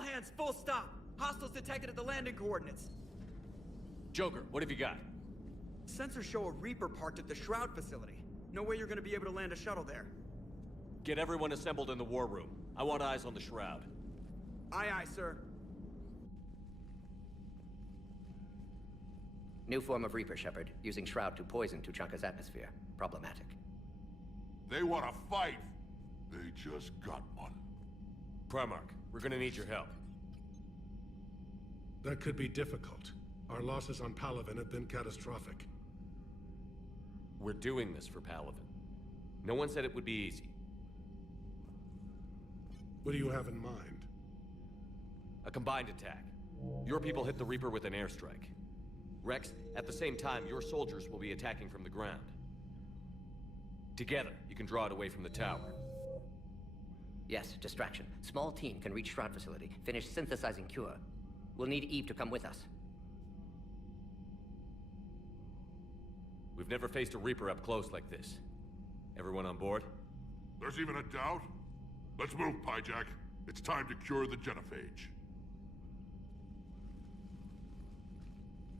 All hands, full stop! Hostiles detected at the landing coordinates. Joker, what have you got? Sensors show a Reaper parked at the Shroud facility. No way you're gonna be able to land a shuttle there. Get everyone assembled in the war room. I want eyes on the Shroud. Aye, aye, sir. New form of Reaper, Shepard, using Shroud to poison Tuchanka's atmosphere. Problematic. They want to fight. They just got one. Primarch, we're gonna need your help. That could be difficult. Our losses on Palaven have been catastrophic. We're doing this for Palaven. No one said it would be easy. What do you have in mind? A combined attack. Your people hit the Reaper with an airstrike. Rex, at the same time, your soldiers will be attacking from the ground. Together, you can draw it away from the tower. Yes, distraction. Small team can reach Shroud facility, finish synthesizing Cure. We'll need Eve to come with us. We've never faced a Reaper up close like this. Everyone on board? There's even a doubt? Let's move, Pyjak. It's time to cure the genophage.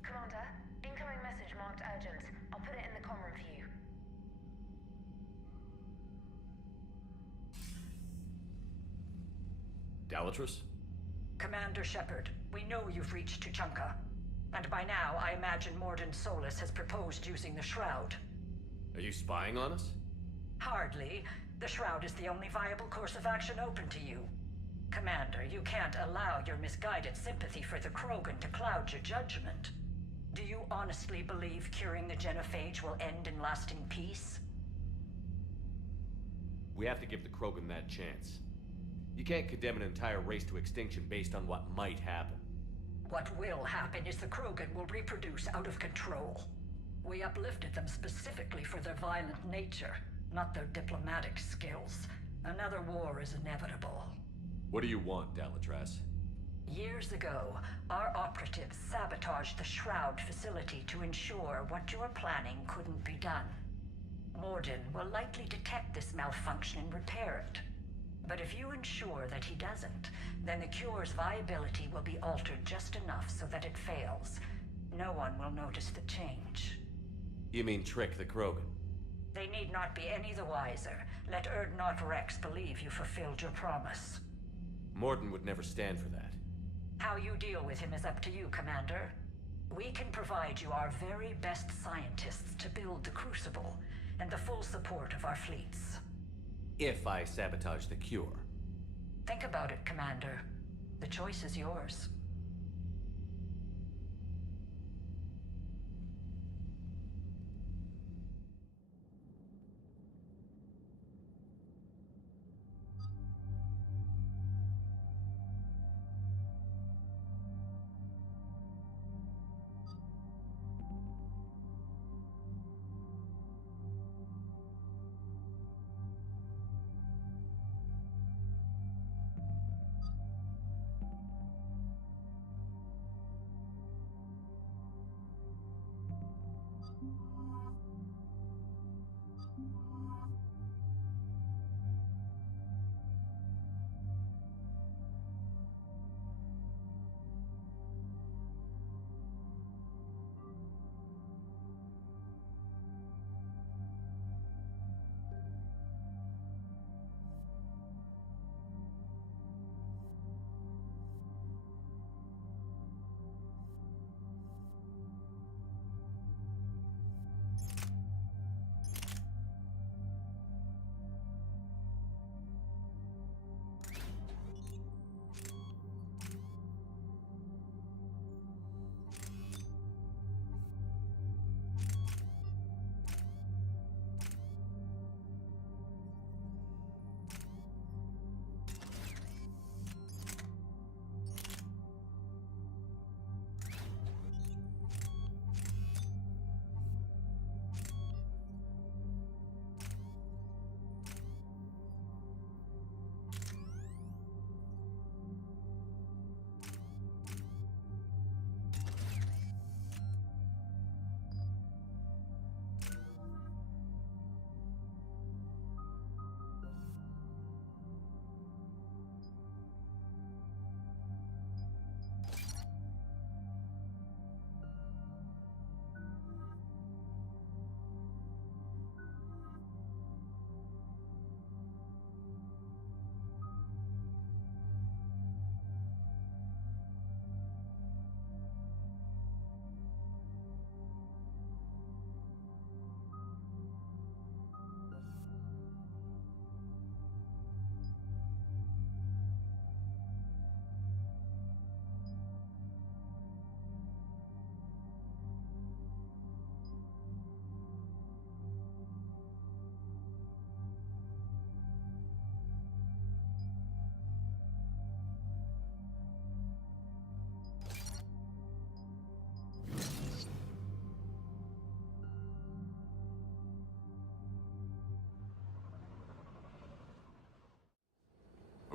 Commander, incoming message marked urgent. I'll put it in the comm room for you. Dalatrus? Commander Shepard, we know you've reached Tuchanka. And by now, I imagine Mordin Solus has proposed using the Shroud. Are you spying on us? Hardly. The Shroud is the only viable course of action open to you. Commander, you can't allow your misguided sympathy for the Krogan to cloud your judgment. Do you honestly believe curing the genophage will end in lasting peace? We have to give the Krogan that chance. You can't condemn an entire race to extinction based on what might happen. What will happen is the Krogan will reproduce out of control. We uplifted them specifically for their violent nature, not their diplomatic skills. Another war is inevitable. What do you want, Dalatrass? Years ago, our operatives sabotaged the Shroud facility to ensure what you were planning couldn't be done. Mordin will likely detect this malfunction and repair it. But if you ensure that he doesn't, then the cure's viability will be altered just enough so that it fails. No one will notice the change. You mean trick the Krogan? They need not be any the wiser. Let Urdnot Rex believe you fulfilled your promise. Mordin would never stand for that. How you deal with him is up to you, Commander. We can provide you our very best scientists to build the Crucible, and the full support of our fleets. If I sabotage the cure. Think about it, Commander. The choice is yours.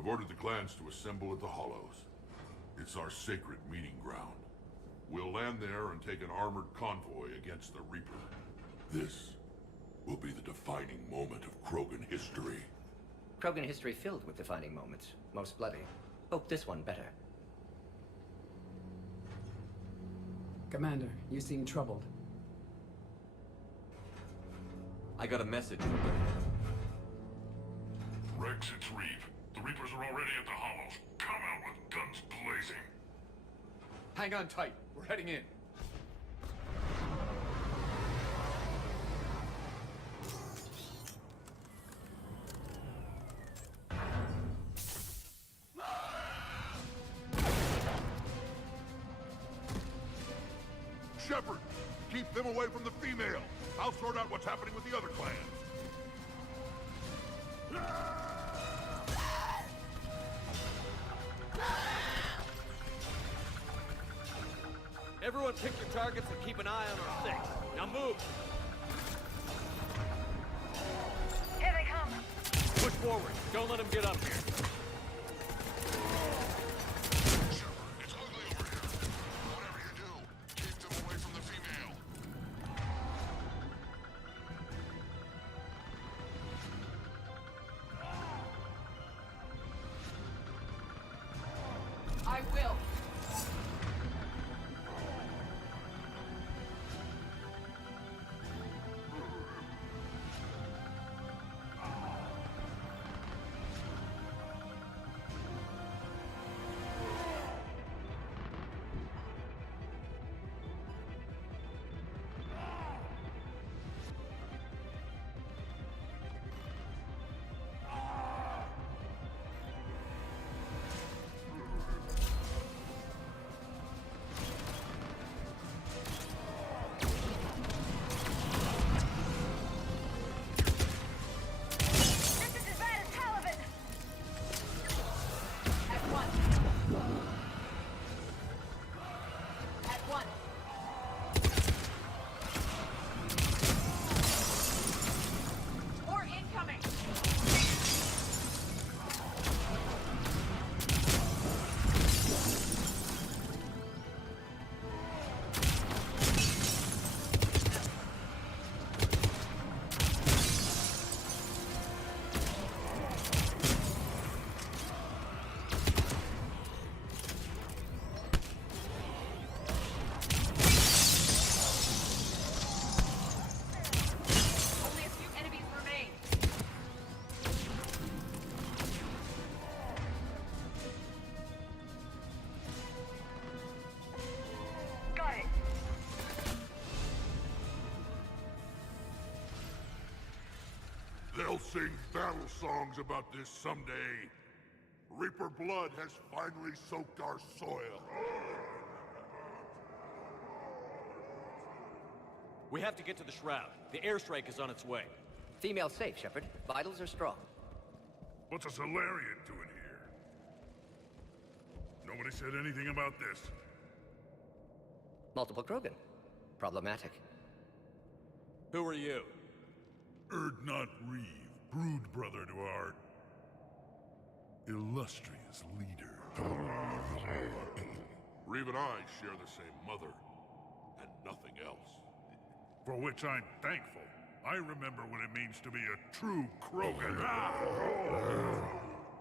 I've ordered the clans to assemble at the Hollows. It's our sacred meeting ground. We'll land there and take an armored convoy against the Reaper. This will be the defining moment of Krogan history. Krogan history filled with defining moments. Most bloody. Hope this one better. Commander, you seem troubled. I got a message from them. Rex, it's Reeve. The Reapers are already at the Hollows. Come out with guns blazing. Hang on tight. We're heading in. Shepard, keep them away from the female. I'll sort out what's happening with the other clans. Everyone pick your targets and keep an eye on our six. Now move! Here they come. Push forward. Don't let them get up here. Shepard, it's ugly over here. Whatever you do, keep them away from the female. I will. This is as bad as Caliban. At one. At one. More incoming. Only a few enemies remain. Got it. They'll sing battle songs about this someday. Reaper blood has finally soaked our soil. We have to get to the Shroud. The airstrike is on its way. Female safe, Shepard. Vitals are strong. What's a Solarian doing here? Nobody said anything about this. Multiple Krogan. Problematic. Who are you? Urdnot Reeve, brood brother to our illustrious leader. Reeve and I share the same mother, and nothing else. For which I'm thankful. I remember what it means to be a true Krogan.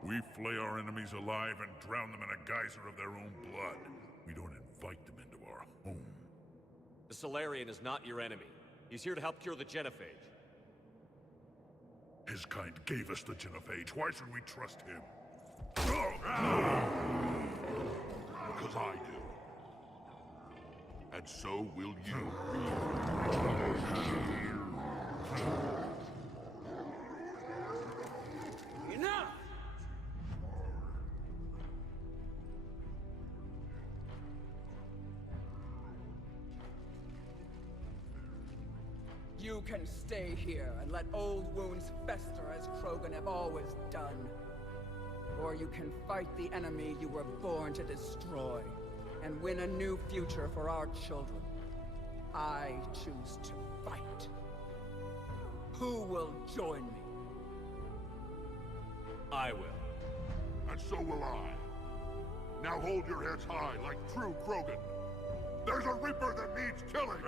We flay our enemies alive and drown them in a geyser of their own blood. We don't invite them into our home. The Solarian is not your enemy. He's here to help cure the Genophage. His kind gave us the Genophage. Why should we trust him? Because I do. And so will you. Enough! You can stay here and let old wounds fester as Krogan have always done. Or you can fight the enemy you were born to destroy, and win a new future for our children. I choose to fight. Who will join me? I will. and so will I. Now hold your heads high like true Krogan. There's a Reaper that needs killing!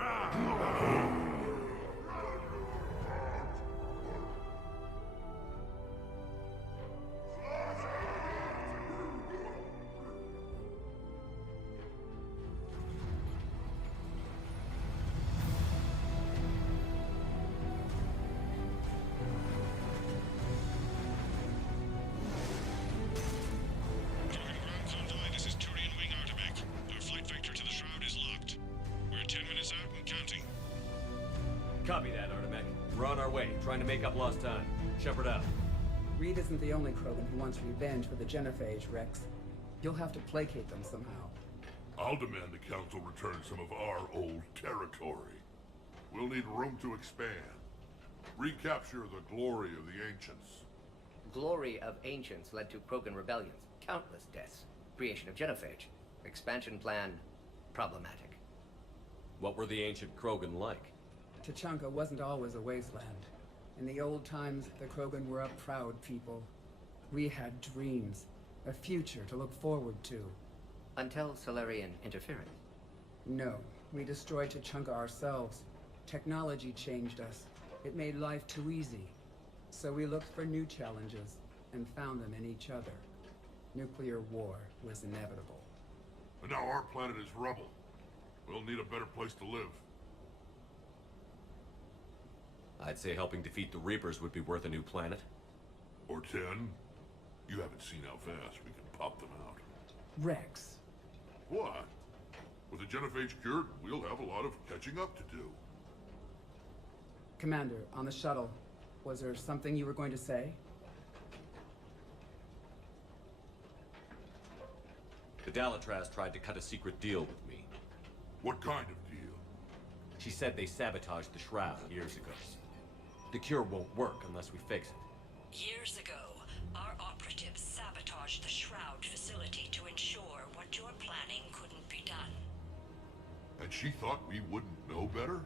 This is Turian Wing Artemech. Our flight vector to the Shroud is locked. We're 10 minutes out and counting. Copy that, Artemech. We're on our way, trying to make up lost time. Shepard out. Reed isn't the only Krogan who wants revenge for the Genophage, Rex. You'll have to placate them somehow. I'll demand the Council return some of our old territory. We'll need room to expand. Recapture the glory of the Ancients. Glory of Ancients led to Krogan rebellions, countless deaths, creation of Genophage. Expansion plan, problematic. What were the ancient Krogan like? Tuchanka wasn't always a wasteland. In the old times, the Krogan were a proud people. We had dreams, a future to look forward to. Until Solarian interference. No, we destroyed Tuchanka ourselves. Technology changed us. It made life too easy. So we looked for new challenges, and found them in each other. Nuclear war was inevitable. And now our planet is rubble. We'll need a better place to live. I'd say helping defeat the Reapers would be worth a new planet. Or 10. You haven't seen how fast we can pop them out. Rex. What? With the Genophage cured, we'll have a lot of catching up to do. Commander, on the shuttle, was there something you were going to say? The Dalatraz tried to cut a secret deal with me. What kind of deal? She said they sabotaged the Shroud years ago. The cure won't work unless we fix it. Years ago, our operatives sabotaged the Shroud facility to ensure what you're planning couldn't be done. And she thought we wouldn't know better?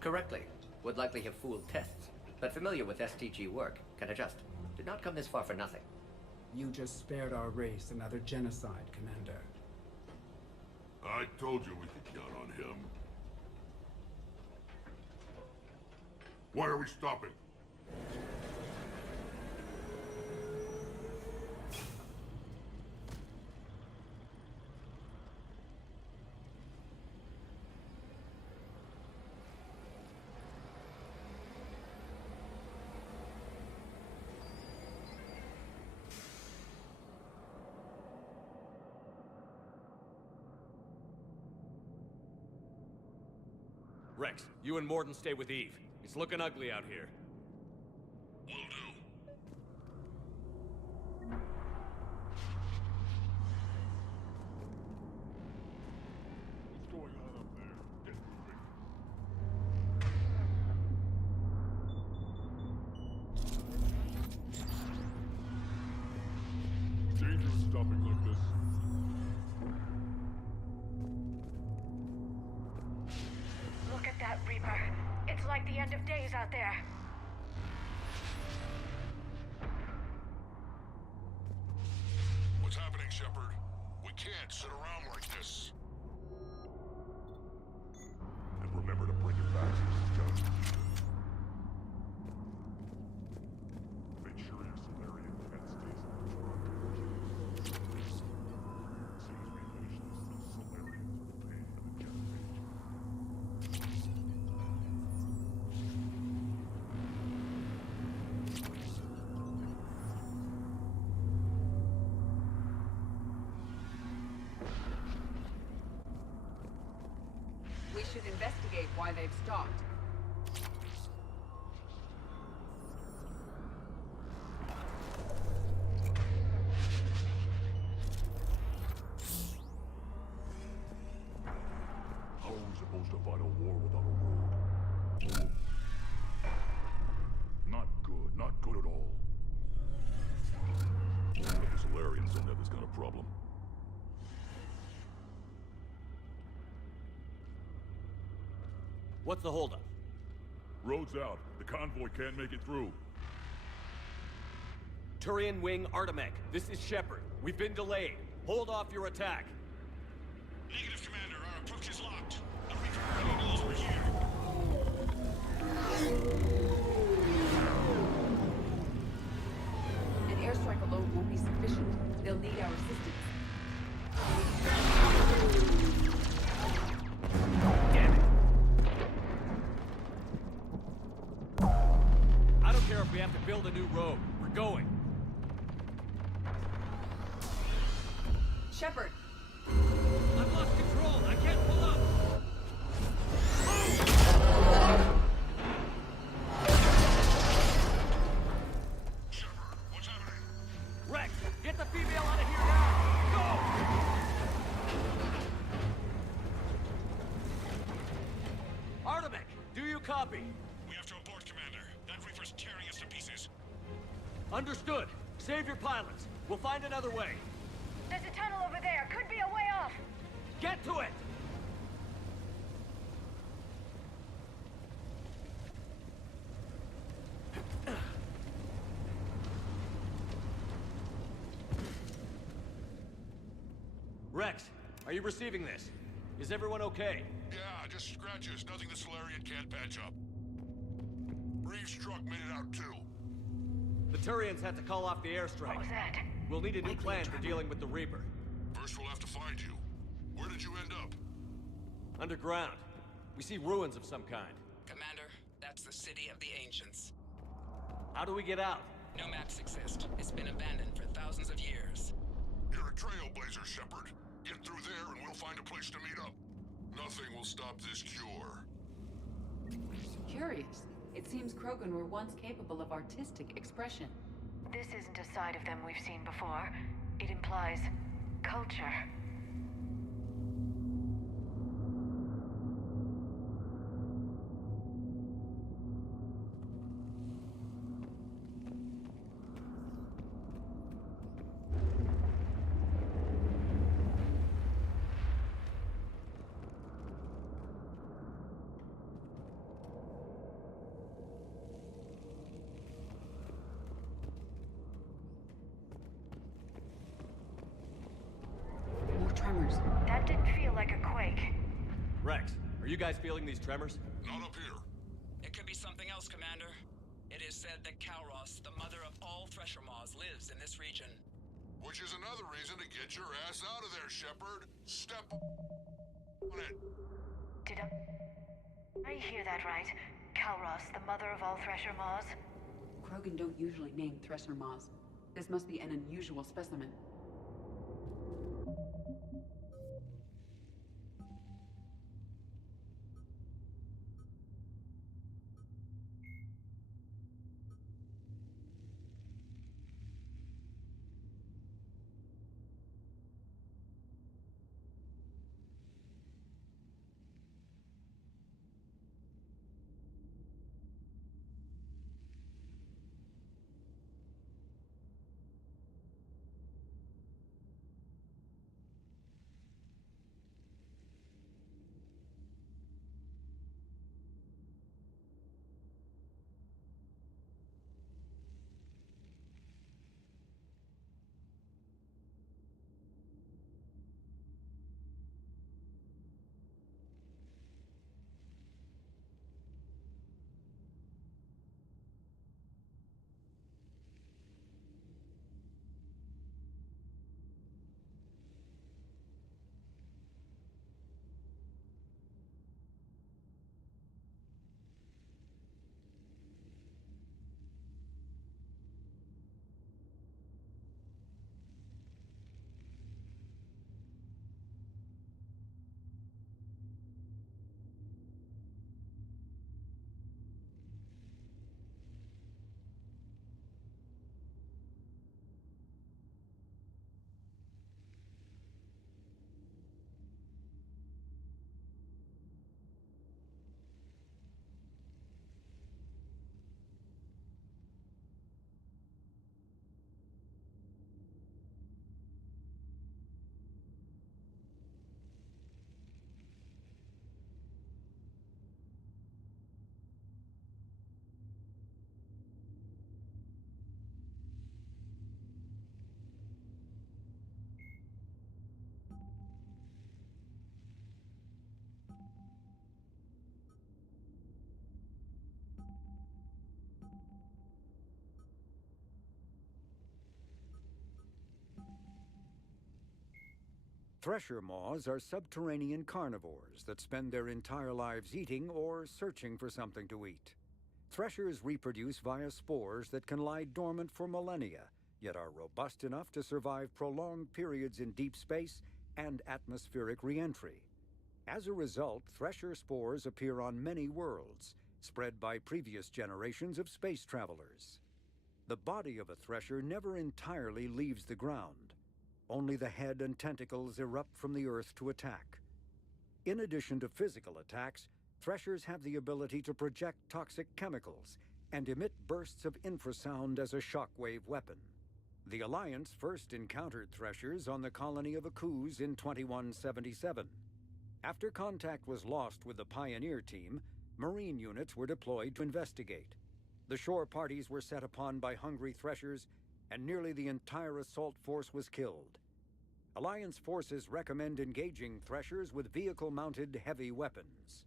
Correctly. Would likely have fooled tests, but familiar with STG work, can adjust. Did not come this far for nothing. You just spared our race another genocide, Commander. I told you we could count on him. Why are we stopping? Rex, you and Mordin stay with Eve. It's looking ugly out here. Will do. What's going on up there? Get moving. Dangerous stopping like this. Look at that Reaper. It's like the end of days out there. What's happening, Shepard? We can't sit around like this. And remember to bring it back to this gun. Make sure your Solarian pet stays in the front. As soon as we finish this, the Solarians will pay for the Genophage. We should investigate why they've stopped. How are we supposed to fight a war without a road? Not good, not good at all. If the Solarians don't have this kind of problem. What's the holdup? Road's out. The convoy can't make it through. Turian Wing Artemech, this is Shepard. We've been delayed. Hold off your attack. Negative, Commander. Our approach is locked. The Reaper already knows we're here. An airstrike alone won't be sufficient. They'll need our assistance. Damn it. I don't care if we have to build a new road. We're going. Shepard! I've lost control. I can't pull up. Shepard, what's happening? Rex, get the female out of here now. Go! Artemech, do you copy? We have to abort, Commander. That Reaper's tearing us to pieces. Understood. Save your pilots. We'll find another way. There's a tunnel over there. Could be a way off. Get to it! Rex, are you receiving this? Is everyone okay? Yeah, just scratches. Nothing the Solarian can't patch up. Reeves' truck made it out too. The Turians had to call off the airstrike. What was that? We'll need a new plan for dealing with the Reaper. First we'll have to find you. Where did you end up? Underground. We see ruins of some kind. Commander, that's the City of the Ancients. How do we get out? No maps exist. It's been abandoned for thousands of years. You're a trailblazer, Shepard. Get through there and we'll find a place to meet up. Nothing will stop this cure. Curious. It seems Krogan were once capable of artistic expression. This isn't a side of them we've seen before. It implies culture. Tremors. That didn't feel like a quake. Rex, are you guys feeling these tremors? Not up here. It could be something else, Commander. It is said that Kalros, the mother of all Thresher Maws, lives in this region. Which is another reason to get your ass out of there, Shepard. Step on it. Did I hear that right? Kalros, the mother of all Thresher Maws? Krogan don't usually name Thresher Maws. This must be an unusual specimen. Thresher maws are subterranean carnivores that spend their entire lives eating or searching for something to eat. Threshers reproduce via spores that can lie dormant for millennia, yet are robust enough to survive prolonged periods in deep space and atmospheric re-entry. As a result, thresher spores appear on many worlds, spread by previous generations of space travelers. The body of a thresher never entirely leaves the ground. Only the head and tentacles erupt from the earth to attack. In addition to physical attacks, threshers have the ability to project toxic chemicals and emit bursts of infrasound as a shockwave weapon. The Alliance first encountered threshers on the colony of Akuz in 2177. After contact was lost with the Pioneer team, Marine units were deployed to investigate. The shore parties were set upon by hungry threshers, and nearly the entire assault force was killed. Alliance forces recommend engaging threshers with vehicle-mounted heavy weapons.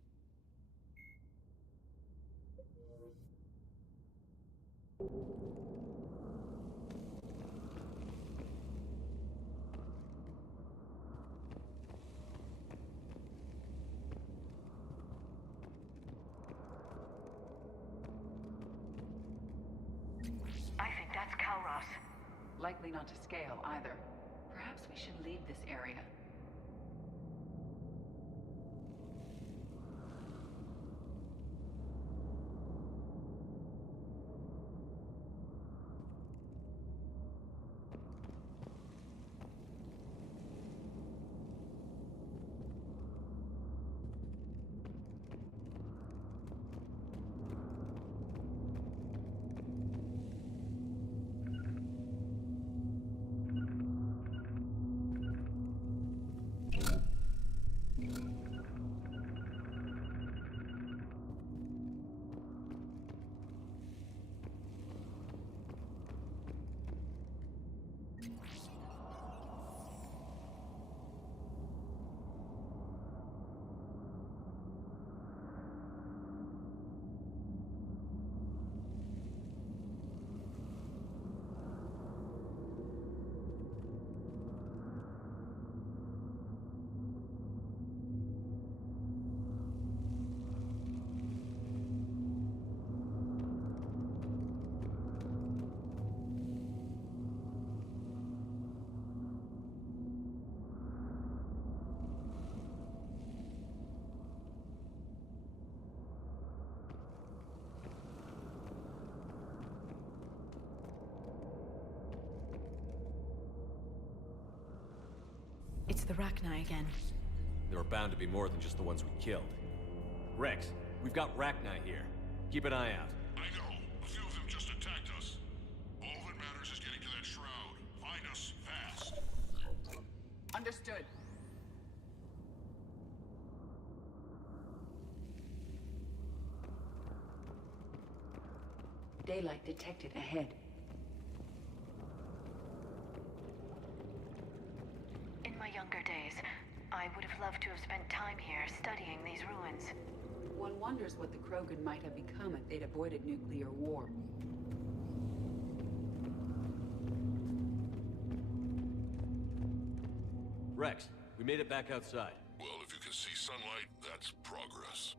I think that's Kalros. Likely not to scale either. Perhaps we should leave this area. It's the Rachni again. There are bound to be more than just the ones we killed. Rex, we've got Rachni here. Keep an eye out. I know. A few of them just attacked us. All that matters is getting to that shroud. Find us fast. Understood. Daylight detected ahead. In my younger days, I would have loved to have spent time here studying these ruins. One wonders what the Krogan might have become if they'd avoided nuclear war. Rex, we made it back outside. Well, if you can see sunlight, that's progress.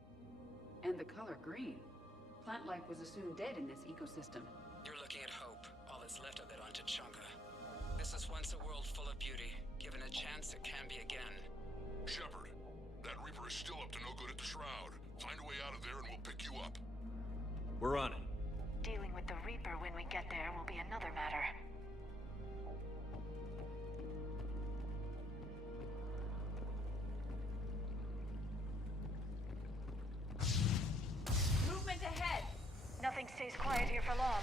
And the color green. Plant life was assumed dead in this ecosystem. You're looking at hope, all that's left of it on Tuchanka. This is once a world full of beauty. Given a chance, it can be again. Shepard, that Reaper is still up to no good at the Shroud. Find a way out of there and we'll pick you up. We're on it. Dealing with the Reaper when we get there will be another matter. Movement ahead! Nothing stays quiet here for long.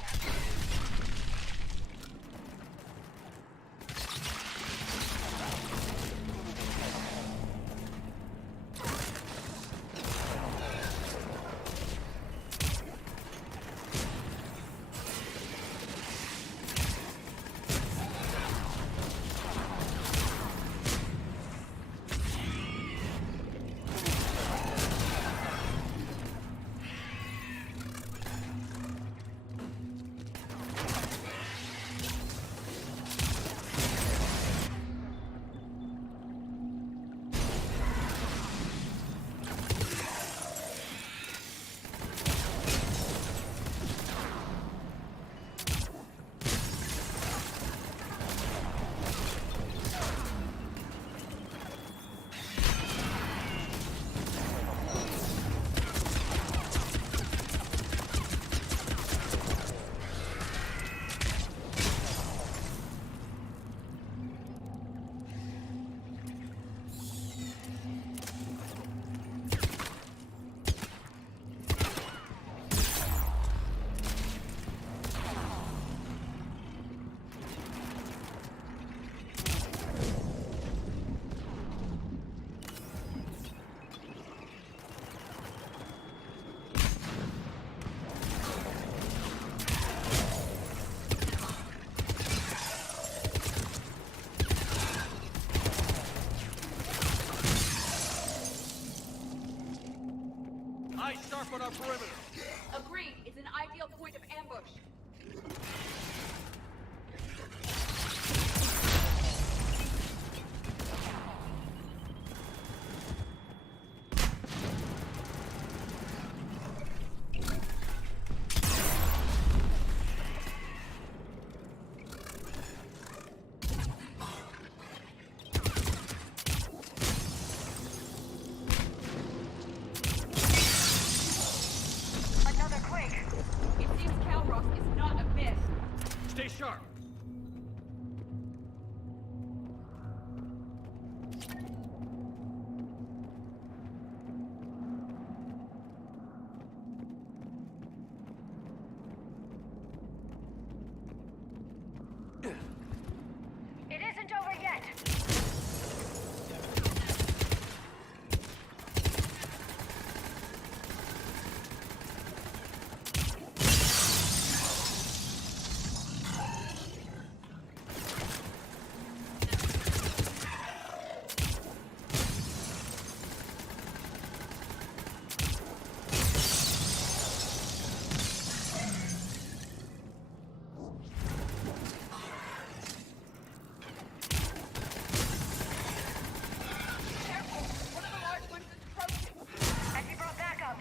on our perimeter. Agreed. It's an ideal point of ambush. Another quake. It seems Calros is not a myth. Stay sharp. It isn't over yet. One of the large ones is approaching. Enemy brought backup.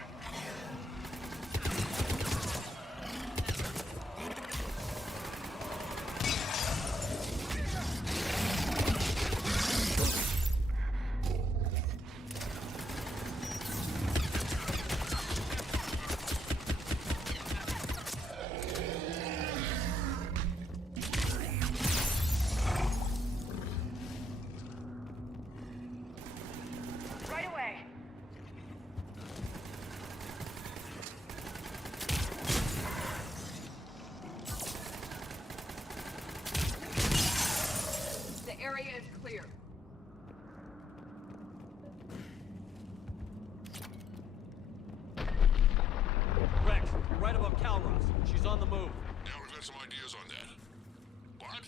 Right away. The area is clear. Rex, you're right about Calros. She's on the move. Now we've got some ideas on that. What?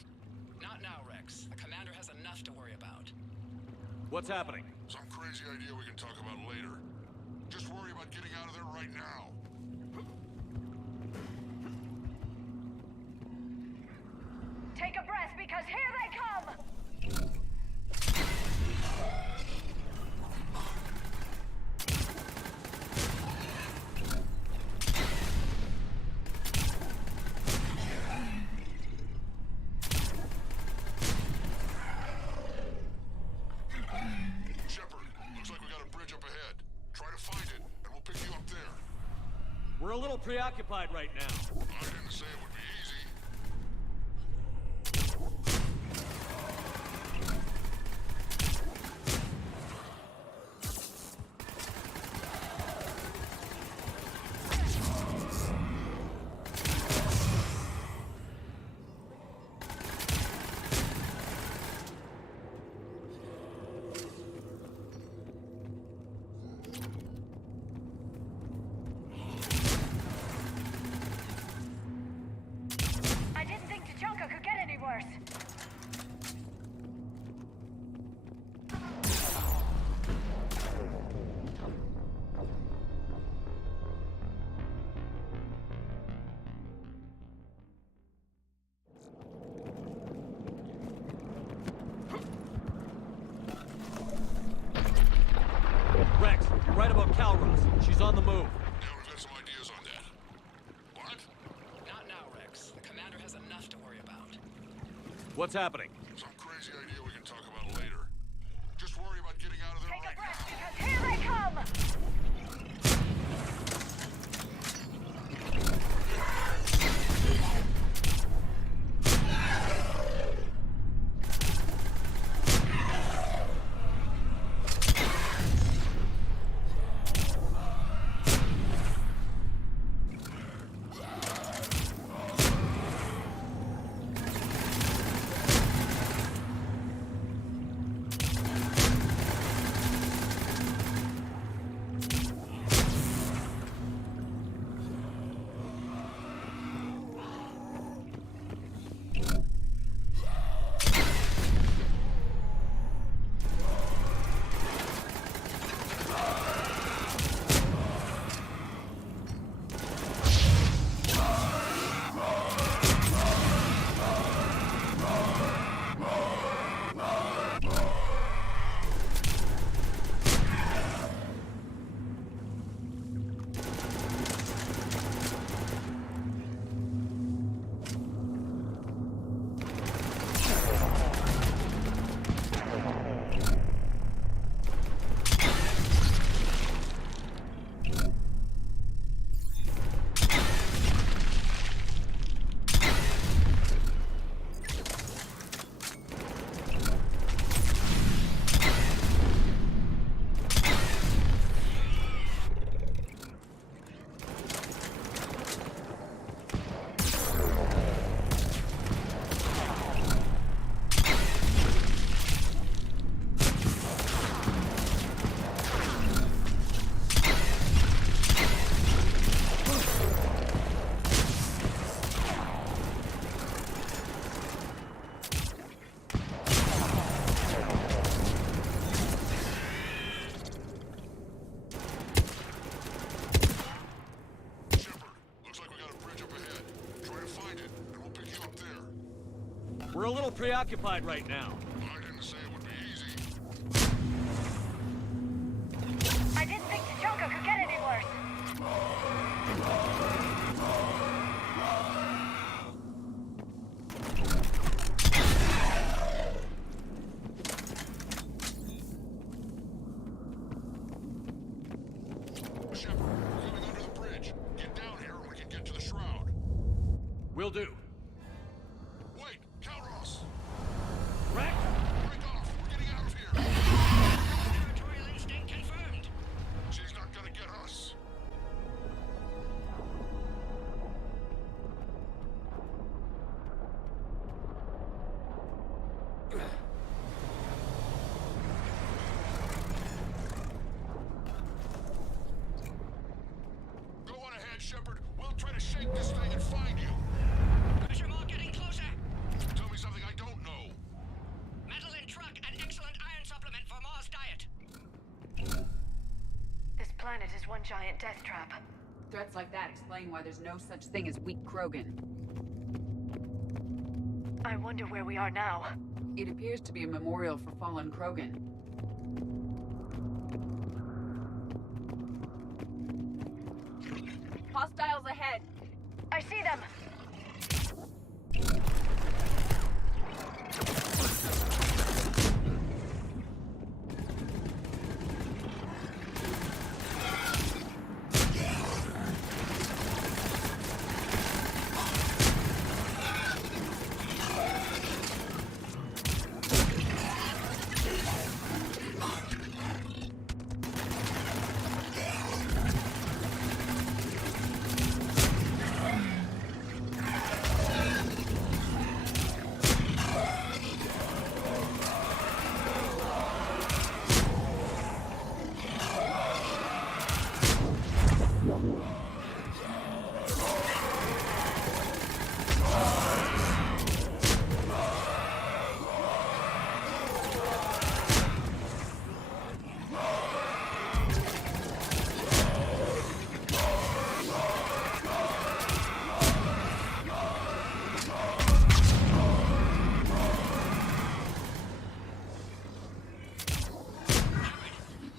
Not now, Rex. The commander has enough to worry about. What's happening? Some crazy idea we can talk about later. Just worry about getting out of there right now. Take a breath because here they come! Shepard, looks like we got a bridge up ahead. Try to find it, and we'll pick you up there. We're a little preoccupied right now. I didn't say it would be easy. I didn't think Tachanka could get any worse. Rex, you're right about Calros. She's on the move. Now we've got some ideas on that. What? Not now, Rex. The commander has enough to worry about. What's happening? Some crazy idea we can talk about later. Just worry about getting out of there Take a right breath now. because here they come! We're a little preoccupied right now. I didn't say it would be easy. I didn't think Tuchanka could get any worse. Shepard, we're coming under the bridge. Get down here and we can get to the shroud. Will do. Wait, Kalros! Rex! Break off! We're getting out of here! Territorial instinct confirmed. She's not gonna get us. Go on ahead, Shepard. We'll try to shake this thing and find you. Pressure mark getting closer. Tell me something I don't know. Metal in truck and excellent iron supplement for Mars diet. This planet is one giant death trap. Threats like that explain why there's no such thing as weak Krogan. I wonder where we are now. It appears to be a memorial for fallen Krogan. Hostiles ahead! I see them!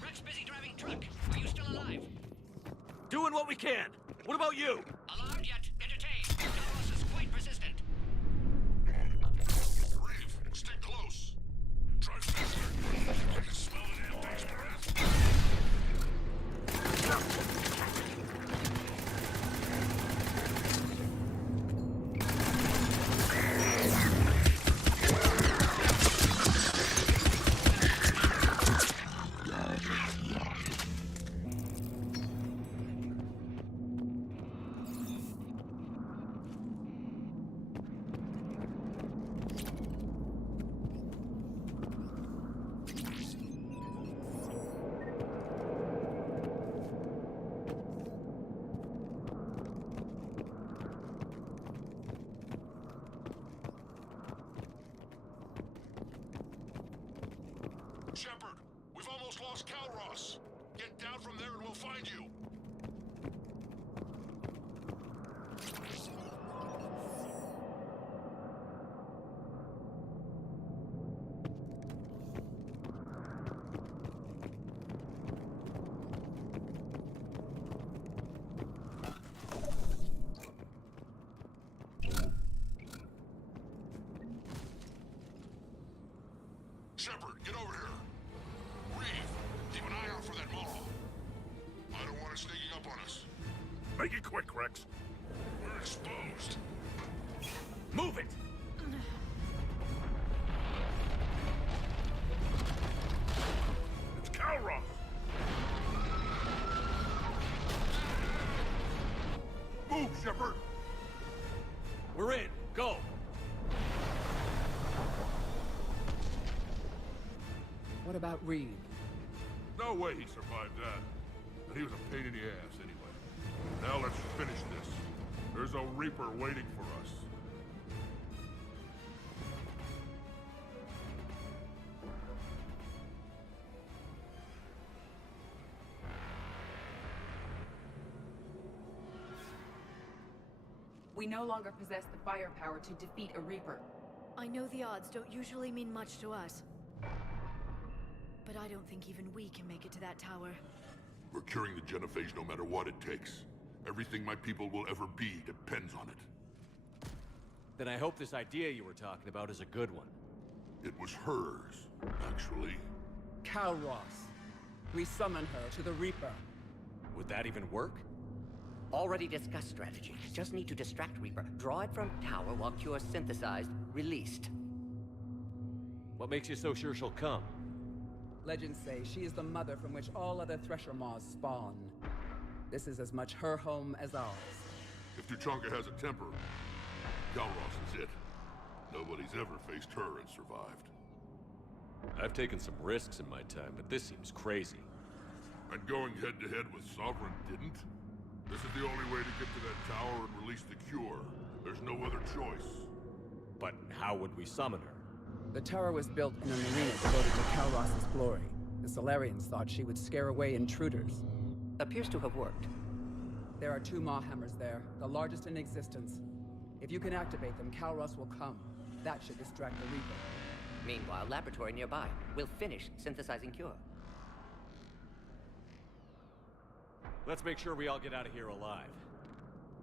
Rex busy driving truck. Are you still alive? Doing what we can. What about you? Alarmed yet? Entertained. Kalros is quite persistent. Reeve, stick close. Drive faster. I can smell the damn thing's breath. Shepard, we've almost lost Kalros. Get down from there and we'll find you. Shepard, get over here. Reeve, keep an eye out for that Maw. I don't want it sneaking up on us. Make it quick, Rex. We're exposed. Move it! It's Kalros! Move, Shepard! We're in. Go! What about Reeve? No way he survived that. But he was a pain in the ass anyway. Now let's finish this. There's a Reaper waiting for us. We no longer possess the firepower to defeat a Reaper. I know the odds don't usually mean much to us. But I don't think even we can make it to that tower. We're curing the genophage no matter what it takes. Everything my people will ever be depends on it. Then I hope this idea you were talking about is a good one. It was hers, actually. Kalros. We summon her to the Reaper. Would that even work? Already discussed strategy. Just need to distract Reaper. Draw it from tower while Cure synthesized, released. What makes you so sure she'll come? Legends say she is the mother from which all other Thresher Maws spawn. This is as much her home as ours. If Tuchanka has a temper, Kalros is it. Nobody's ever faced her and survived. I've taken some risks in my time, but this seems crazy. And going head-to-head with Sovereign didn't? This is the only way to get to that tower and release the Cure. There's no other choice. But how would we summon her? The tower was built in an arena devoted to Kalros' glory. The Solarians thought she would scare away intruders. Appears to have worked. There are 2 Maw hammers there, the largest in existence. If you can activate them, Kalros will come. That should distract the Reaper. Meanwhile, laboratory nearby. We'll finish synthesizing Cure. Let's make sure we all get out of here alive.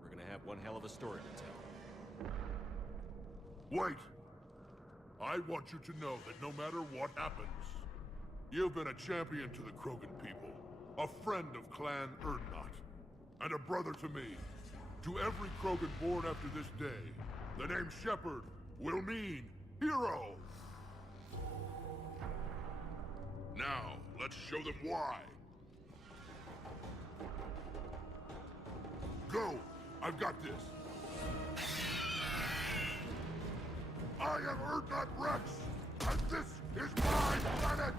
We're gonna have one hell of a story to tell. Wait! I want you to know that no matter what happens, you've been a champion to the Krogan people, a friend of Clan Urdnot, and a brother to me. To every Krogan born after this day, the name Shepard will mean hero! Now, let's show them why. Go! I've got this! I am Urdnot Rex, and this is my planet!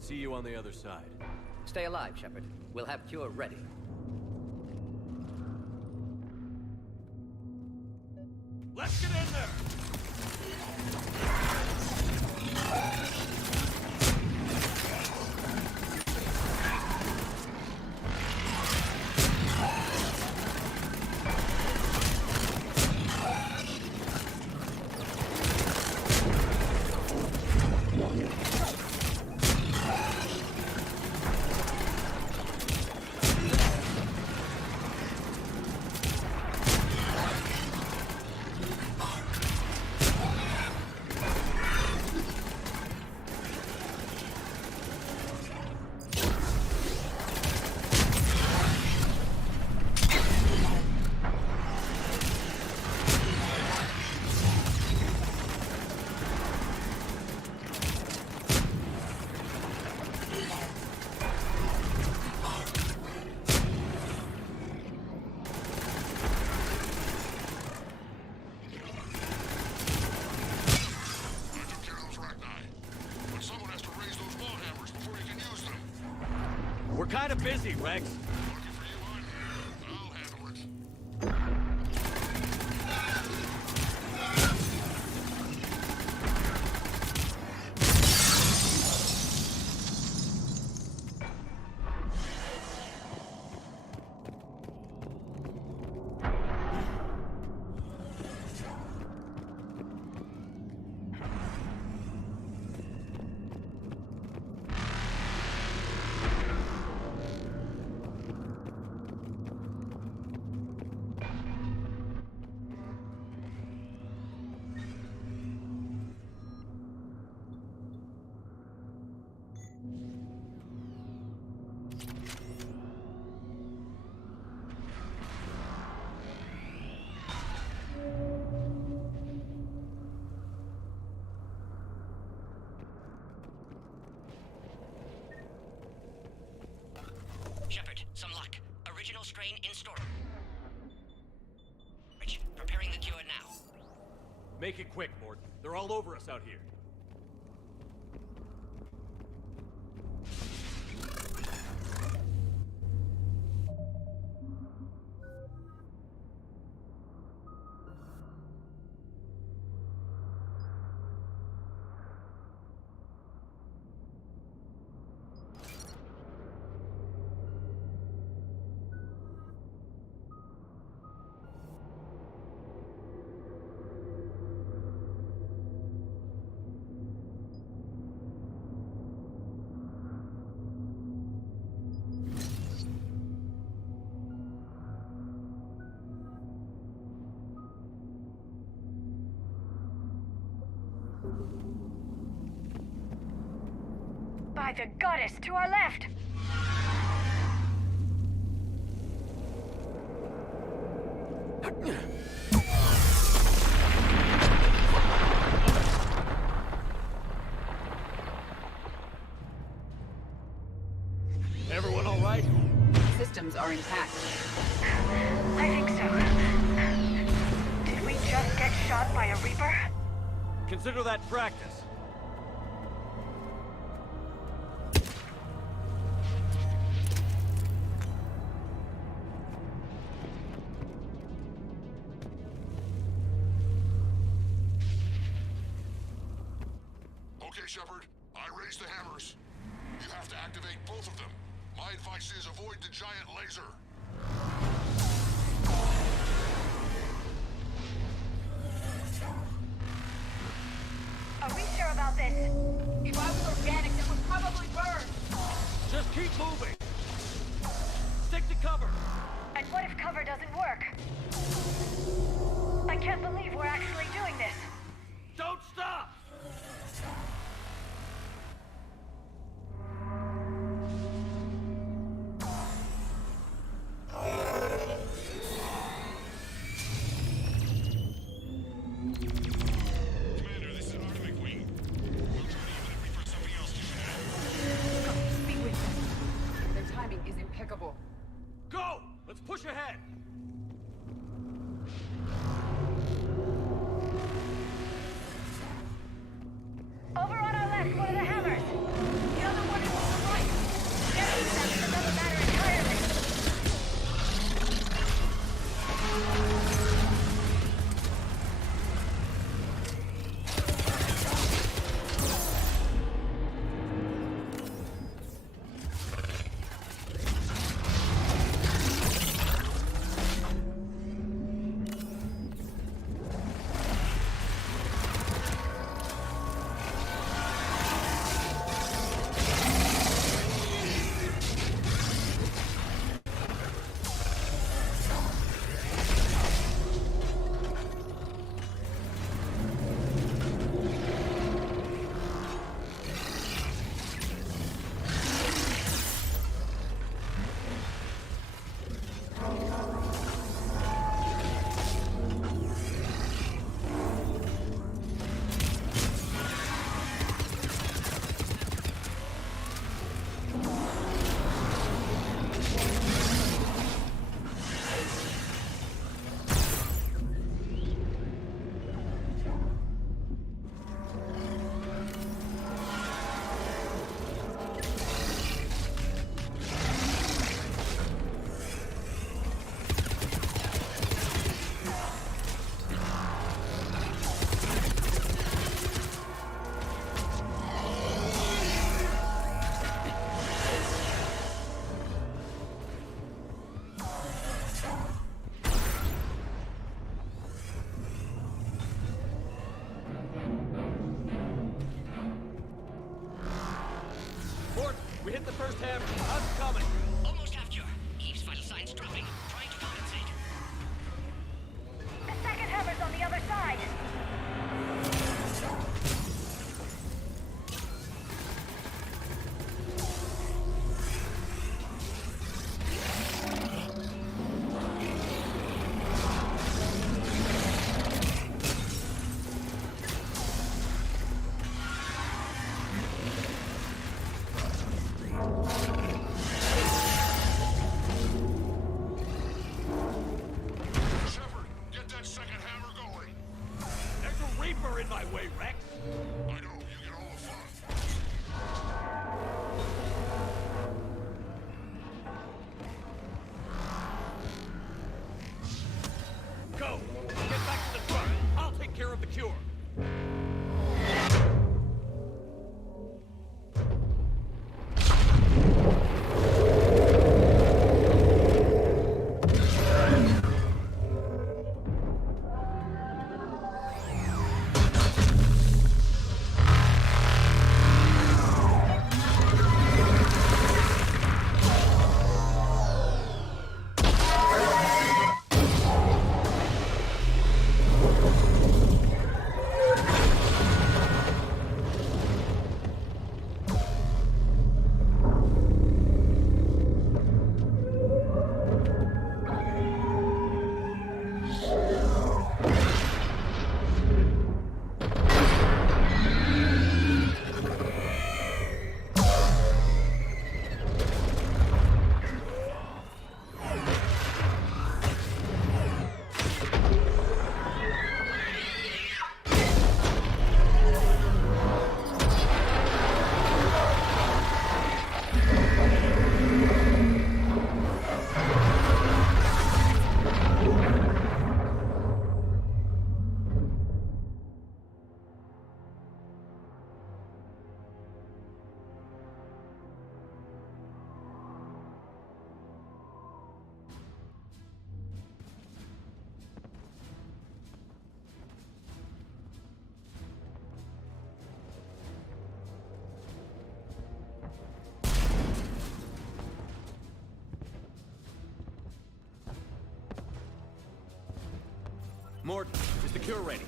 See you on the other side. Stay alive, Shepard. We'll have Cure ready. Let's get in there! We're kind of busy, Rex. Shepard, some luck. Original strain in storage. Preparing the Cure now. Make it quick, Mort. They're all over us out here. By the goddess, to our left! Everyone all right? Systems are intact. I think so. Did we just get shot by a Reaper? Consider that practice. Okay, Shepard. I raised the hammers. You have to activate both of them. My advice is avoid the giant laser. Are we sure about this? If I was organic, that would probably burn. Just keep moving. Stick to cover. And what if cover doesn't work? I can't believe we're actually doing this. Don't stop! Commander, this is Artemis Wing. We'll try to use that Reaper something else to shoot at. Be with them. Their timing is impeccable. Go! Let's push ahead! Over on our left, one of the hammers. The other one is on the right. Getting them is another matter entirely. Mort, we hit the first hammer. How's it coming? Almost have cure. Eve's vital signs dropping. Trying to compensate. The second hammer's on the other side. Mordin, is the cure ready?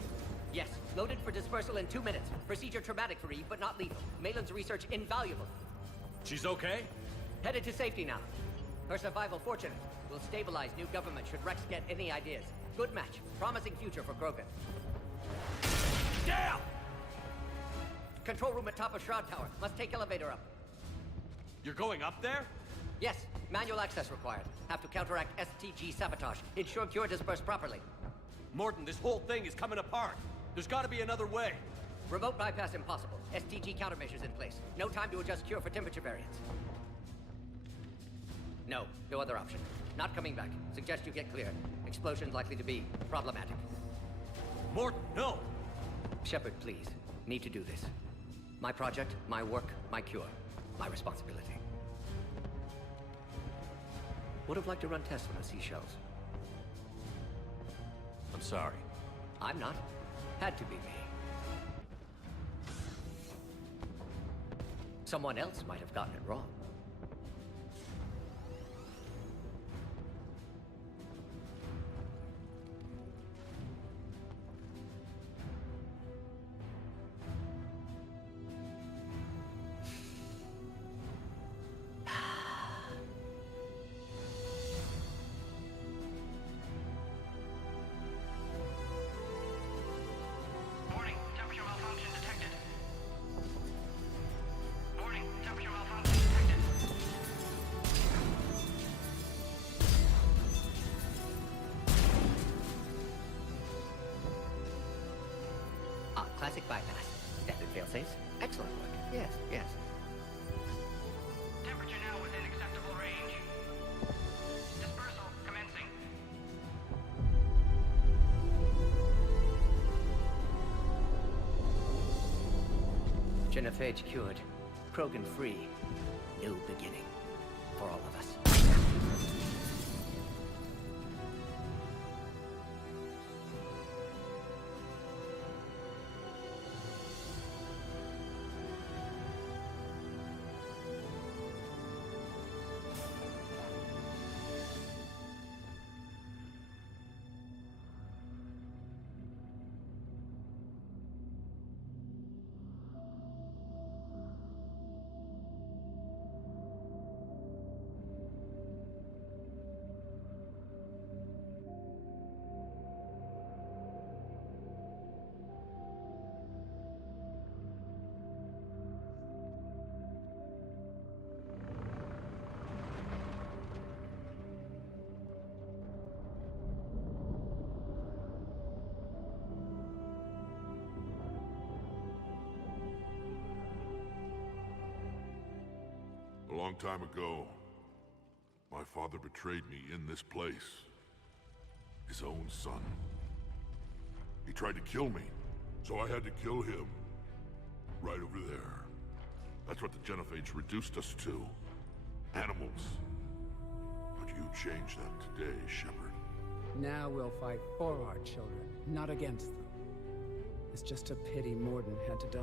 Yes, loaded for dispersal in 2 minutes. Procedure traumatic for Eve, but not lethal. Malin's research invaluable. She's okay? Headed to safety now. Her survival fortunate. Will stabilize new government should Rex get any ideas. Good match. Promising future for Krogan. Down! Control room at top of Shroud Tower. Must take elevator up. You're going up there? Yes, manual access required. Have to counteract STG sabotage. Ensure cure dispersed properly. Mordin, this whole thing is coming apart. There's gotta be another way. Remote bypass impossible. STG countermeasures in place. No time to adjust cure for temperature variance. No other option. Not coming back. Suggest you get clear. Explosion's likely to be problematic. Mordin, no! Shepard, please. Need to do this. My project, my work, my cure. My responsibility. Would have liked to run tests on the seashells. I'm sorry. I'm not. Had to be me. Someone else might have gotten it wrong. Classic bypass. Standard failsafes. Excellent work. Yes. Temperature now within acceptable range. Dispersal commencing. Genophage cured. Krogan free. New beginning. For all of us. A long time ago, my father betrayed me in this place. His own son. He tried to kill me, so I had to kill him. Right over there. That's what the Genophage reduced us to. Animals. But you changed that today, Shepard. Now we'll fight for our children, not against them. It's just a pity Mordin had to die.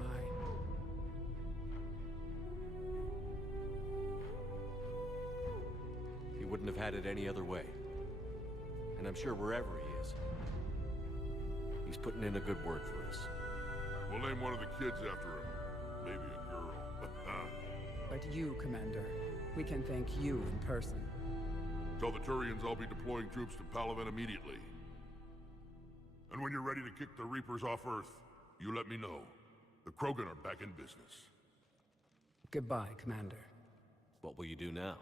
He wouldn't have had it any other way. And I'm sure wherever he is, he's putting in a good word for us. We'll name one of the kids after him. Maybe a girl. But you, Commander, we can thank you in person. Tell the Turians I'll be deploying troops to Palaven immediately. And when you're ready to kick the Reapers off Earth, you let me know. The Krogan are back in business. Goodbye, Commander. What will you do now?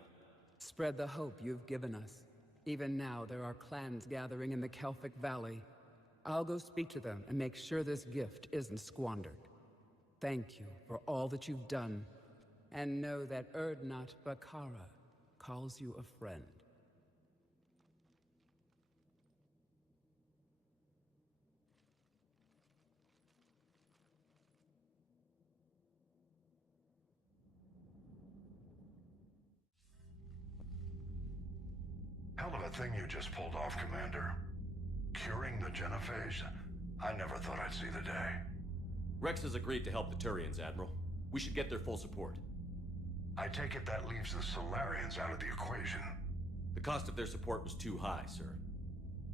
Spread the hope you've given us. Even now, there are clans gathering in the Kelphic Valley. I'll go speak to them and make sure this gift isn't squandered. Thank you for all that you've done. And know that Urdnot Bakara calls you a friend. Hell of a thing you just pulled off, Commander. Curing the Genophage? I never thought I'd see the day. Rex has agreed to help the Turians, Admiral. We should get their full support. I take it that leaves the Solarians out of the equation. The cost of their support was too high, sir.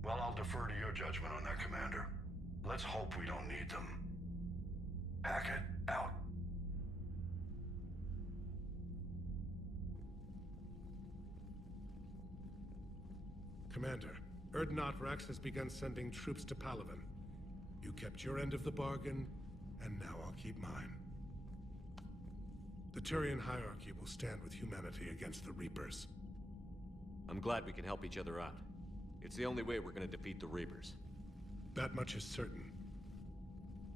Well, I'll defer to your judgment on that, Commander. Let's hope we don't need them. Hackett, out. Commander, Urdnot Rex has begun sending troops to Palaven. You kept your end of the bargain, and now I'll keep mine. The Turian hierarchy will stand with humanity against the Reapers. I'm glad we can help each other out. It's the only way we're gonna defeat the Reapers. That much is certain.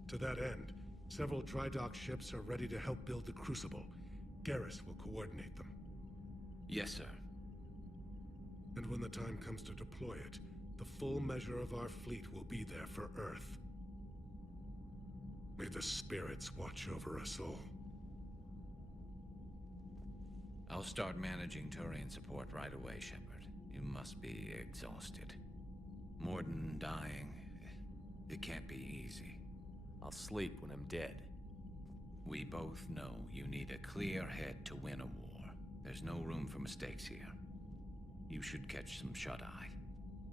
To that end, several dry dock ships are ready to help build the Crucible. Garrus will coordinate them. Yes, sir. And when the time comes to deploy it, the full measure of our fleet will be there for Earth. May the spirits watch over us all. I'll start managing Turian support right away, Shepard. You must be exhausted. Mordin dying. It can't be easy. I'll sleep when I'm dead. We both know you need a clear head to win a war. There's no room for mistakes here. You should catch some shut-eye.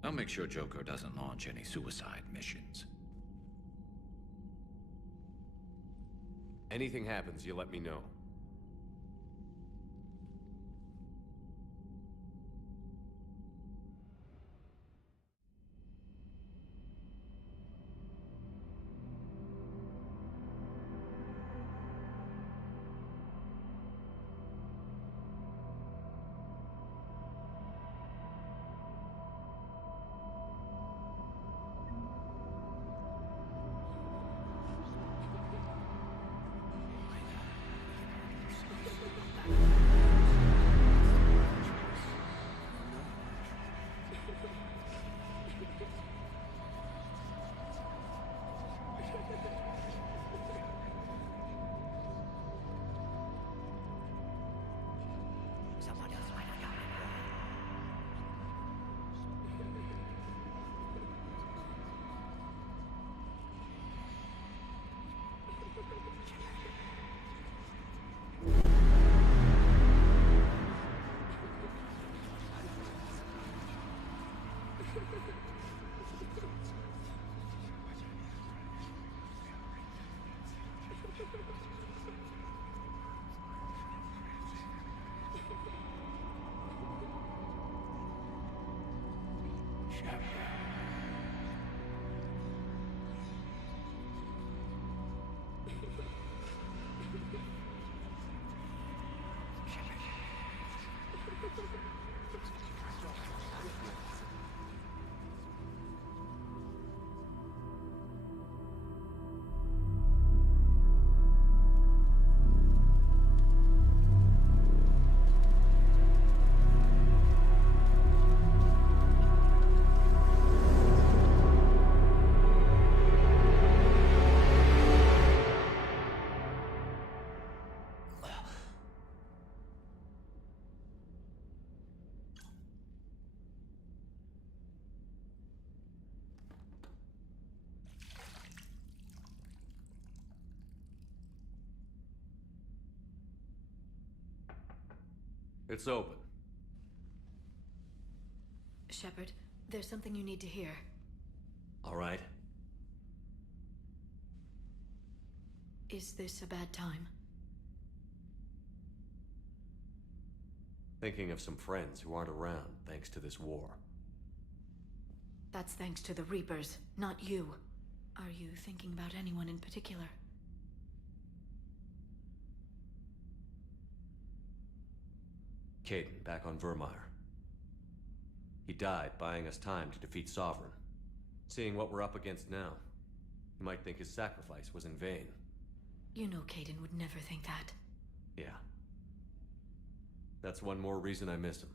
I'll make sure Joker doesn't launch any suicide missions. Anything happens, you let me know. It's open. Shepard, there's something you need to hear. All right. Is this a bad time? Thinking of some friends who aren't around thanks to this war. That's thanks to the Reapers, not you. Are you thinking about anyone in particular? Kaidan, back on Virmire. He died buying us time to defeat Sovereign. Seeing what we're up against now, you might think his sacrifice was in vain. You know Kaidan would never think that. Yeah. That's one more reason I miss him.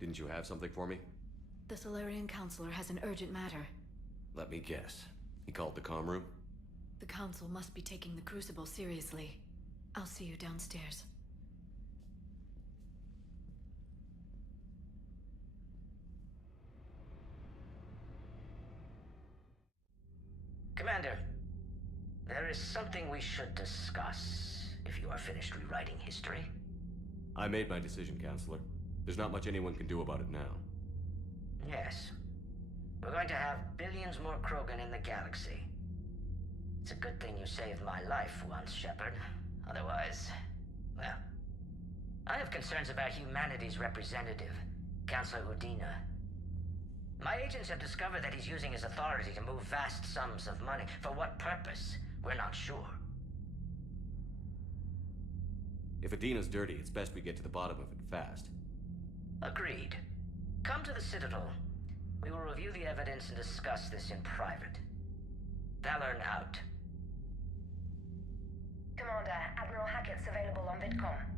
Didn't you have something for me? The Solarian Counselor has an urgent matter. Let me guess. He called the comm room? The Council must be taking the Crucible seriously. I'll see you downstairs. Commander, there is something we should discuss, if you are finished rewriting history. I made my decision, Counselor. There's not much anyone can do about it now. Yes. We're going to have billions more Krogan in the galaxy. It's a good thing you saved my life once, Shepard. Otherwise, well... I have concerns about humanity's representative, Councilor Udina. My agents have discovered that he's using his authority to move vast sums of money. For what purpose? We're not sure. If Adina's dirty, it's best we get to the bottom of it fast. Agreed. Come to the Citadel. We will review the evidence and discuss this in private. Valorn out. Commander, Admiral Hackett's available on VidCom.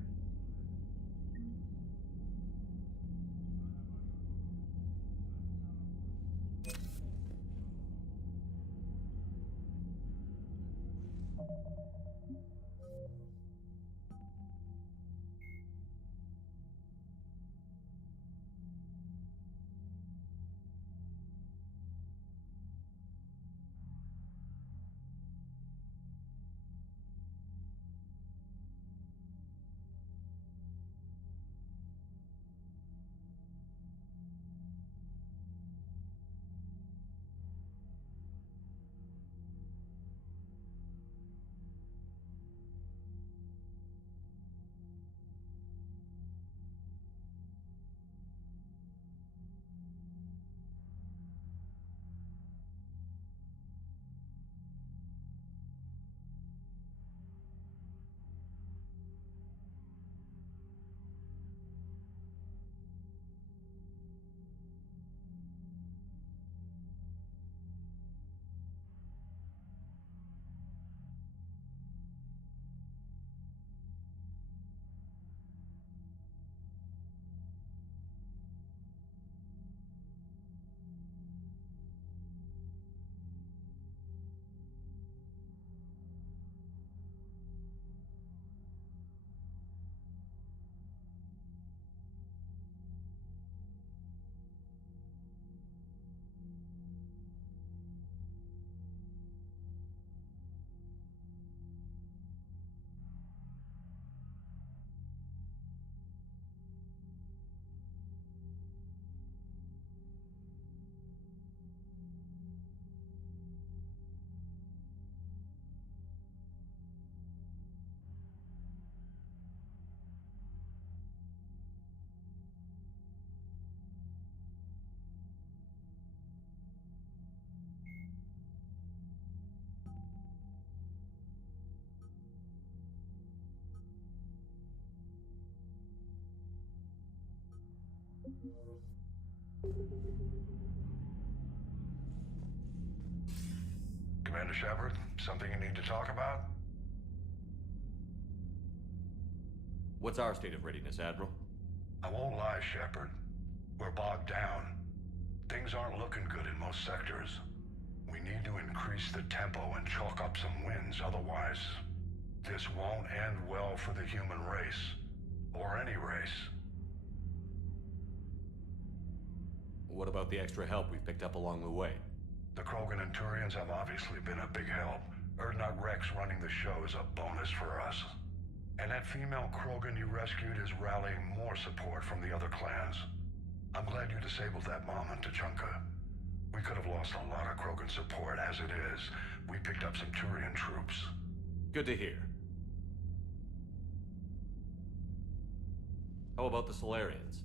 Commander Shepard, something you need to talk about? What's our state of readiness, Admiral? I won't lie, Shepard. We're bogged down. Things aren't looking good in most sectors. We need to increase the tempo and chalk up some wins, otherwise this won't end well for the human race. Or any race. What about the extra help we picked up along the way? The Krogan and Turians have obviously been a big help. Urdnot Rex running the show is a bonus for us. And that female Krogan you rescued is rallying more support from the other clans. I'm glad you disabled that mom in Tuchanka. We could have lost a lot of Krogan support as it is. We picked up some Turian troops. Good to hear. How about the Solarians?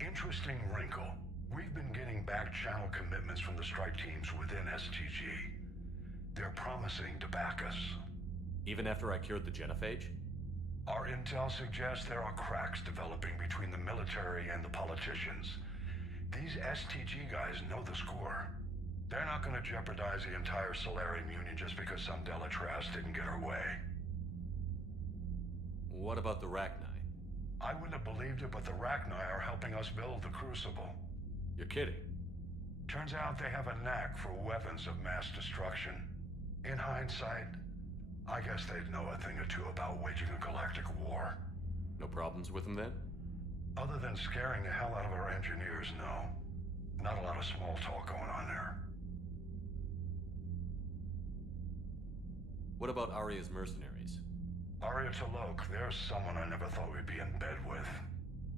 Interesting wrinkle. We've been getting back-channel commitments from the strike teams within STG. They're promising to back us. Even after I cured the genophage? Our intel suggests there are cracks developing between the military and the politicians. These STG guys know the score. They're not going to jeopardize the entire Solarian Union just because some Delatras didn't get her way. What about the Rachni? I wouldn't have believed it, but the Rachni are helping us build the Crucible. You're kidding. Turns out they have a knack for weapons of mass destruction. In hindsight, I guess they'd know a thing or two about waging a galactic war. No problems with them then? Other than scaring the hell out of our engineers, no. Not a lot of small talk going on there. What about Aria's mercenaries? Aria T'Loak, there's someone I never thought we'd be in bed with.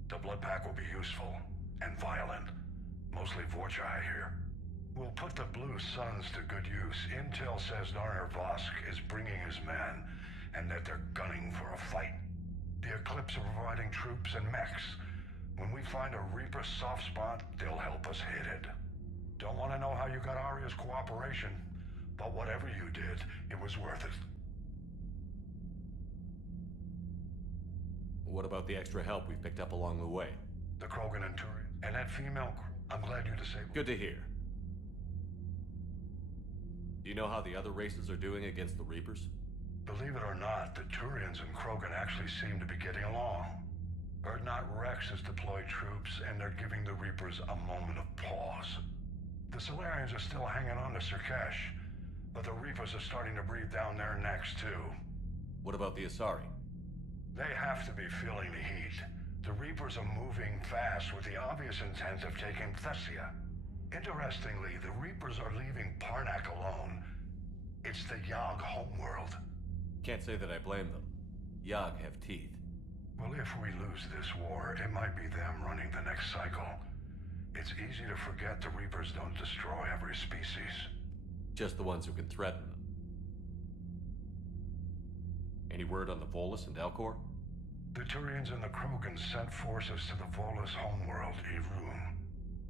The Blood Pack will be useful and violent. Mostly Vorchai here. We'll put the Blue Suns to good use. Intel says Narner Vosk is bringing his men, and that they're gunning for a fight. The Eclipse are providing troops and mechs. When we find a Reaper soft spot, they'll help us hit it. Don't want to know how you got Aria's cooperation, but whatever you did, it was worth it. What about the extra help we picked up along the way? The Krogan and Turian, and that female I'm glad you disabled. Good to hear. Do you know how the other races are doing against the Reapers? Believe it or not, the Turians and Krogan actually seem to be getting along. Urdnot Rex has deployed troops, and they're giving the Reapers a moment of pause. The Solarians are still hanging on to Surkesh, but the Reapers are starting to breathe down their necks, too. What about the Asari? They have to be feeling the heat. The Reapers are moving fast with the obvious intent of taking Thessia. Interestingly, the Reapers are leaving Parnak alone. It's the Yogg homeworld. Can't say that I blame them. Yogg have teeth. Well, if we lose this war, it might be them running the next cycle. It's easy to forget the Reapers don't destroy every species. Just the ones who can threaten them. Any word on the Volus and Elcor? The Turians and the Krogan sent forces to the Volus homeworld, Irun.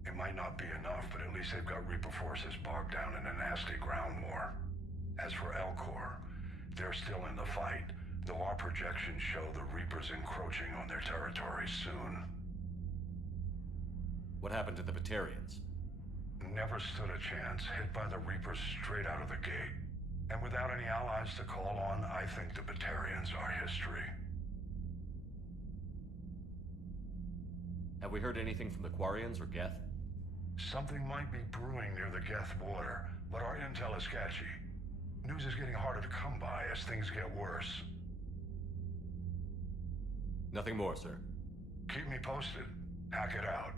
It might not be enough, but at least they've got Reaper forces bogged down in a nasty ground war. As for Elcor, they're still in the fight, though our projections show the Reapers encroaching on their territory soon. What happened to the Batarians? Never stood a chance, hit by the Reapers straight out of the gate. And without any allies to call on, I think the Batarians are history. Have we heard anything from the Quarians or Geth? Something might be brewing near the Geth border, but our intel is sketchy. News is getting harder to come by as things get worse. Nothing more, sir. Keep me posted. Hack it out.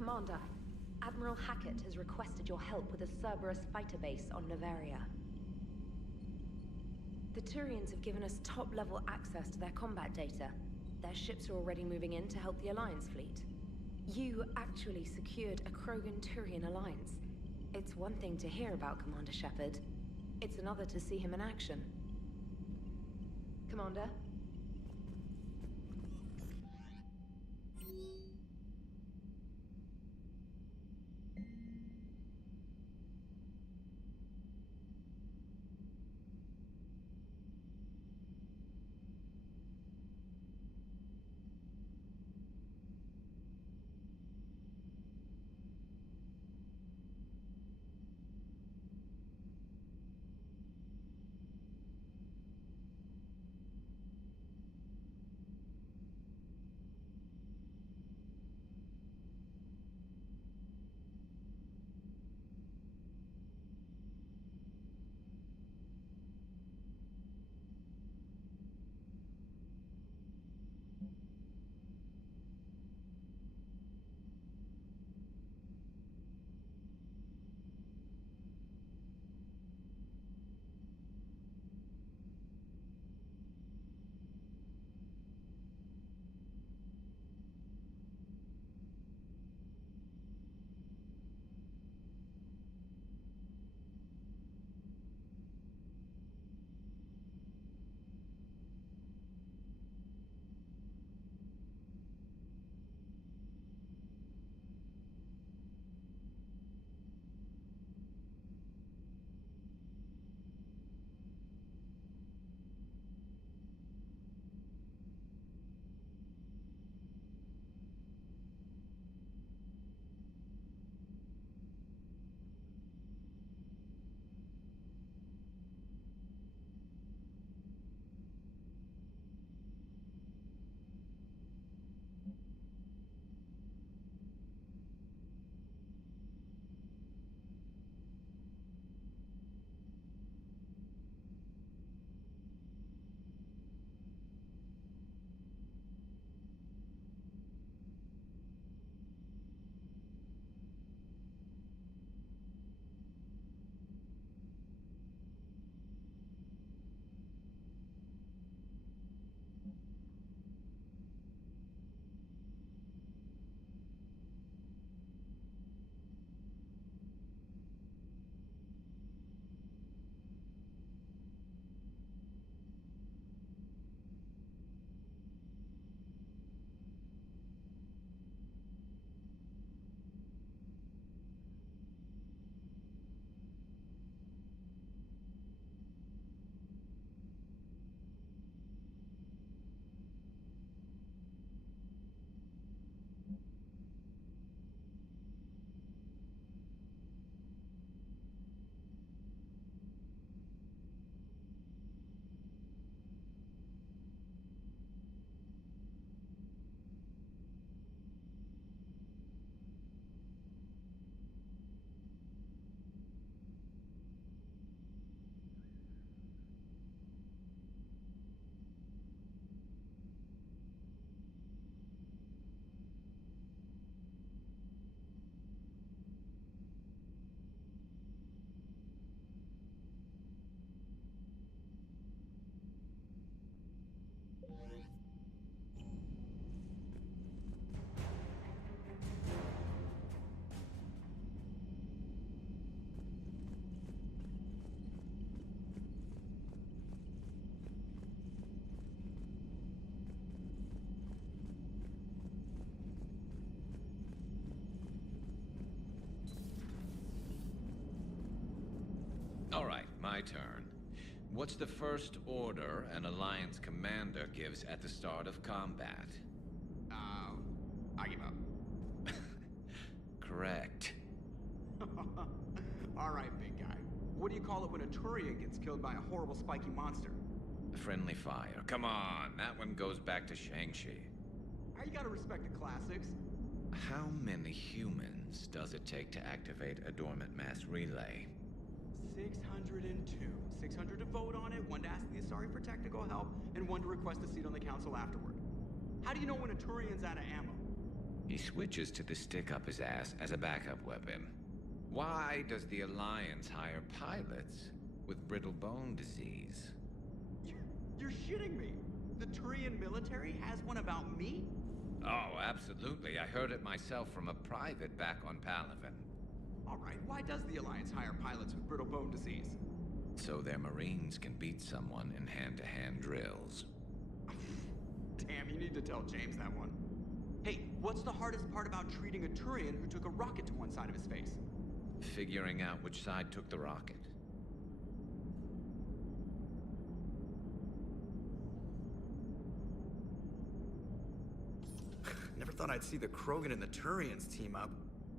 Commander, Admiral Hackett has requested your help with a Cerberus fighter base on Novaria. The Turians have given us top-level access to their combat data. Their ships are already moving in to help the Alliance fleet. You actually secured a Krogan-Turian alliance. It's one thing to hear about Commander Shepard. It's another to see him in action. Commander? All right, my turn. What's the first order an Alliance commander gives at the start of combat? I give up. Correct. All right, big guy. What do you call it when a Turian gets killed by a horrible spiky monster? Friendly fire. Come on, that one goes back to Shang-Chi. You gotta respect the classics. How many humans does it take to activate a dormant mass relay? 602. 600 to vote on it, 1 to ask the Asari for technical help, and 1 to request a seat on the council afterward. How do you know when a Turian's out of ammo? He switches to the stick up his ass as a backup weapon. Why does the Alliance hire pilots with brittle bone disease? You're shitting me. The Turian military has one about me? Oh, absolutely. I heard it myself from a private back on Palaven. All right, why does the Alliance hire pilots with brittle bone disease? So their Marines can beat someone in hand-to-hand drills. Damn, you need to tell James that one. Hey, what's the hardest part about treating a Turian who took a rocket to one side of his face? Figuring out which side took the rocket. Never thought I'd see the Krogan and the Turians team up.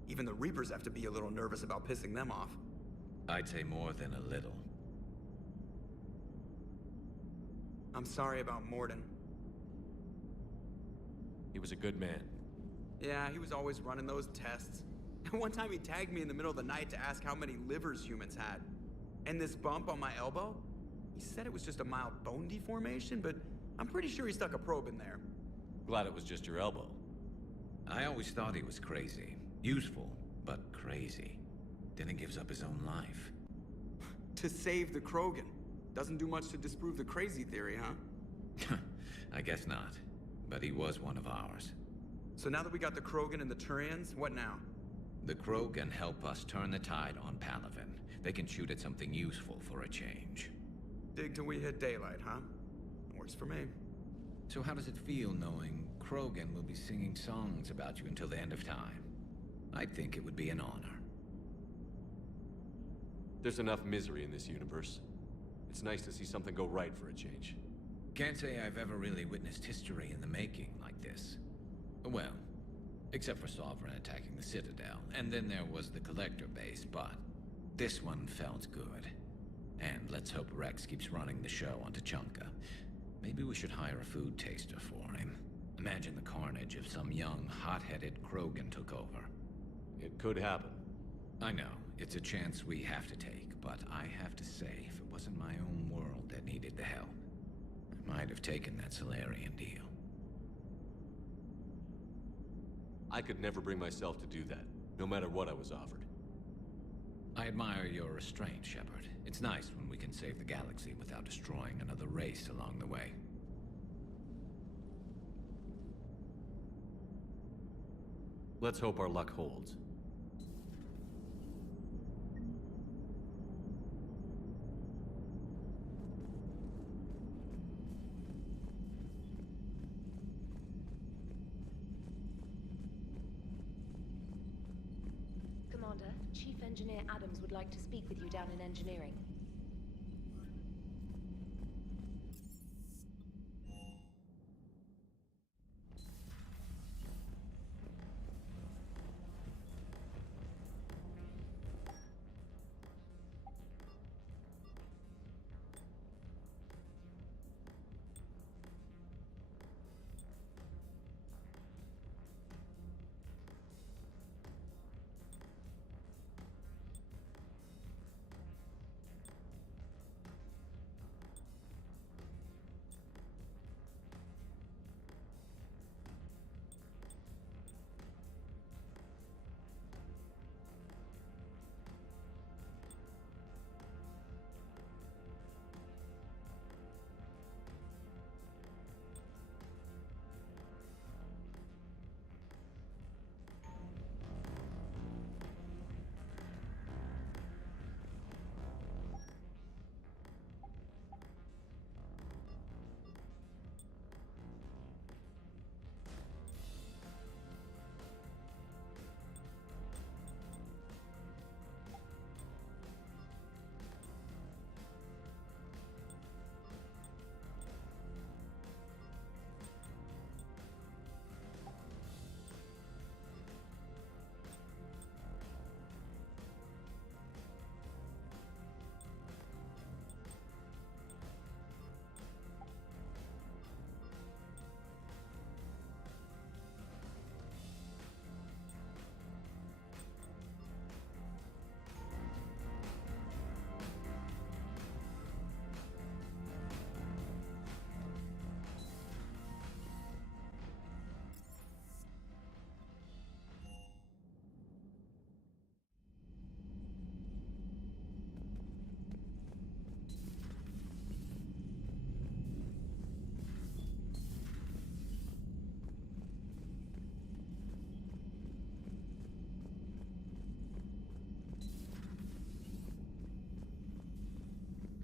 Even the Reapers have to be a little nervous about pissing them off. I'd say more than a little. I'm sorry about Morden. He was a good man. Yeah, he was always running those tests. One time he tagged me in the middle of the night to ask how many livers humans had. And this bump on my elbow? He said it was just a mild bone deformation, but I'm pretty sure he stuck a probe in there. Glad it was just your elbow. I always thought he was crazy. Useful, but crazy. Then he gives up his own life. To save the Krogan. Doesn't do much to disprove the crazy theory, huh? I guess not. But he was one of ours. So now that we got the Krogan and the Turians, what now? The Krogan help us turn the tide on Palaven. They can shoot at something useful for a change. Dig till we hit daylight, huh? Works for me. So how does it feel knowing Krogan will be singing songs about you until the end of time? I think it would be an honor. There's enough misery in this universe. It's nice to see something go right for a change. Can't say I've ever really witnessed history in the making like this. Well, except for Sovereign attacking the Citadel, and then there was the Collector base, but this one felt good. And let's hope Rex keeps running the show on Tuchanka. Maybe we should hire a food taster for him. Imagine the carnage if some young, hot-headed Krogan took over. It could happen. I know, it's a chance we have to take, but I have to say, if it wasn't my own world that needed the help, I might have taken that Salarian deal. I could never bring myself to do that, no matter what I was offered. I admire your restraint, Shepard. It's nice when we can save the galaxy without destroying another race along the way. Let's hope our luck holds. Commander, Chief Engineer Adams would like to speak with you down in engineering.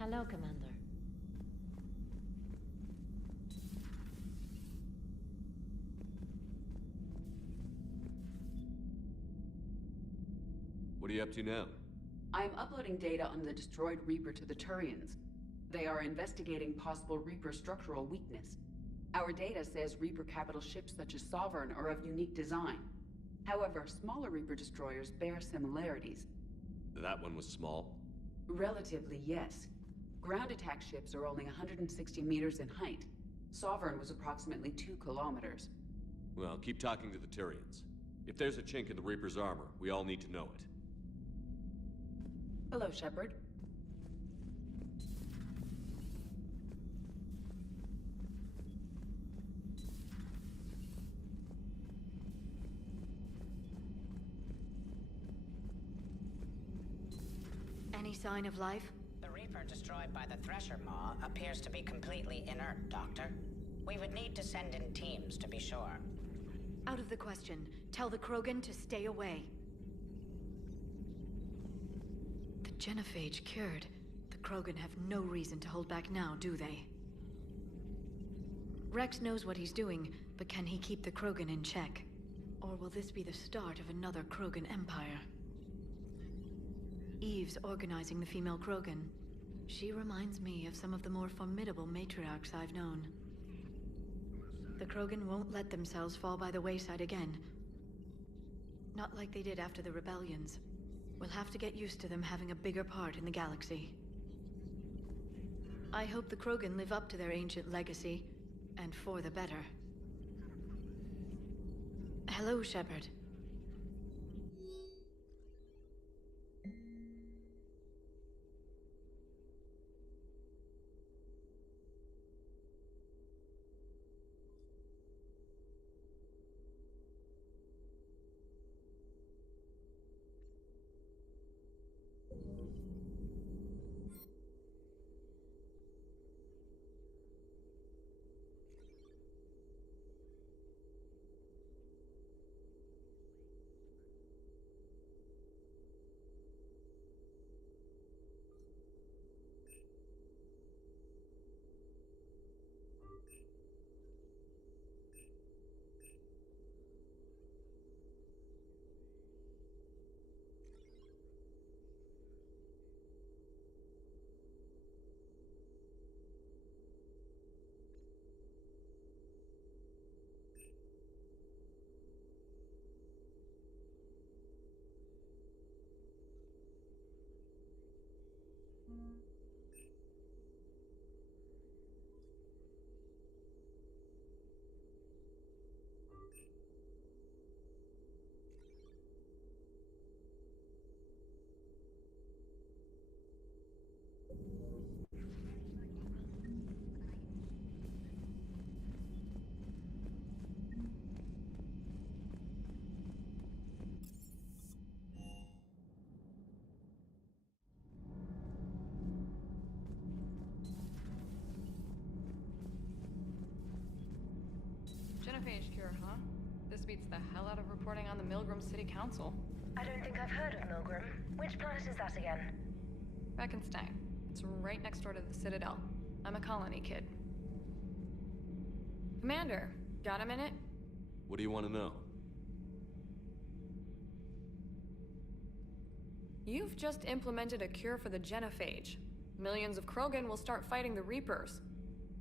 Hello, Commander. What are you up to now? I'm uploading data on the destroyed Reaper to the Turians. They are investigating possible Reaper structural weakness. Our data says Reaper capital ships such as Sovereign are of unique design. However, smaller Reaper destroyers bear similarities. That one was small? Relatively, yes. Ground attack ships are only 160 meters in height. Sovereign was approximately 2 kilometers. Well, keep talking to the Tyrians. If there's a chink in the Reaper's armor, we all need to know it. Hello, Shepard. Any sign of life? The Reaper destroyed by the Thresher Maw appears to be completely inert, Doctor. We would need to send in teams to be sure. Out of the question. Tell the Krogan to stay away. The genophage cured. The Krogan have no reason to hold back now, do they? Rex knows what he's doing, but can he keep the Krogan in check? Or will this be the start of another Krogan empire? Eve's organizing the female Krogan. She reminds me of some of the more formidable matriarchs I've known. The Krogan won't let themselves fall by the wayside again. Not like they did after the rebellions. We'll have to get used to them having a bigger part in the galaxy. I hope the Krogan live up to their ancient legacy, and for the better. Hello, Shepard. Genophage cure, huh? This beats the hell out of reporting on the Milgram City Council. I don't think I've heard of Milgram. Which planet is that again? Reichenstein. It's right next door to the Citadel. I'm a colony kid. Commander, got a minute? What do you want to know? You've just implemented a cure for the genophage. Millions of Krogan will start fighting the Reapers.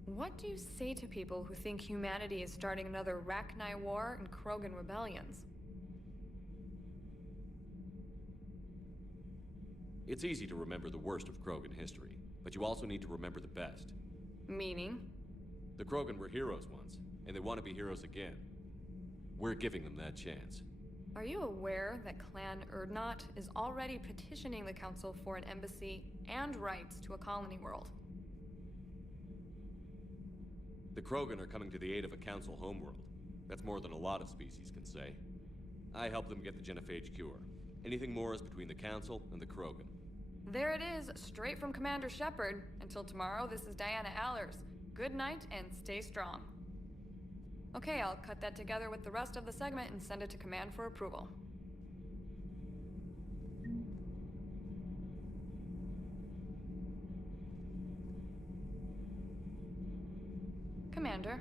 What do you say to people who think humanity is starting another Rachni War and Krogan rebellions? It's easy to remember the worst of Krogan history, but you also need to remember the best. Meaning? The Krogan were heroes once, and they want to be heroes again. We're giving them that chance. Are you aware that Clan Urdnot is already petitioning the Council for an embassy and rights to a colony world? The Krogan are coming to the aid of a Council homeworld. That's more than a lot of species can say. I help them get the genophage cure. Anything more is between the Council and the Krogan. There it is, straight from Commander Shepard. Until tomorrow, this is Diana Allers. Good night and stay strong. Okay, I'll cut that together with the rest of the segment and send it to Command for approval. Commander.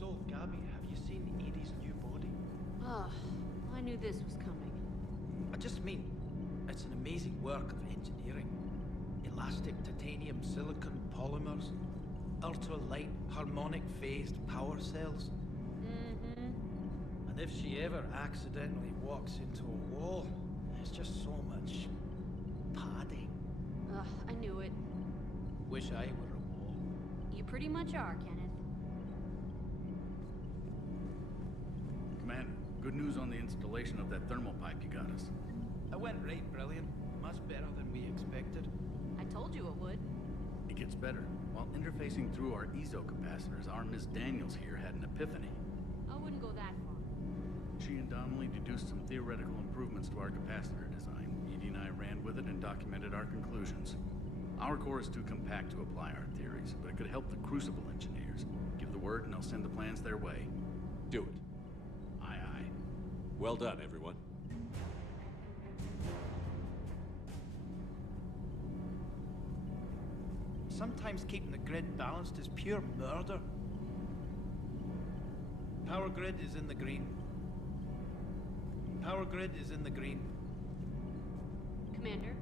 So, Gabby, have you seen Edie's new body? Ah, I knew this was coming. I just mean, it's an amazing work of engineering. Elastic titanium silicon polymers, ultra-light harmonic phased power cells. Mm-hmm. And if she ever accidentally walks into a wall, there's just so much padding. Ugh, I knew it. Wish I were a wall. You pretty much are, Kenneth. Commander, good news on the installation of that thermal pipe you got us. It went right brilliant. Much better than we expected. I told you it would. It gets better. While interfacing through our EZO capacitors, our Miss Daniels here had an epiphany. I wouldn't go that far. She and Donnelly deduced some theoretical improvements to our capacitor design. Edie and I ran with it and documented our conclusions. Our core is too compact to apply our theories, but it could help the Crucible engineers. Give the word and I'll send the plans their way. Do it. Aye, aye. Well done, everyone. Sometimes keeping the grid balanced is pure murder. Power grid is in the green. Power grid is in the green. Commander?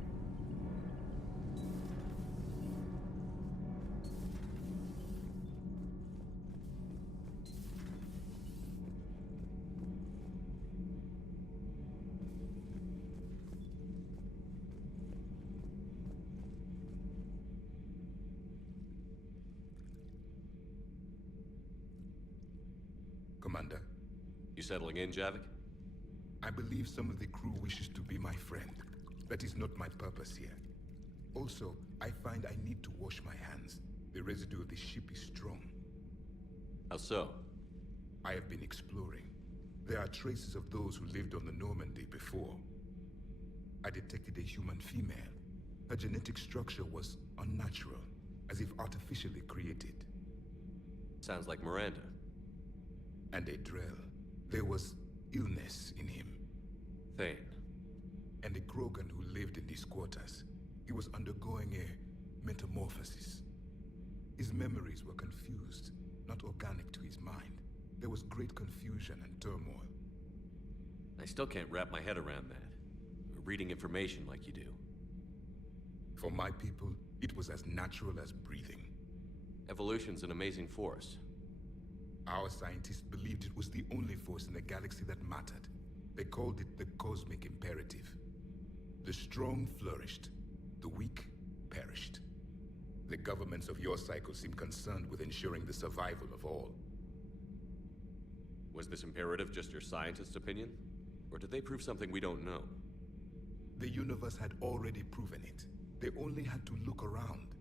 Commander. You settling in, Javik? I believe some of the crew wishes to be my friend. That is not my purpose here. Also, I find I need to wash my hands. The residue of the ship is strong. How so? I have been exploring. There are traces of those who lived on the Normandy before. I detected a human female. Her genetic structure was unnatural, as if artificially created. Sounds like Miranda. And a Drell. There was illness in him. Thane. And a Krogan who lived in these quarters. He was undergoing a metamorphosis. His memories were confused, not organic to his mind. There was great confusion and turmoil. I still can't wrap my head around that. Reading information like you do. For my people, it was as natural as breathing. Evolution's an amazing force. Our scientists believed it was the only force in the galaxy that mattered. They called it the cosmic imperative. The strong flourished, the weak perished. The governments of your cycle seem concerned with ensuring the survival of all. Was this imperative just your scientist's opinion? Or did they prove something we don't know? The universe had already proven it. They only had to look around.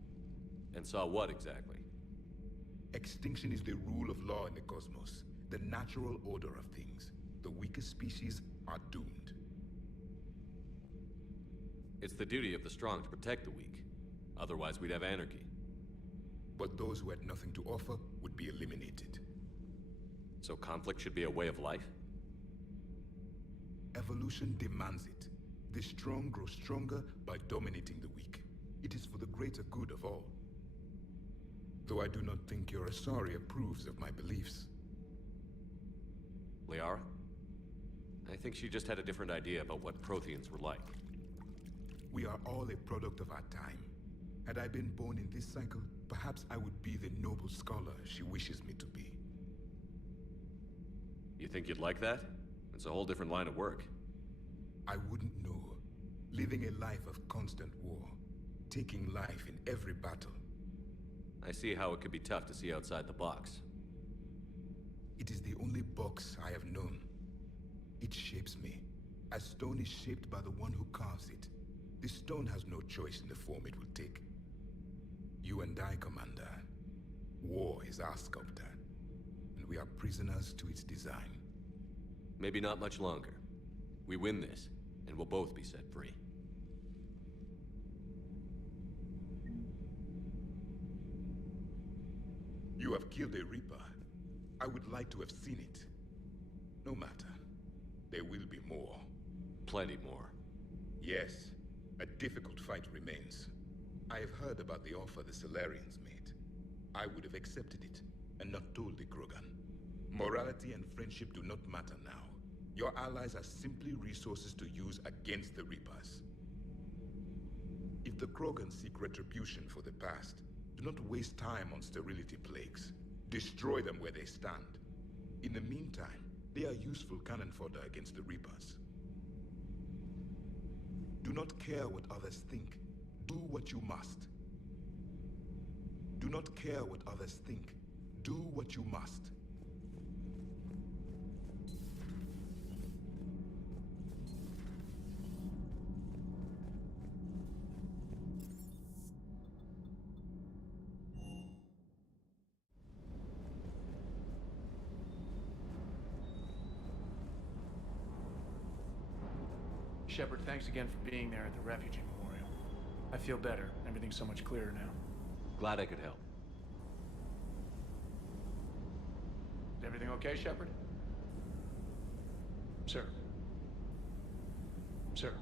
And saw what exactly? Extinction is the rule of law in the cosmos, the natural order of things. The weakest species are doomed. It's the duty of the strong to protect the weak. Otherwise, we'd have anarchy. But those who had nothing to offer would be eliminated. So conflict should be a way of life? Evolution demands it. The strong grow stronger by dominating the weak. It is for the greater good of all. Though I do not think your Asari approves of my beliefs. Liara? I think she just had a different idea about what Protheans were like. We are all a product of our time. Had I been born in this cycle, perhaps I would be the noble scholar she wishes me to be. You think you'd like that? It's a whole different line of work. I wouldn't know. Living a life of constant war. Taking life in every battle. I see how it could be tough to see outside the box. It is the only box I have known. It shapes me, as stone is shaped by the one who carves it. The stone has no choice in the form it will take. You and I, Commander. War is our sculptor, and we are prisoners to its design. Maybe not much longer. We win this, and we'll both be set free. You have killed a Reaper. I would like to have seen it. No matter. There will be more. plenty more. Yes, a difficult fight remains. I have heard about the offer the Solarians made. I would have accepted it, and not told the Krogan. Morality and friendship do not matter now. Your allies are simply resources to use against the Reapers. If the Krogan seek retribution for the past, do not waste time on sterility plagues. Destroy them where they stand. In the meantime, they are useful cannon fodder against the Reapers. Do not care what others think. Do what you must. Do not care what others think. Do what you must. Shepard, thanks again for being there at the Refugee Memorial. I feel better. Everything's so much clearer now. Glad I could help. Is everything okay, Shepard? Sir. Sir.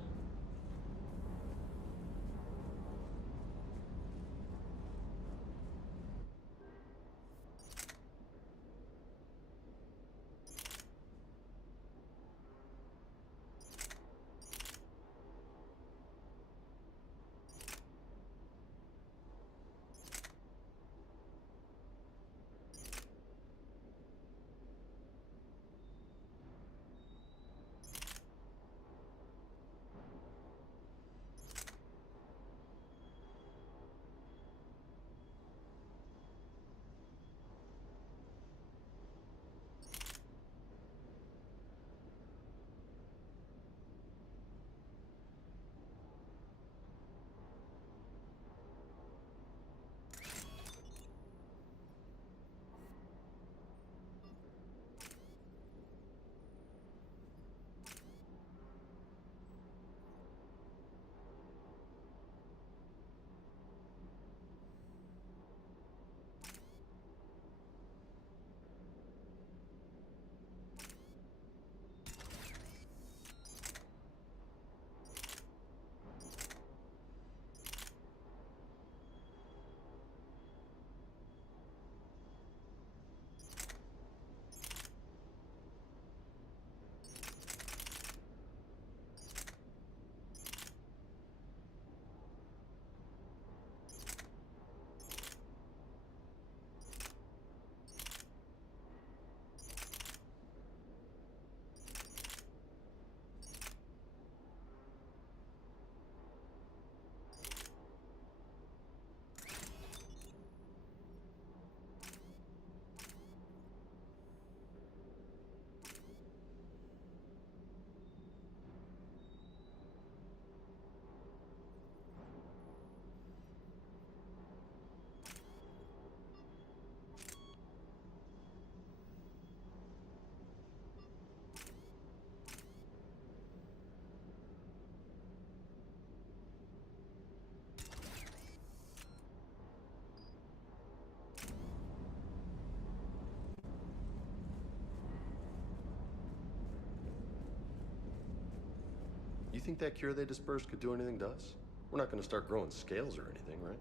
You think that cure they dispersed could do anything to us? We're not gonna start growing scales or anything, right?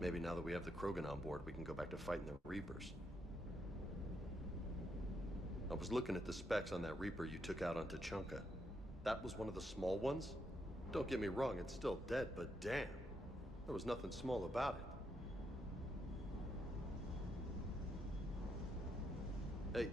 Maybe now that we have the Krogan on board, we can go back to fighting the Reapers. I was looking at the specs on that Reaper you took out on Tuchanka. That was one of the small ones? Don't get me wrong, it's still dead, but damn. There was nothing small about it. Hey.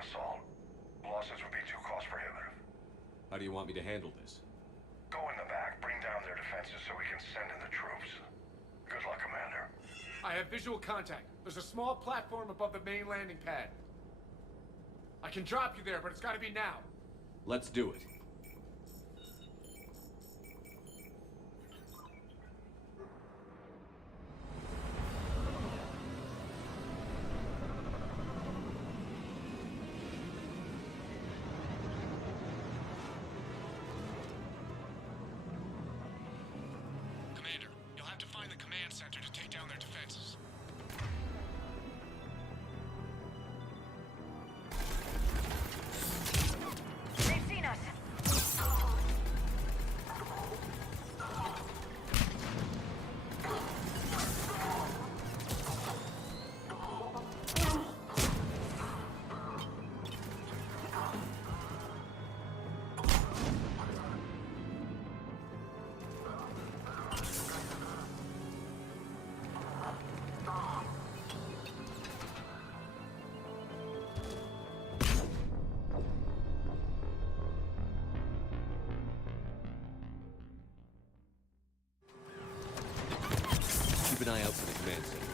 assault. Losses would be too cost prohibitive. How do you want me to handle this? Go in the back, bring down their defenses so we can send in the troops. Good luck, Commander. I have visual contact. There's a small platform above the main landing pad. I can drop you there, but it's gotta be now. Let's do it. Commander, you'll have to find the command center to take down their defenses. They've seen us. Keep an eye out for the command center.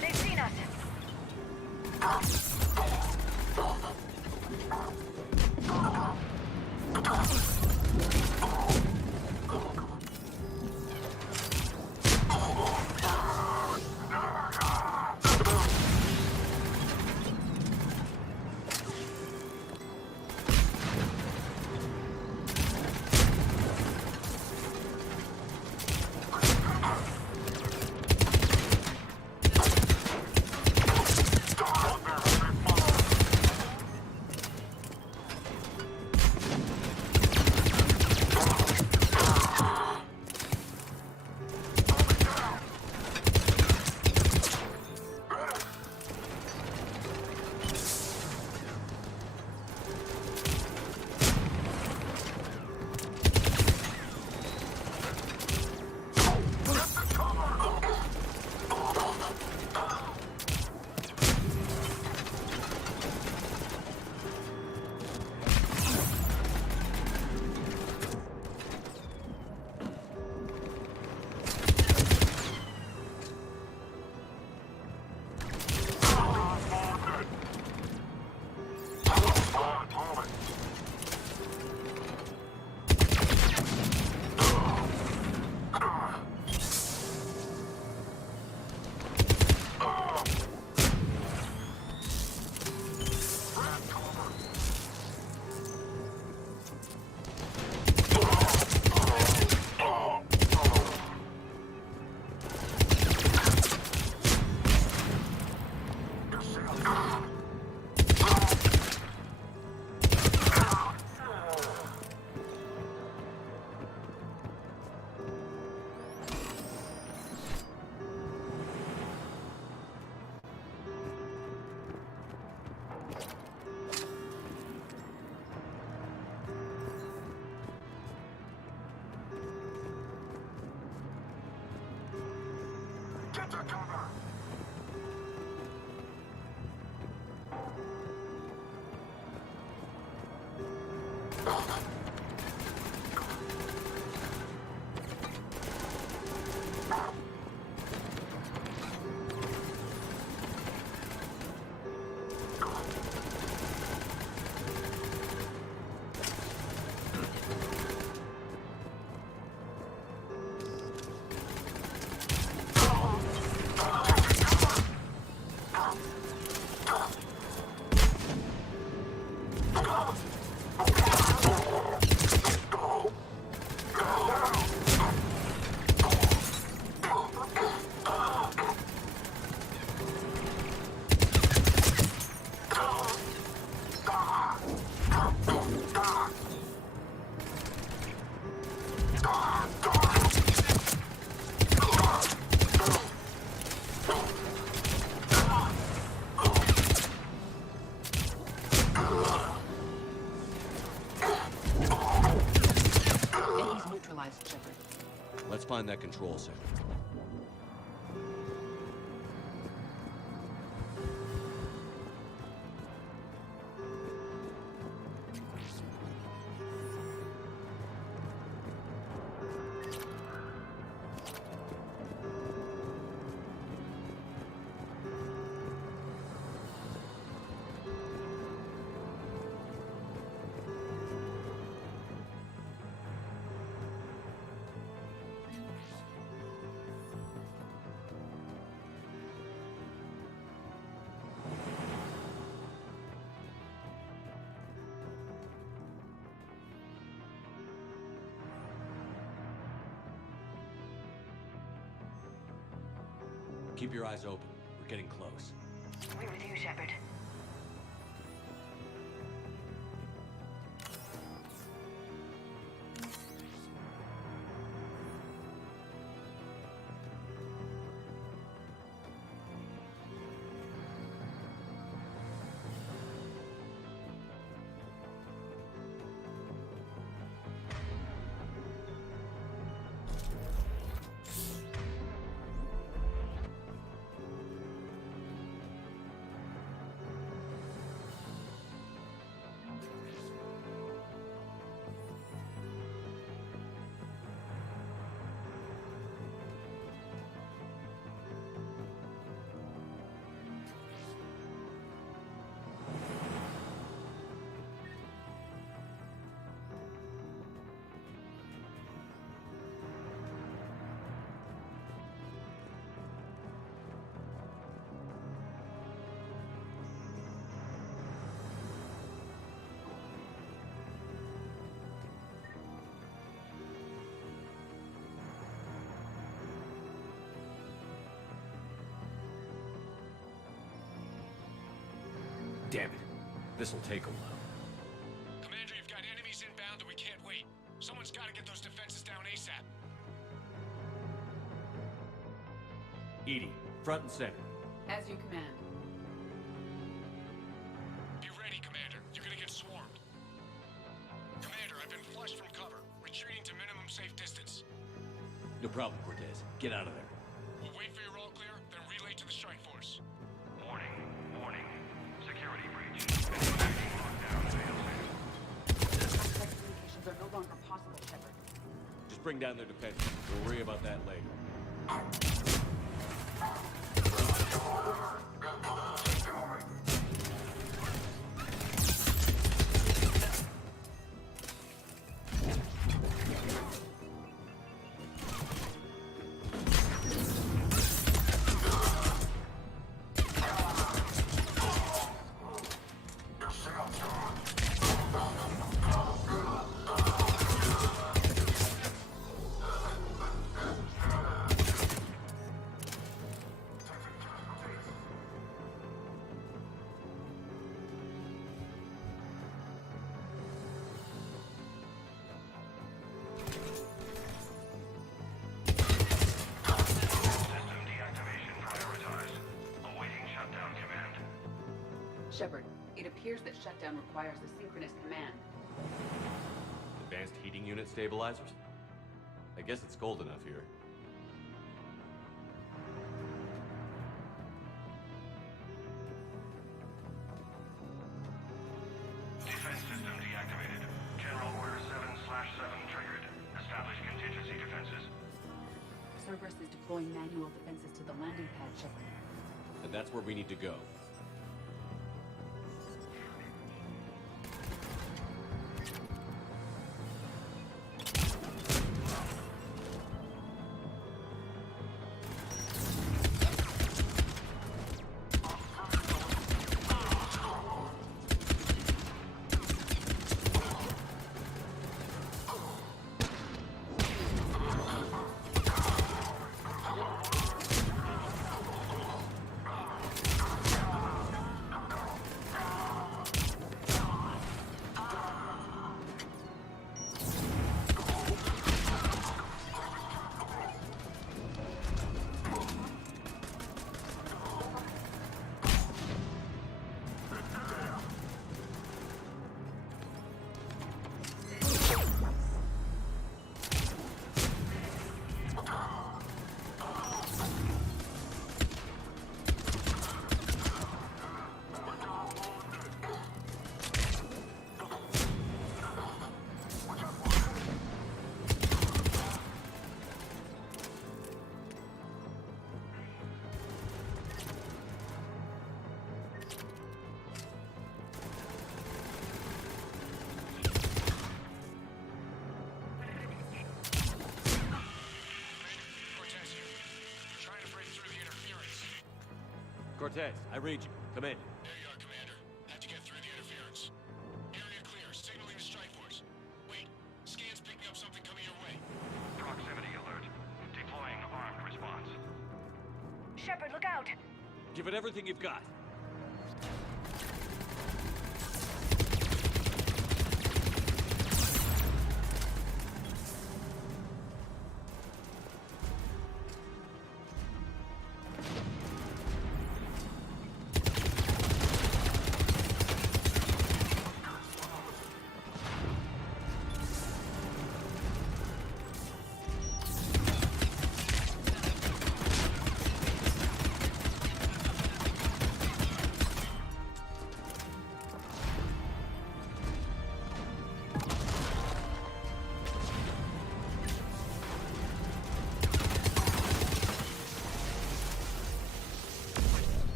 They've seen us. Get to cover! Let's find that control center. Keep your eyes open. We're getting close. We're with you, Shepard. Damn it. This'll take a while. Commander, you've got enemies inbound and we can't wait. Someone's got to get those defenses down ASAP. EDI, front and center. As you command. Be ready, Commander. You're gonna get swarmed. Commander, I've been flushed from cover. Retreating to minimum safe distance. No problem, Cortez. Get out of there. We'll wait for your all clear, then relay to the strike force. Warning. Warning. Security breach. Lockdown failsafe. Communications are no longer possible, Shepard. Just bring down their defenses. We'll worry about that later. Shepard, it appears that shutdown requires a synchronous command. Advanced heating unit stabilizers? I guess it's cold enough here. Defense system deactivated. General Order 7/7 triggered. Establish contingency defenses. Cerberus is deploying manual defenses to the landing pad, Shepard. And that's where we need to go. Cortez, I read you. Come in. There you are, Commander. Had to get through the interference. Area clear. Signaling the strike force. Wait. Scan's picking up something coming your way. Proximity alert. Deploying armed response. Shepard, look Give it everything you've got.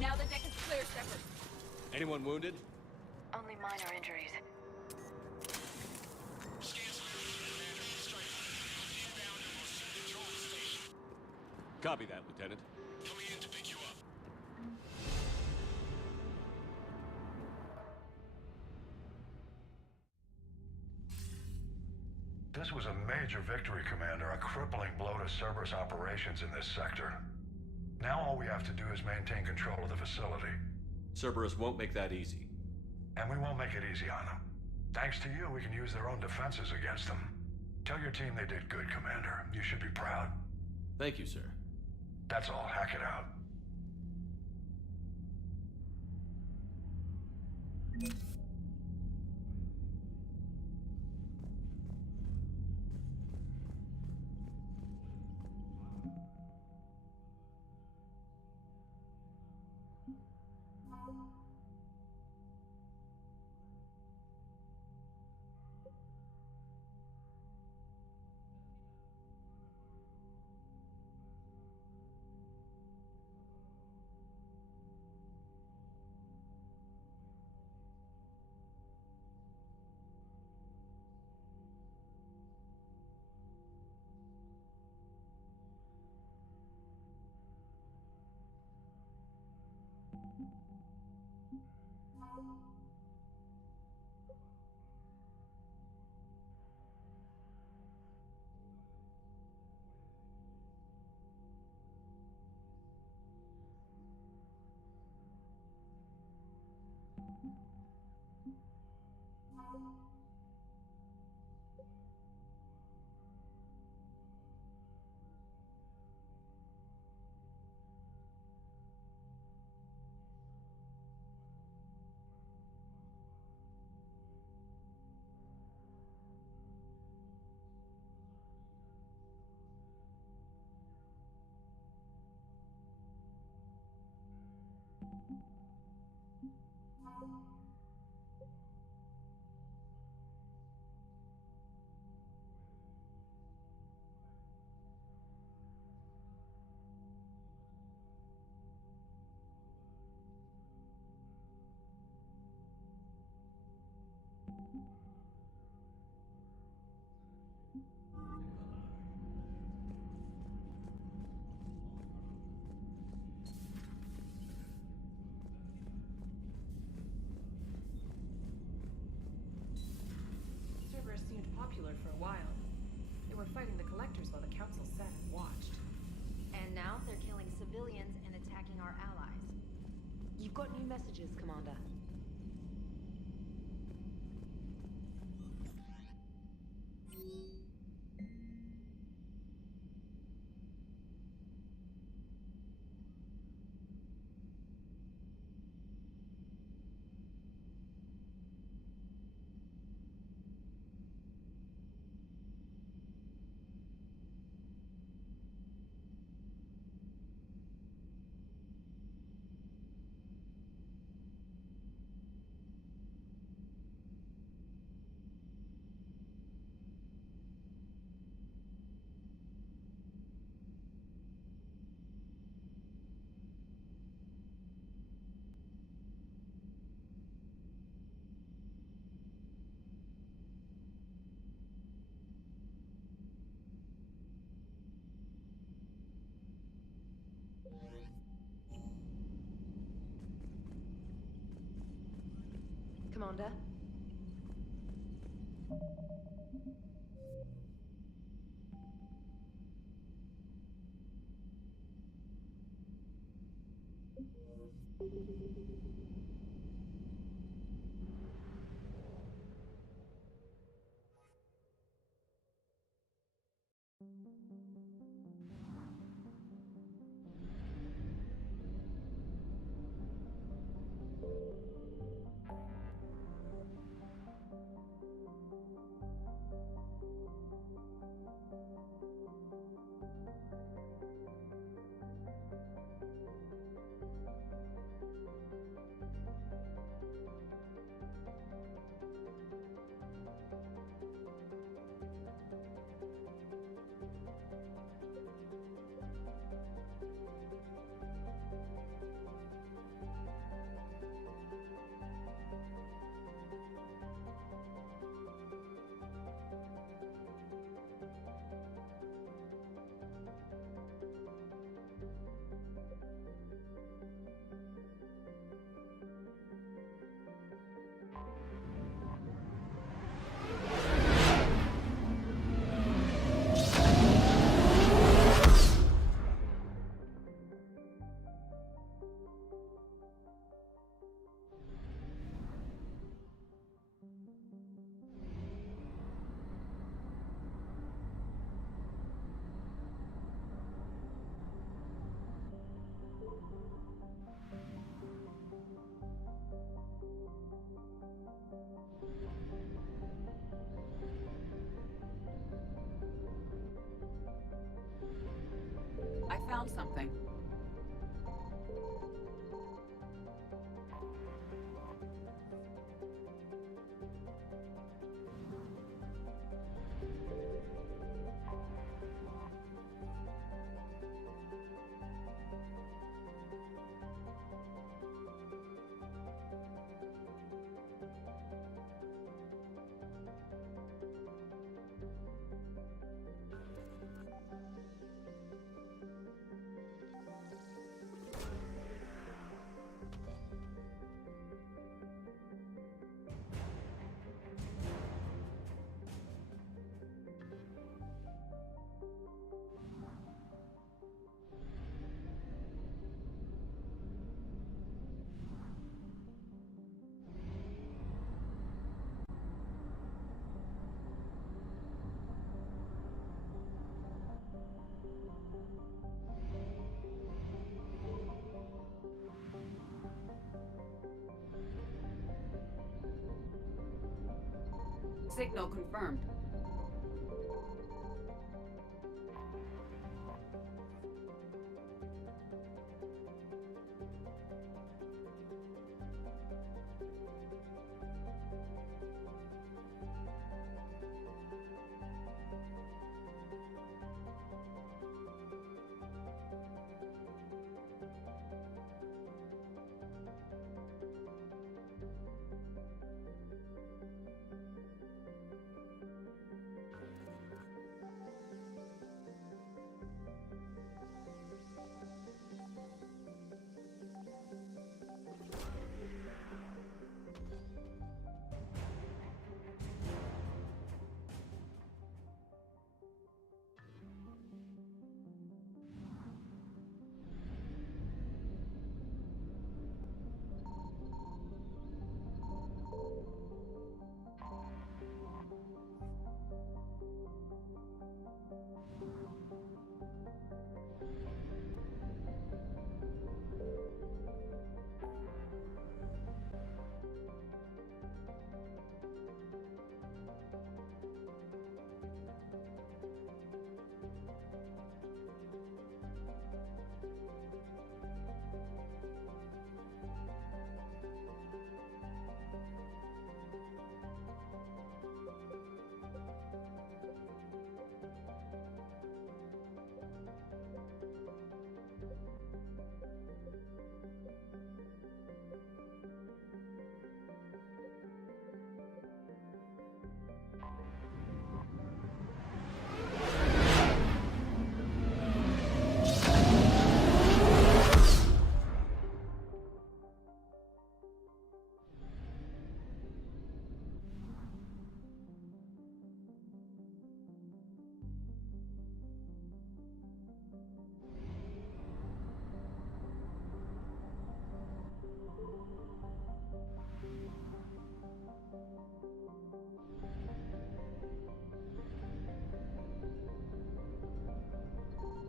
Now the deck is clear, Shepard. Anyone wounded? Only minor injuries. Copy that, Lieutenant. This was a major victory, Commander. A crippling blow to Cerberus operations in this sector. Now all we have to do is maintain control of the facility. Cerberus won't make that easy. And we won't make it easy on them. Thanks to you, we can use their own defenses against them. Tell your team they did good, Commander. You should be proud. Thank you, sir. That's all. Hack it out. Cerberus seemed popular for a while. They were fighting the Collectors while the Council sat and watched. And now they're killing civilians and attacking our allies. You've got new messages, Commander. Commander? I found something. Signal confirmed.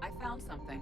I found something.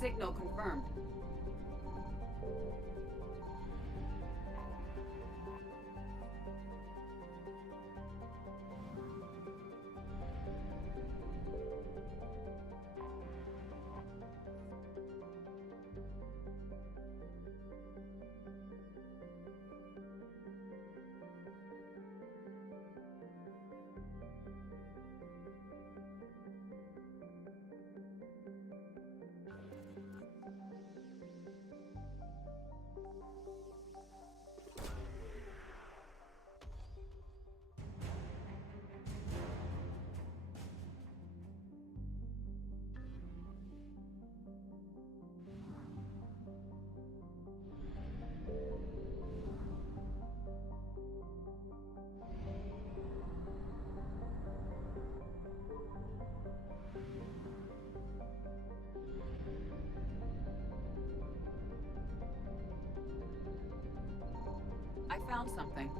Signal confirmed. I found something.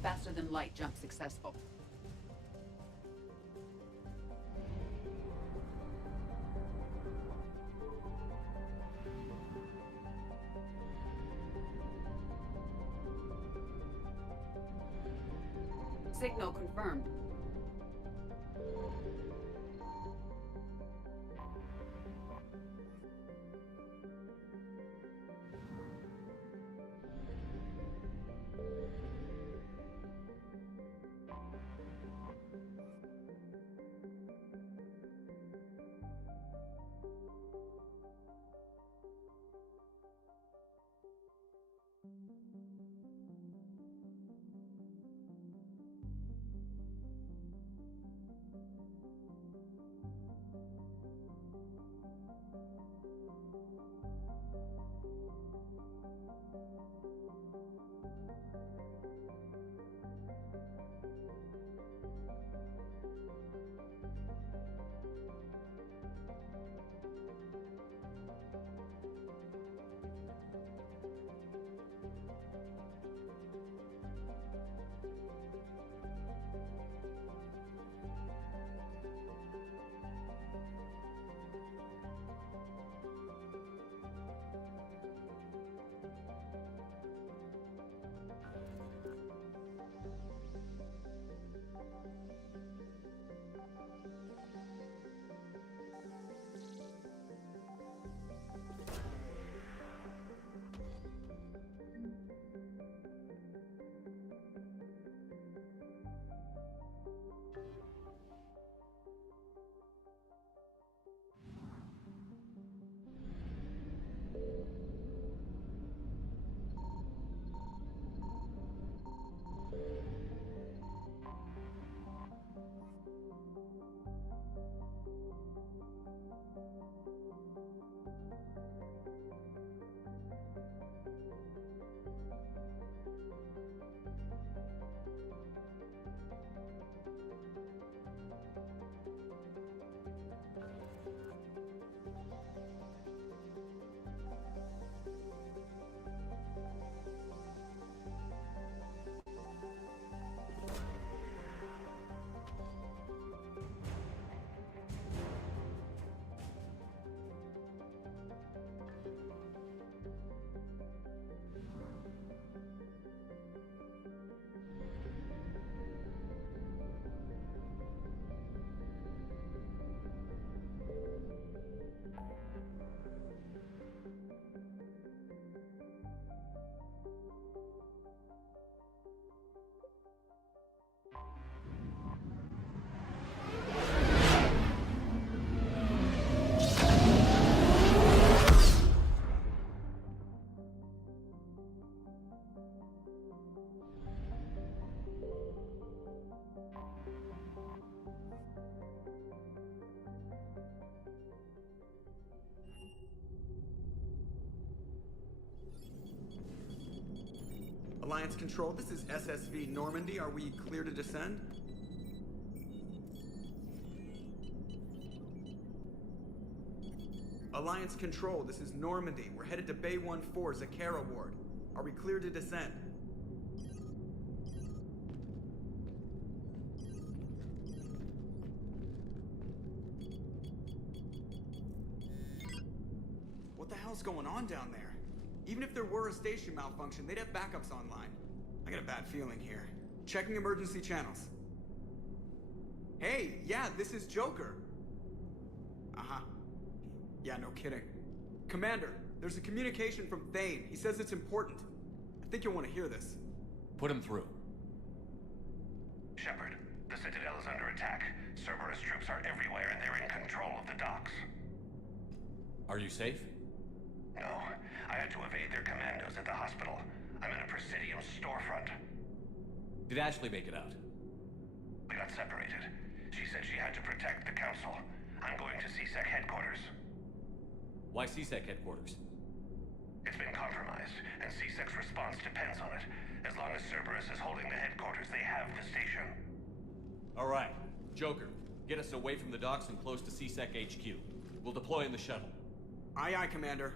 Faster than light jump successful. Signal confirmed. Alliance Control, this is SSV Normandy. Are we clear to descend? Alliance Control, this is Normandy. We're headed to Bay 1-4, Zakara Ward. Are we clear to descend? What the hell's going on down there? Even if there were a station malfunction, they'd have backups online. I got a bad feeling here. Checking emergency channels. Hey, yeah, this is Joker. Uh-huh. Yeah, no kidding. Commander, there's a communication from Thane. He says it's important. I think you'll want to hear this. Put him through. Shepard, the Citadel is under attack. Cerberus troops are everywhere and they're in control of the docks. Are you safe? No, I had to evade their commandos at the hospital. I'm in a Presidium storefront. Did Ashley make it out? We got separated. She said she had to protect the Council. I'm going to CSEC headquarters. Why CSEC headquarters? It's been compromised, and CSEC's response depends on it. As long as Cerberus is holding the headquarters, they have the station. All right. Joker, get us away from the docks and close to CSEC HQ. We'll deploy in the shuttle. Aye, aye, Commander.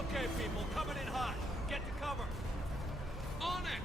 Okay, people, coming in hot. Get to cover. On it!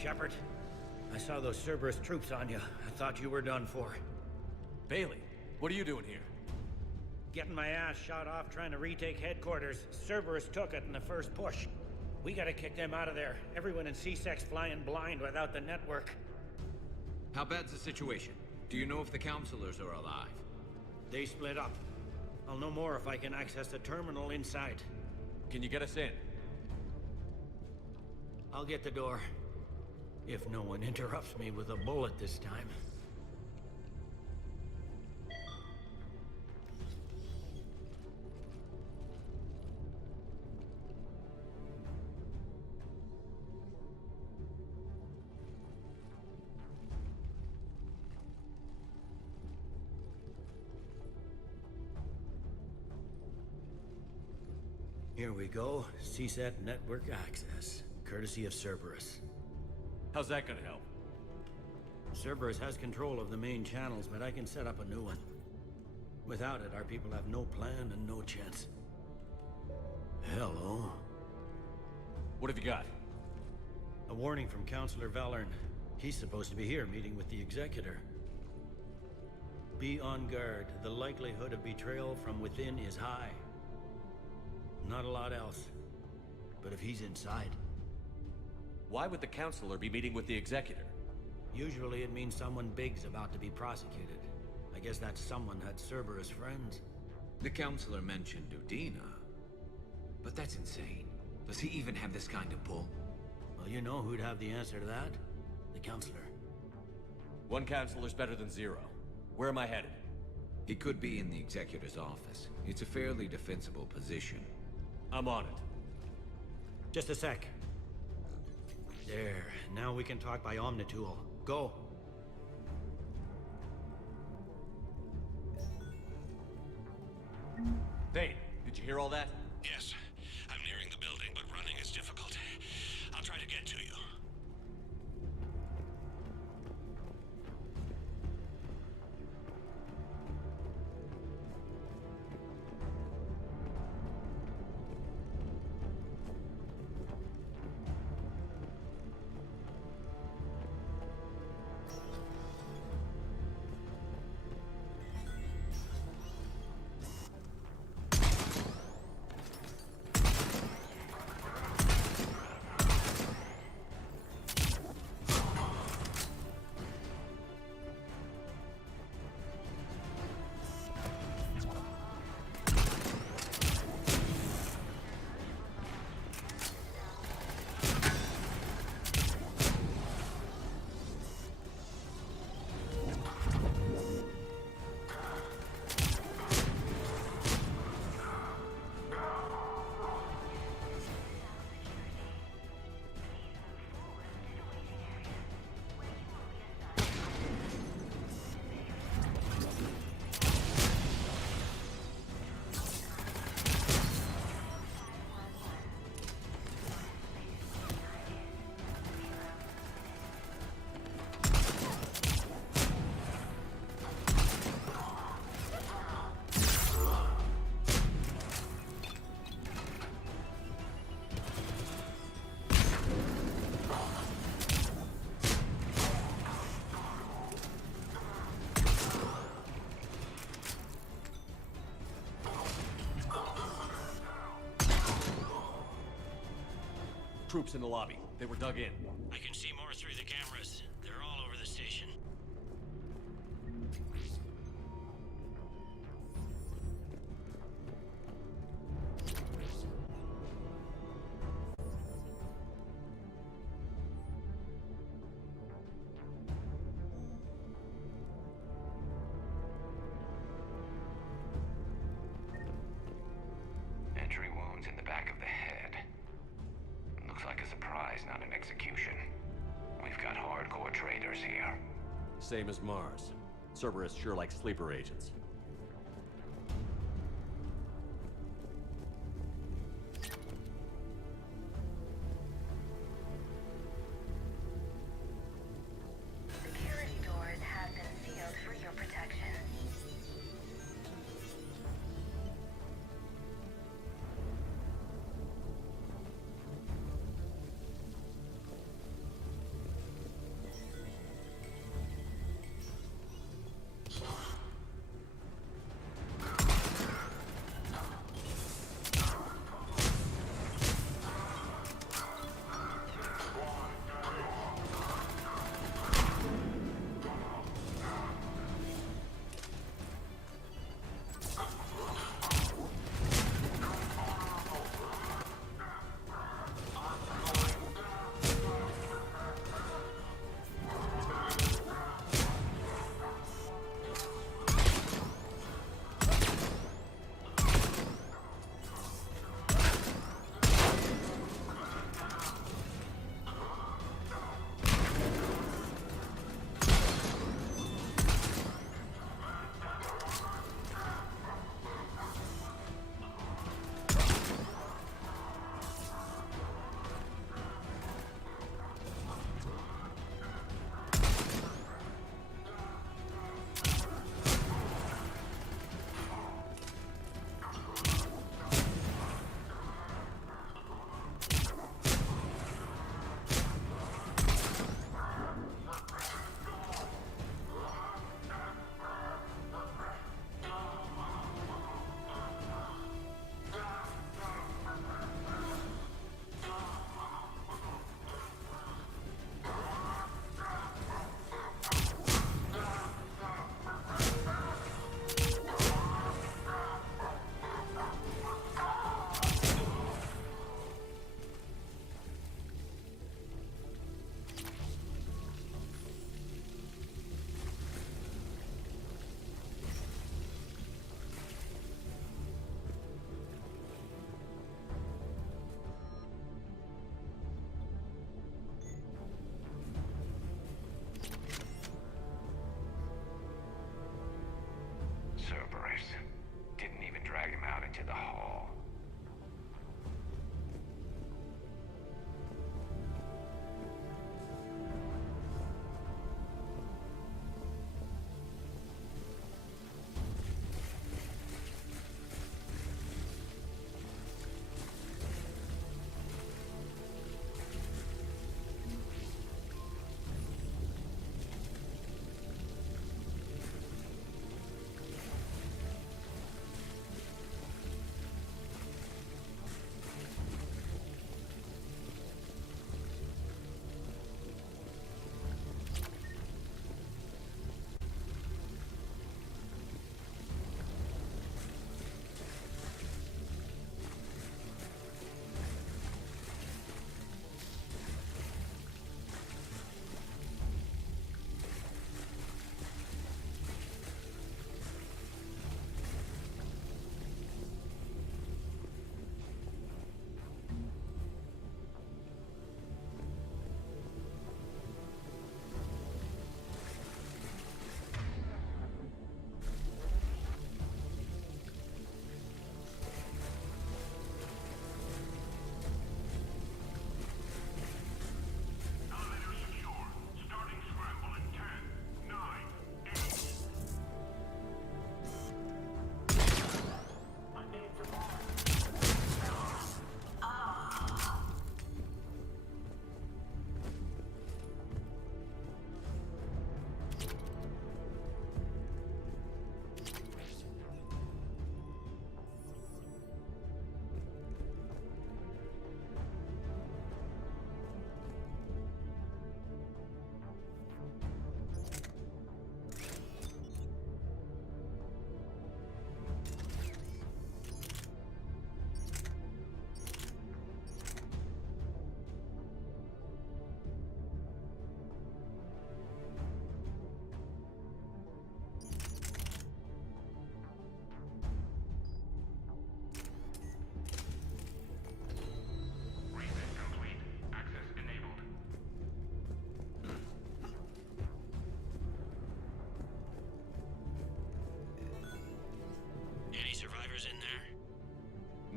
Shepard, I saw those Cerberus troops on you. I thought you were done for. Bailey, what are you doing here? Getting my ass shot off trying to retake headquarters. Cerberus took it in the first push. We gotta kick them out of there. Everyone in C-Sec's flying blind without the network. How bad's the situation? Do you know if the counselors are alive? They split up. I'll know more if I can access the terminal inside. Can you get us in? I'll get the door. If no one interrupts me with a bullet this time. Here we go. CSAT network access, courtesy of Cerberus. How's that gonna help? Cerberus has control of the main channels, but I can set up a new one. Without it, our people have no plan and no chance. Hello. What have you got? A warning from Counselor Valern. He's supposed to be here meeting with the Executor. Be on guard. The likelihood of betrayal from within is high. Not a lot else. But if he's inside... Why would the Counselor be meeting with the Executor? Usually it means someone big's about to be prosecuted. I guess that someone had Cerberus friends. The counselor mentioned Udina, but that's insane. Does he even have this kind of pull? Well, you know who'd have the answer to that? The counselor. One counselor's better than zero. Where am I headed? He could be in the Executor's office. It's a fairly defensible position. I'm on it. Just a sec. There. Now we can talk by Omnitool. Go. Thane, did you hear all that? Yes. I'm nearing the building, but running is difficult. I'll try to get to you. Troops in the lobby. They were dug in. I can see more through the cameras. They're all over the station. Entry wounds in the back of the head. Looks like a surprise, not an execution. We've got hardcore traitors here. Same as Mars. Cerberus sure likes sleeper agents. Security doors have been sealed for your protection.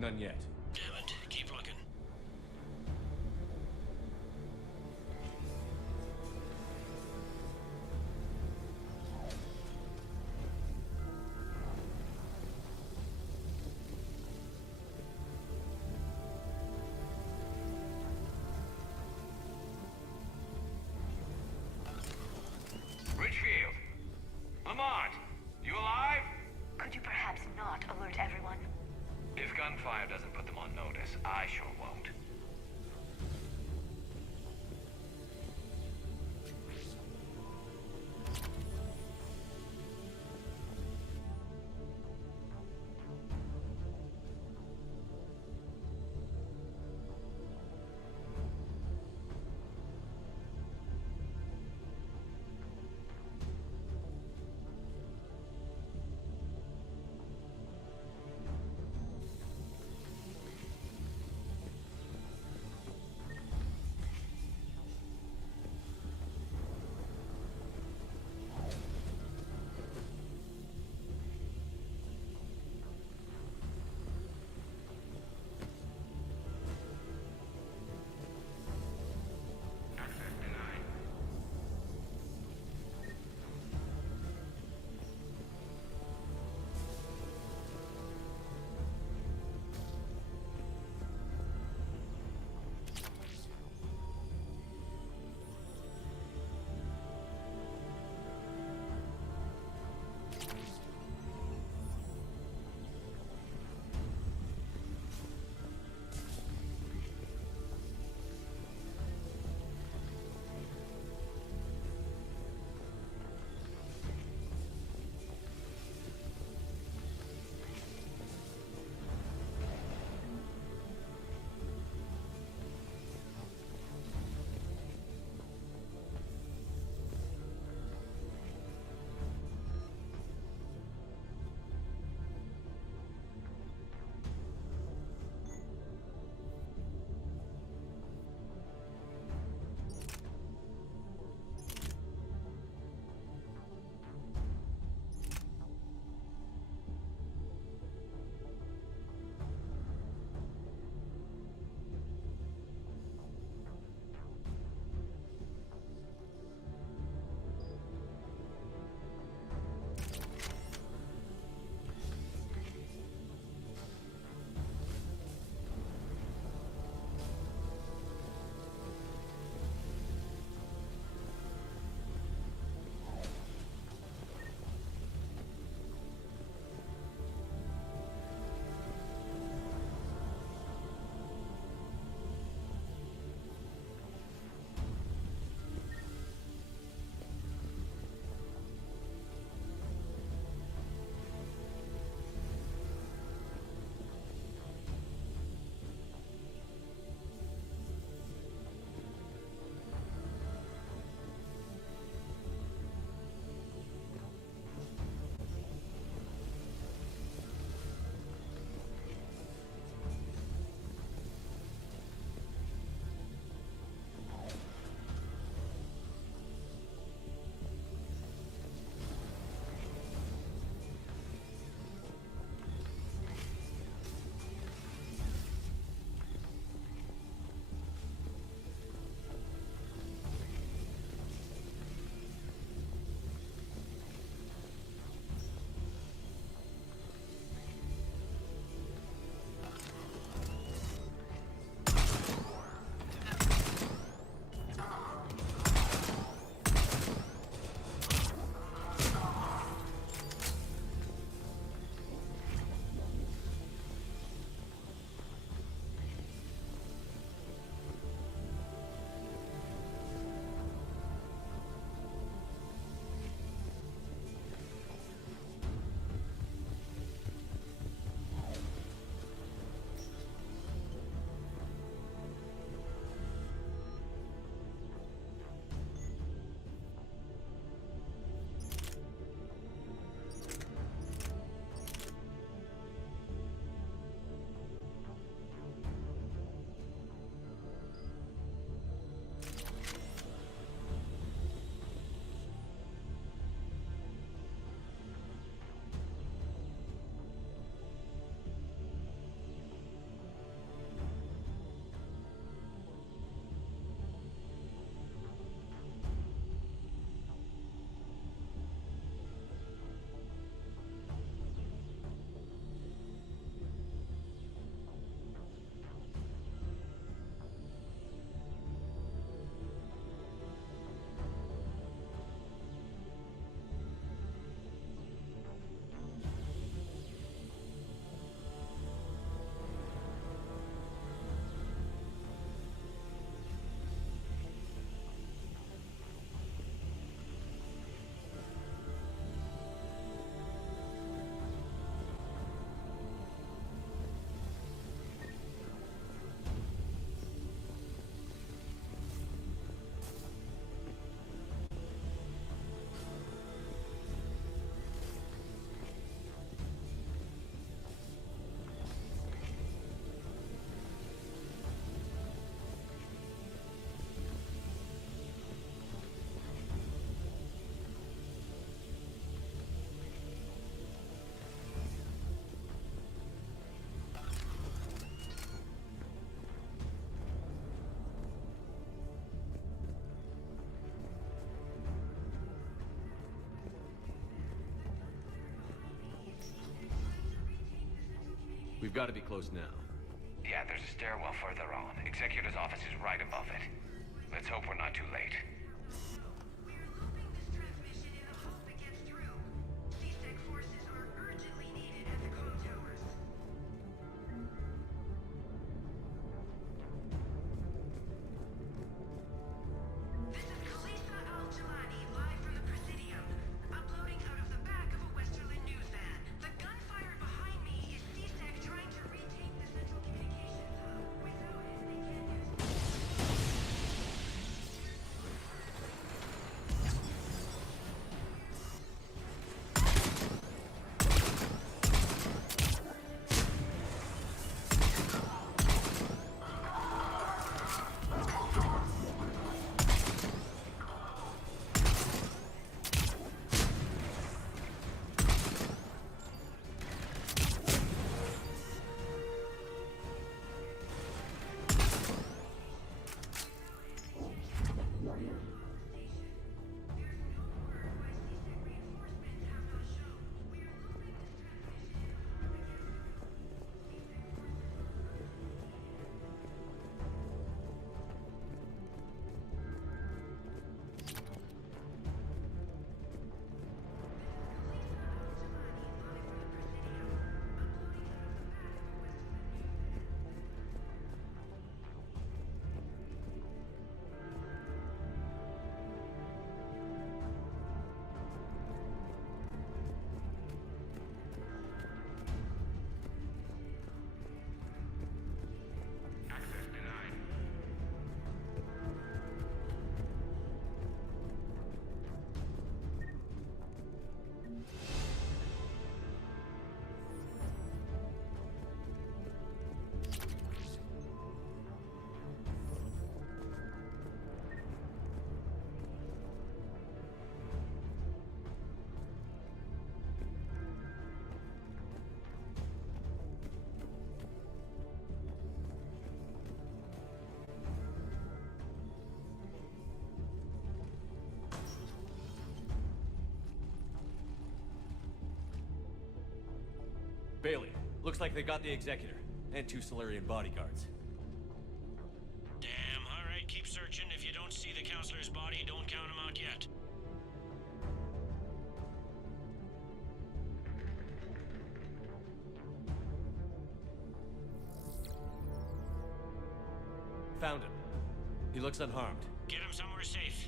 None yet. Damn it. Keep looking. Richfield! Lamont! You alive? Could you perhaps not alert everyone? If gunfire doesn't put the We've got to be close now. Yeah, there's a stairwell further on. Executor's office is right above it. Let's hope we're not too late. Bailey, looks like they got the Executor, and 2 Solarian bodyguards. Damn, alright, keep searching. If you don't see the counselor's body, don't count him out yet. Found him. He looks unharmed. Get him somewhere safe.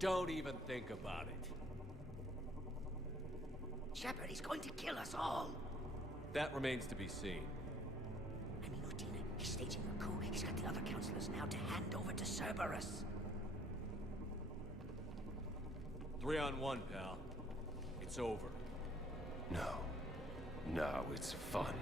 Don't even think about it. Shepard, he's going to kill us all. That remains to be seen. I mean, Udina, he's staging a coup. He's got the other counselors now to hand over to Cerberus. 3-on-1, pal. It's over. No, it's fun.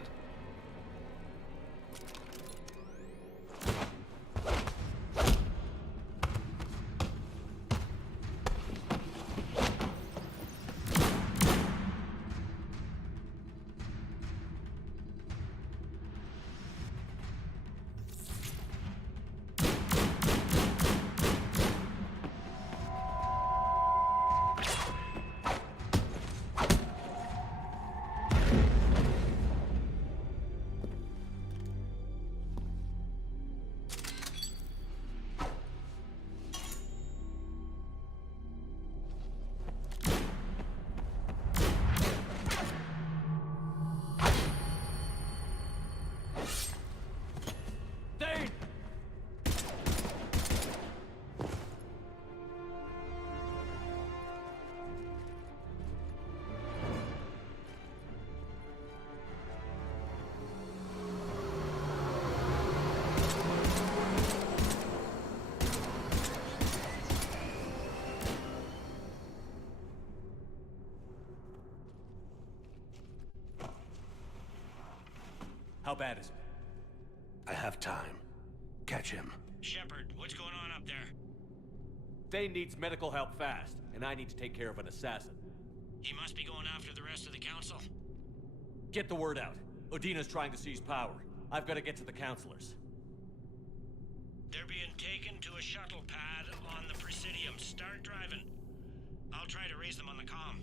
How bad is it? I have time. Catch him. Shepard, what's going on up there? Thane needs medical help fast, and I need to take care of an assassin. He must be going after the rest of the council. Get the word out. Udina's trying to seize power. I've got to get to the councilors. They're being taken to a shuttle pad on the Presidium. Start driving. I'll try to raise them on the comm.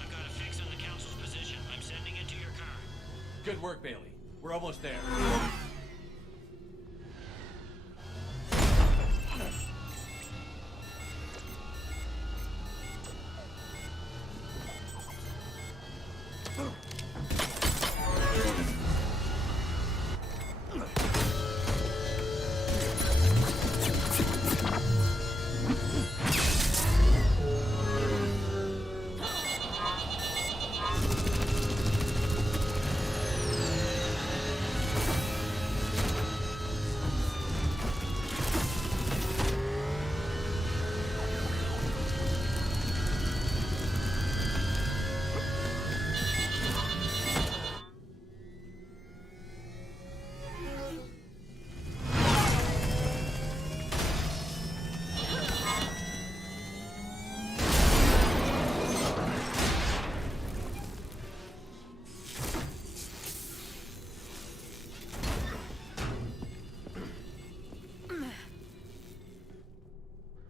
I've got a fix on the council's position. I'm sending it to your car. Good work, Bailey. We're almost there.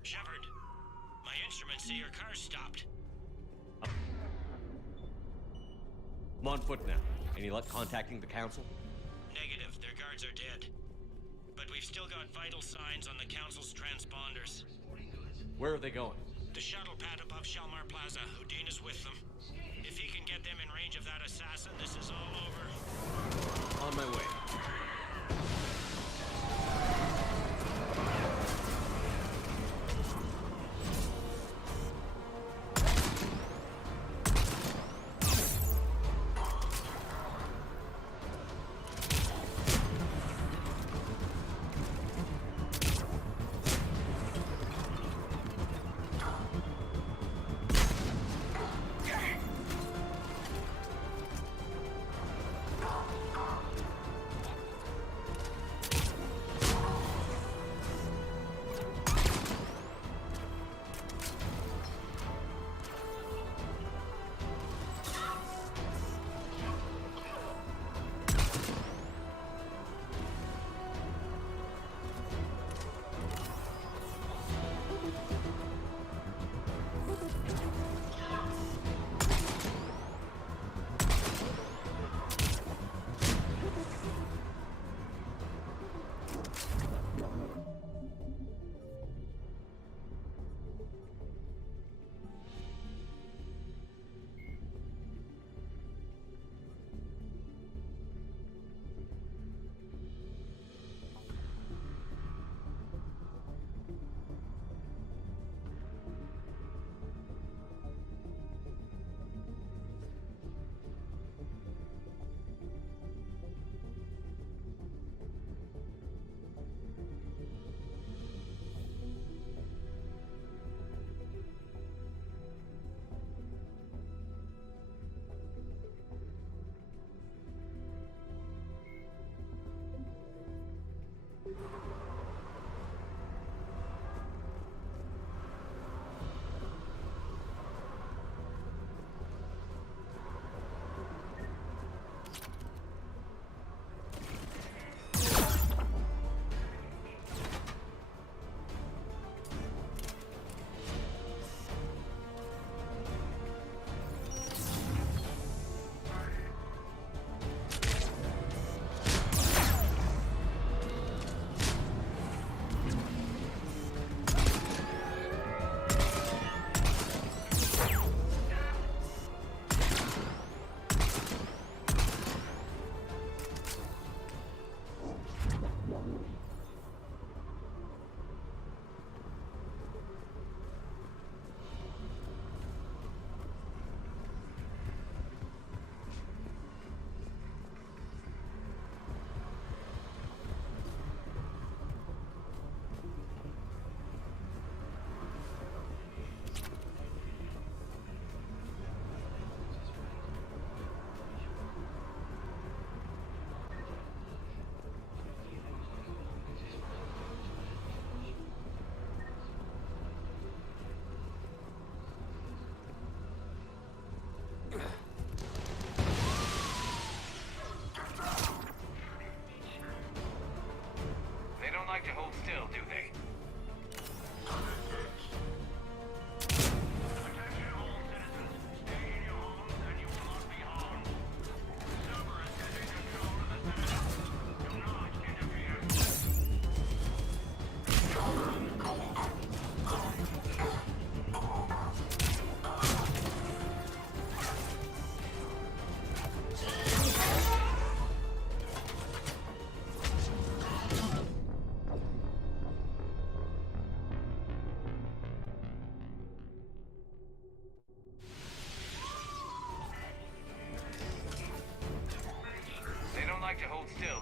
Shepard, my instruments say your car's stopped. I'm on foot now. Any luck contacting the council? Negative. Their guards are dead. But we've still got vital signs on the council's transponders. Where are they going? The shuttle pad above Shalmar Plaza. Udina's with them. If he can get them in range of that assassin, this is all over. On my way.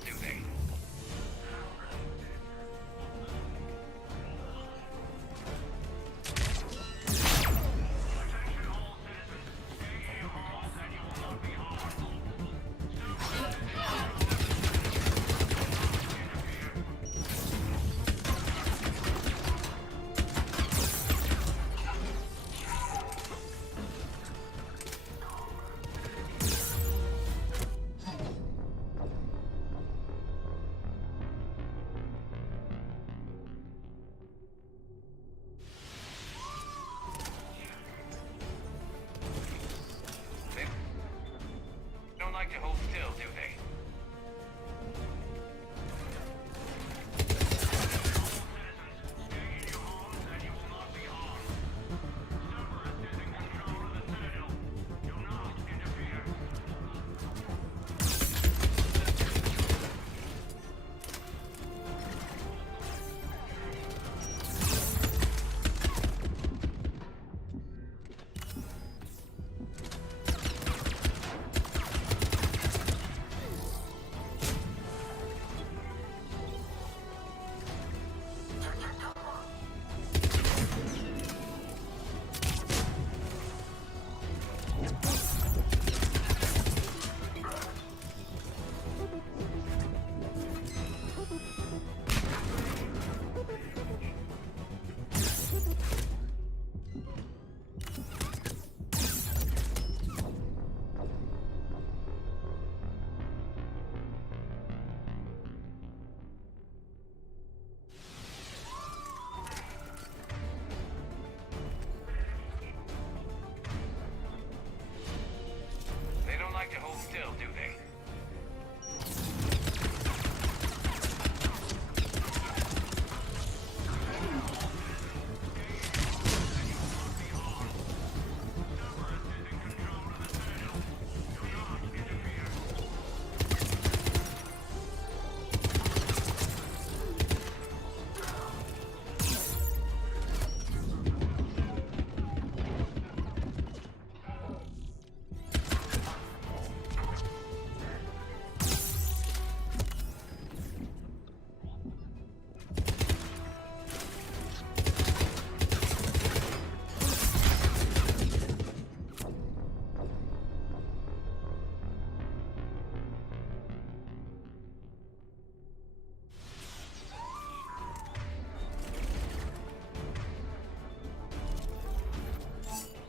do they? Don't like to hold still, do they? They don't like to hold still, do they?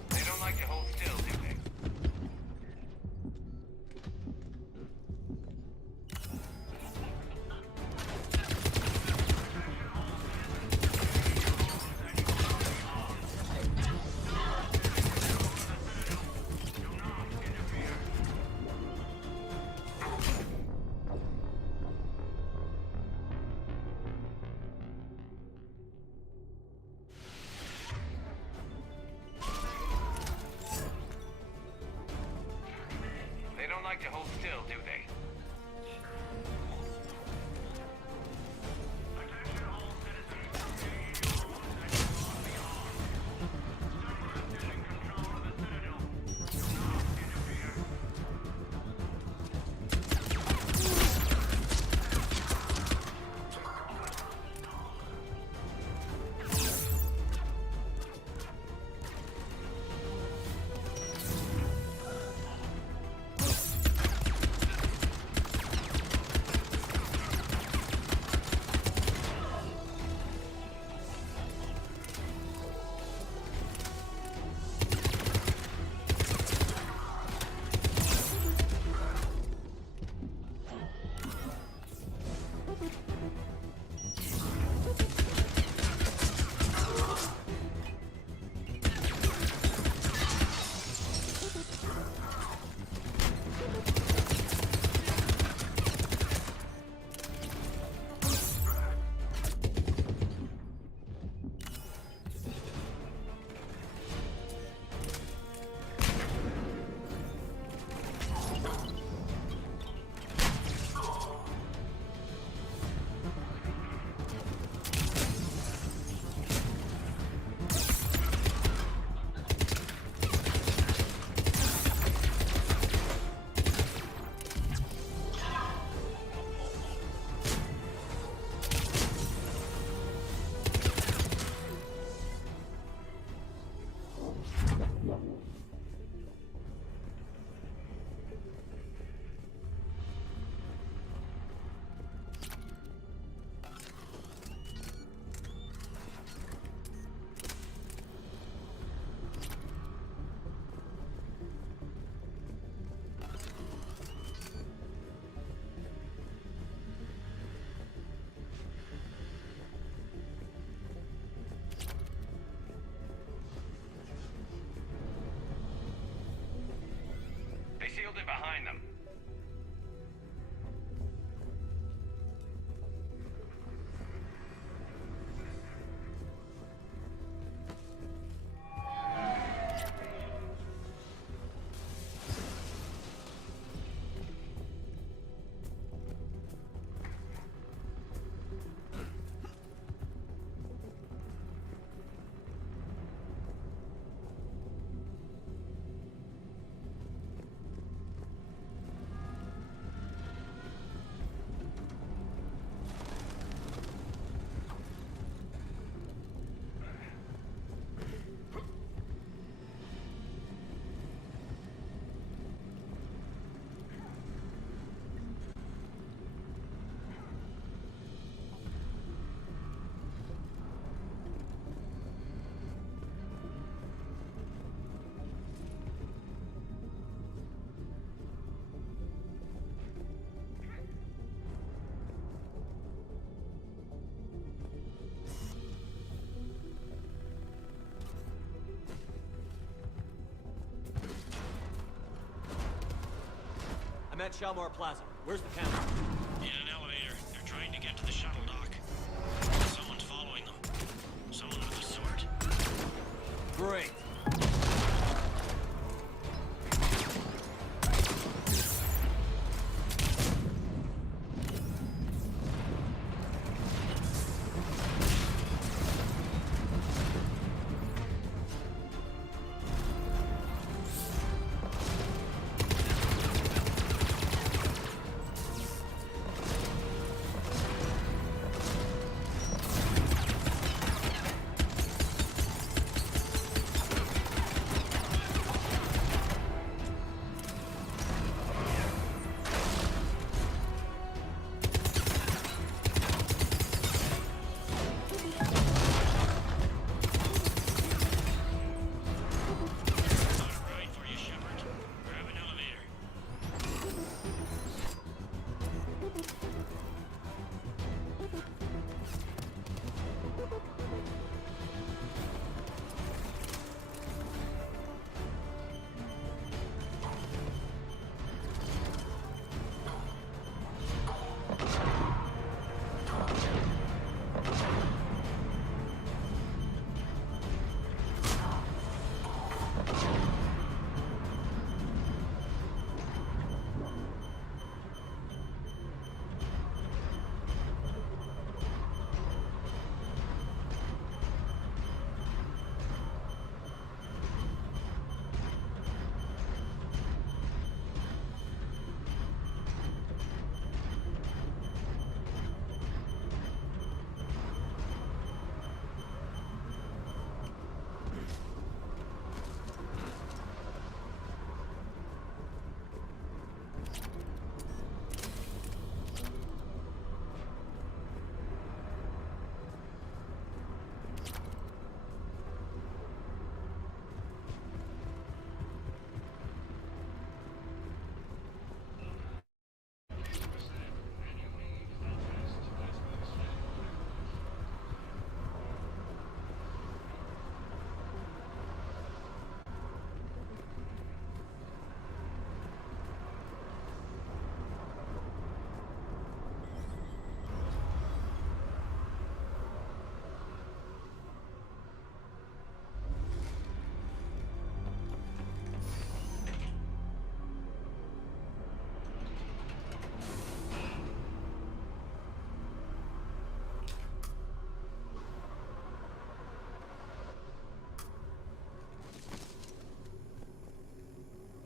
They don't like to hold still, do they? They don't like to hold still, do they? building behind them. I'm at Shalmar Plaza. Where's the council? In an elevator. They're trying to get to the shuttle dock. Someone's following them. Someone with a sword. Great.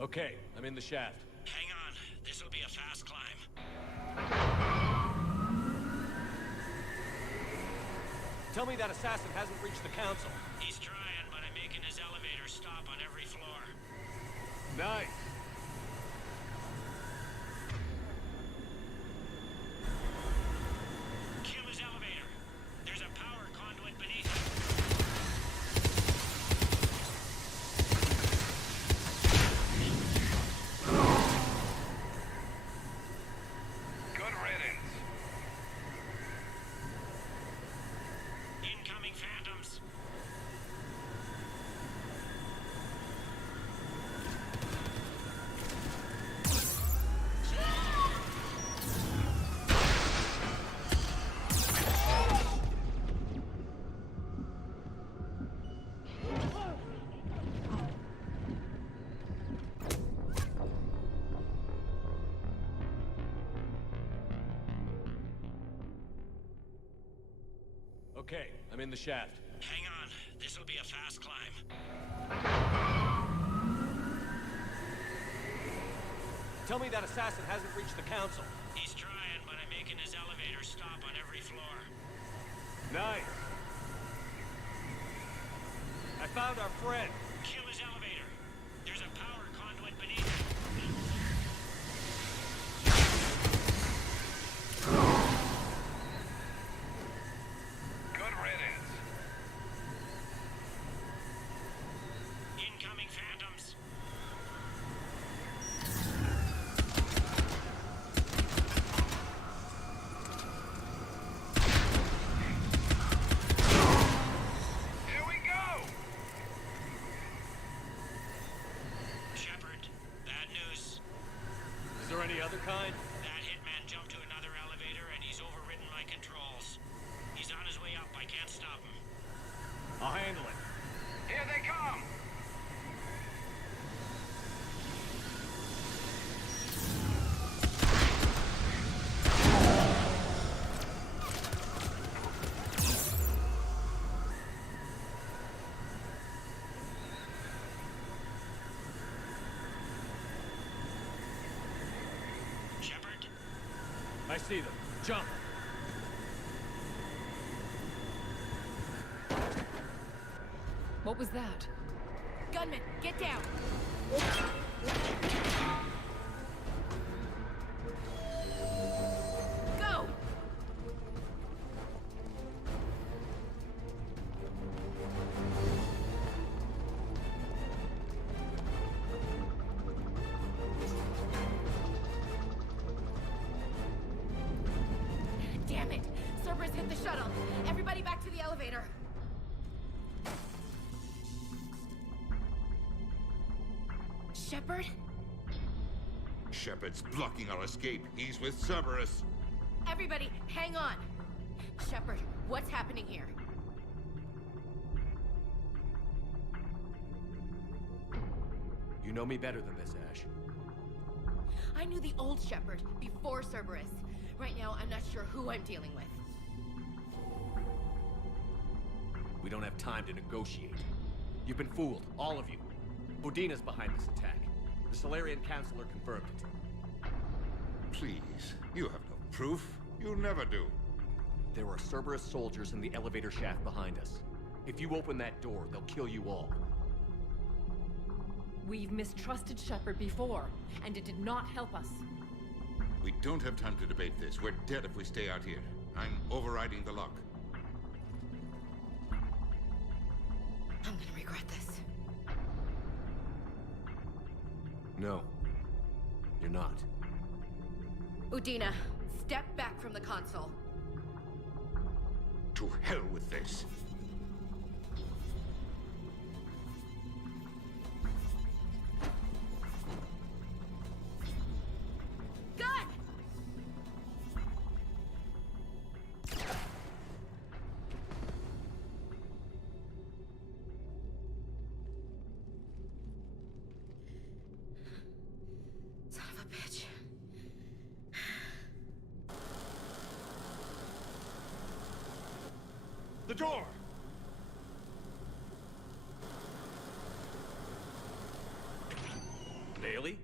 Okay, I'm in the shaft. Hang on. This'll be a fast climb. Tell me that assassin hasn't reached the council. He's trying, but I'm making his elevator stop on every floor. Nice. Kill his elevator. There's a power conduit beneath it. Good riddance. Incoming phantoms. Okay, I'm in the shaft. Hang on. This'll be a fast climb. Tell me that assassin hasn't reached the council. He's trying, but I'm making his elevator stop on every floor. Nice. I found our friend. Kill his elevator. There's a power conduit beneath it. Good riddance. Incoming phantoms. Here we go! Shepard, bad news. Is there any other kind? That hitman jumped to another elevator and he's overridden my controls. He's on his way up. I can't stop him. I'll handle it. Here they come! Shepard? I see them. Jump. What was that? Gunman, get down! Go! Damn it! Cerberus hit the shuttle! Everybody back to the elevator! Shepard? Shepard's blocking our escape. He's with Cerberus. Everybody, hang on! Shepard, what's happening here? You know me better than this, Ash. I knew the old Shepard before Cerberus. Right now, I'm not sure who I'm dealing with. We don't have time to negotiate. You've been fooled, all of you. Udina's behind this attack. The Solarian Councilor confirmed it. Please, you have no proof. You never do. There are Cerberus soldiers in the elevator shaft behind us. If you open that door, they'll kill you all. We've mistrusted Shepard before, and it did not help us. We don't have time to debate this. We're dead if we stay out here. I'm overriding the lock. I'm gonna regret this. No. You're not. Udina, step back from the console. To hell with this. Gun! Son of a bitch. The door! Bailey?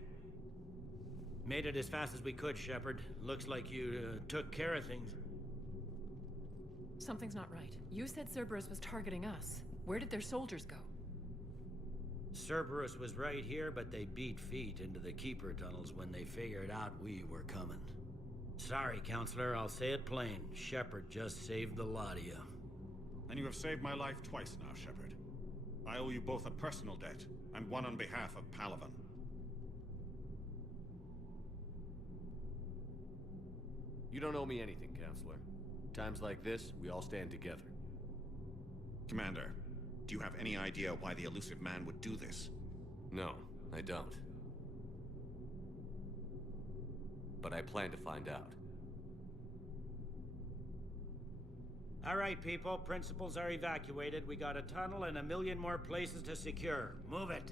Made it as fast as we could, Shepard. Looks like you took care of things. Something's not right. You said Cerberus was targeting us. Where did their soldiers go? Cerberus was right here, but they beat feet into the Keeper tunnels when they figured out we were coming. Sorry, Counselor, I'll say it plain. Shepard just saved the lot of you. And you have saved my life twice now, Shepard. I owe you both a personal debt, and one on behalf of Palaven. You don't owe me anything, Counselor. Times like this, we all stand together. Commander, do you have any idea why the elusive man would do this? No, I don't. But I plan to find out. All right, people. Principals are evacuated. We got a tunnel and 1 million more places to secure. Move it.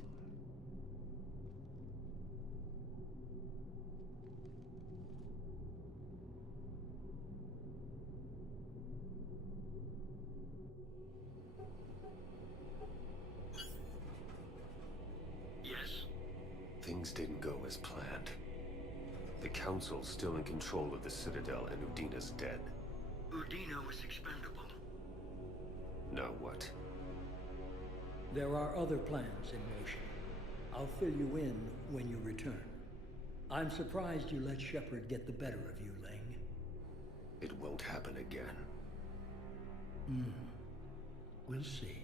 Things didn't go as planned. The Council's still in control of the Citadel and Udina's dead. Udina was expendable. Now what? There are other plans in motion. I'll fill you in when you return. I'm surprised you let Shepard get the better of you, Ling. It won't happen again. We'll see.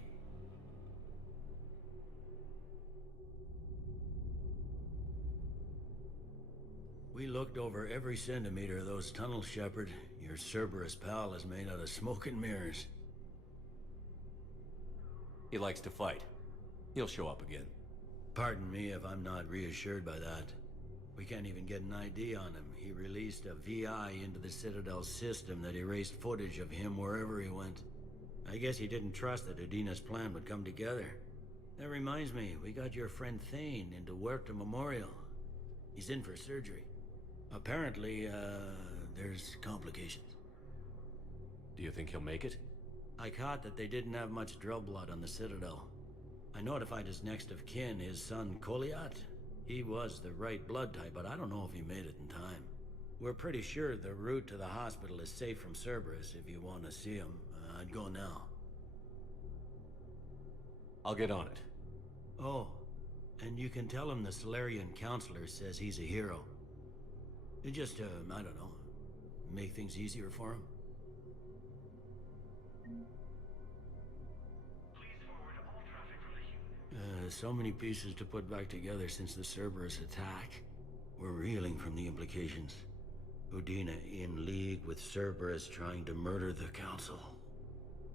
We looked over every centimeter of those tunnels, Shepard. Your Cerberus pal is made out of smoke and mirrors. He likes to fight. He'll show up again. Pardon me if I'm not reassured by that. We can't even get an ID on him. He released a VI into the Citadel system that erased footage of him wherever he went. I guess he didn't trust that Udina's plan would come together. That reminds me, we got your friend Thane into Huerta Memorial. He's in for surgery. Apparently, there's complications. Do you think he'll make it? I caught that they didn't have much drill blood on the Citadel. I notified his next of kin, his son Koliat. He was the right blood type, but I don't know if he made it in time. We're pretty sure the route to the hospital is safe from Cerberus if you want to see him. I'd go now. I'll get on it. Oh, and you can tell him the Solarian Counselor says he's a hero. It just, I don't know, make things easier for him. So many pieces to put back together since the Cerberus attack. We're reeling from the implications. Udina in league with Cerberus trying to murder the Council.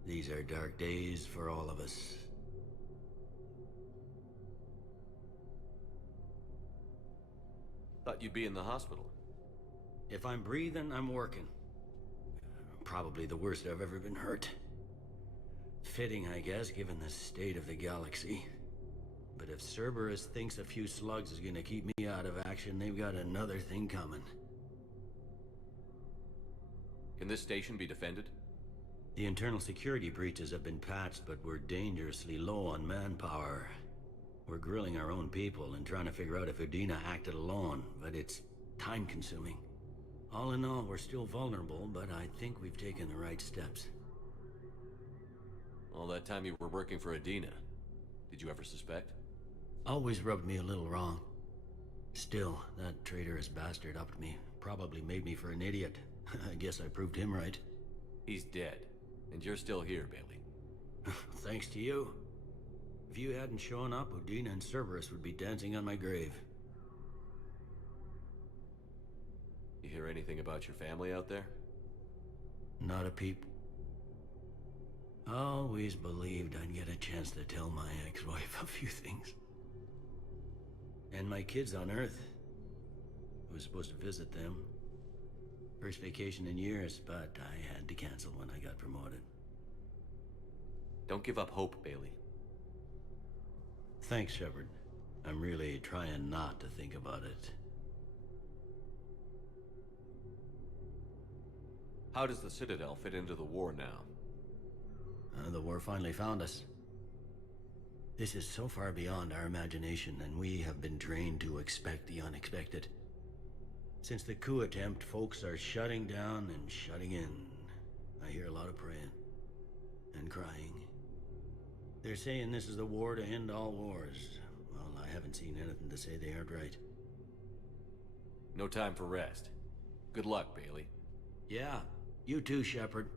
These are dark days for all of us. Thought you'd be in the hospital. If I'm breathing, I'm working. Probably the worst I've ever been hurt. Fitting, I guess, given the state of the galaxy. But if Cerberus thinks a few slugs is gonna keep me out of action, they've got another thing coming. Can this station be defended? The internal security breaches have been patched, but we're dangerously low on manpower. We're grilling our own people and trying to figure out if Udina acted alone, but it's time-consuming. All in all, we're still vulnerable, but I think we've taken the right steps. All that time you were working for Udina, did you ever suspect? Always rubbed me a little wrong. Still, that traitorous bastard upped me. Probably made me for an idiot. I guess I proved him right. He's dead, and you're still here, Bailey. Thanks to you. If you hadn't shown up, Udina and Cerberus would be dancing on my grave. You hear anything about your family out there? Not a peep. Always believed I'd get a chance to tell my ex-wife a few things. And my kids on Earth. I was supposed to visit them. First vacation in years, but I had to cancel when I got promoted. Don't give up hope, Bailey. Thanks, Shepard. I'm really trying not to think about it. How does the Citadel fit into the war now? The war finally found us. This is so far beyond our imagination, and we have been trained to expect the unexpected. Since the coup attempt, folks are shutting down and shutting in. I hear a lot of praying. And crying. They're saying this is the war to end all wars. Well, I haven't seen anything to say they aren't right. No time for rest. Good luck, Bailey. Yeah, you too, Shepard.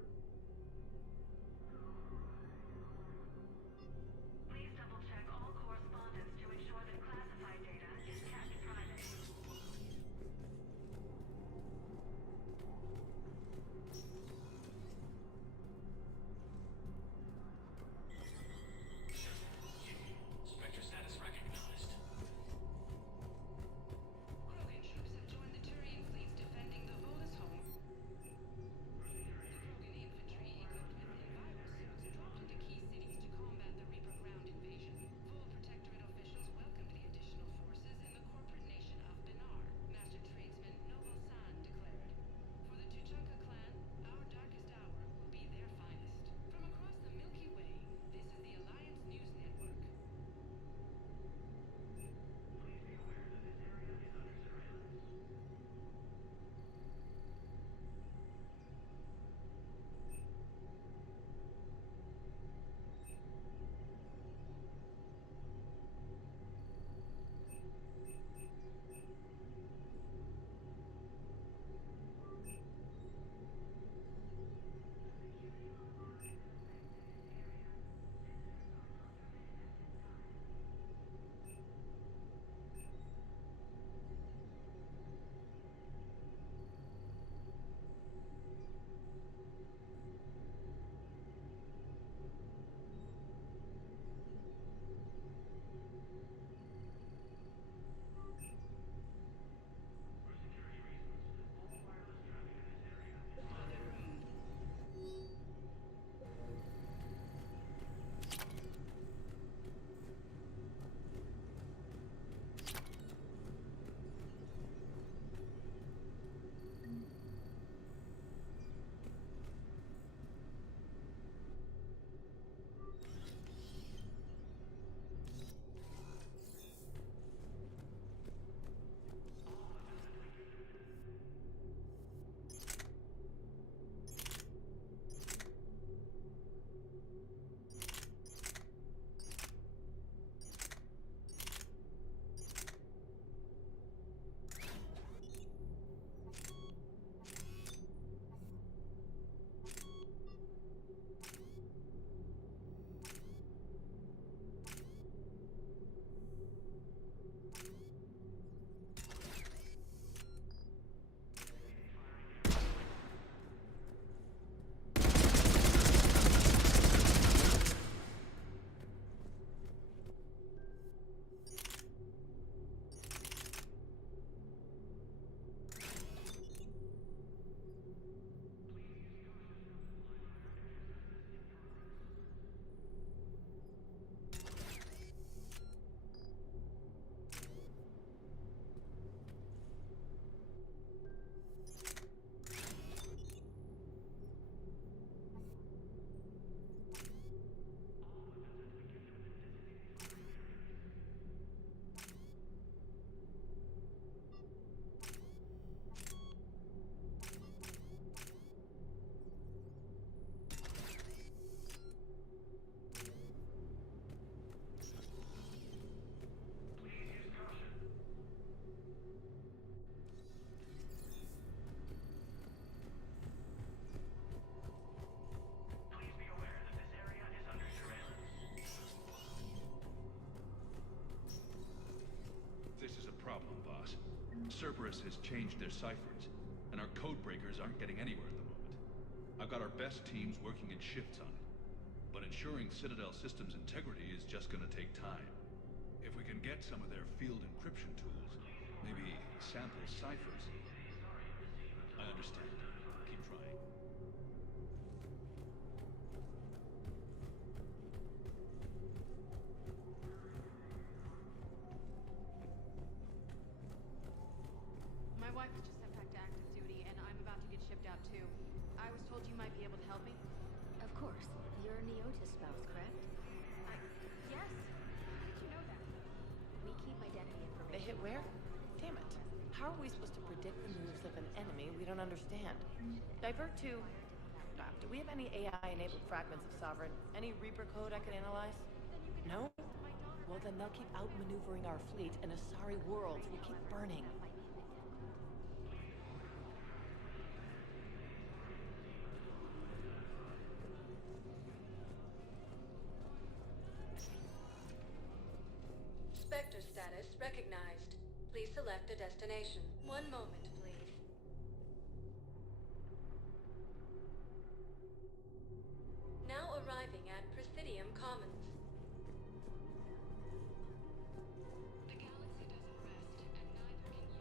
Cerberus has changed their ciphers, and our code breakers aren't getting anywhere at the moment. I've got our best teams working in shifts on it, but ensuring Citadel systems integrity is just gonna take time. If we can get some of their field encryption tools, maybe sample ciphers. I understand. Keep trying. My wife was just sent back to active duty, and I'm about to get shipped out too. I was told you might be able to help me. Of course. You're Neota's spouse, correct? Yes. How did you know that? We keep identity information. They hit where? Damn it. How are we supposed to predict the moves of an enemy we don't understand? Divert to... do we have any AI-enabled fragments of Sovereign? Any Reaper code I can analyze? No? Well, then they'll keep outmaneuvering our fleet, and Asari worlds will keep burning. Spectre status recognized. Please select a destination. One moment, please. Now arriving at Presidium Commons. The galaxy doesn't rest, and neither can you.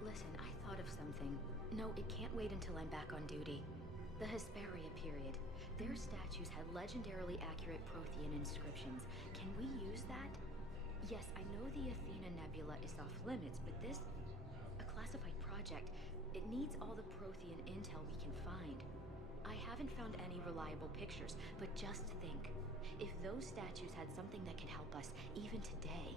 Listen, I thought of something. No, it can't wait until I'm back on duty. The Hesperia period. Their statues had legendarily accurate Prothean inscriptions. Can we use that? Yes, I know the Athena Nebula is off limits, but this... a classified project. It needs all the Prothean intel we can find. I haven't found any reliable pictures, but just think. If those statues had something that could help us, even today...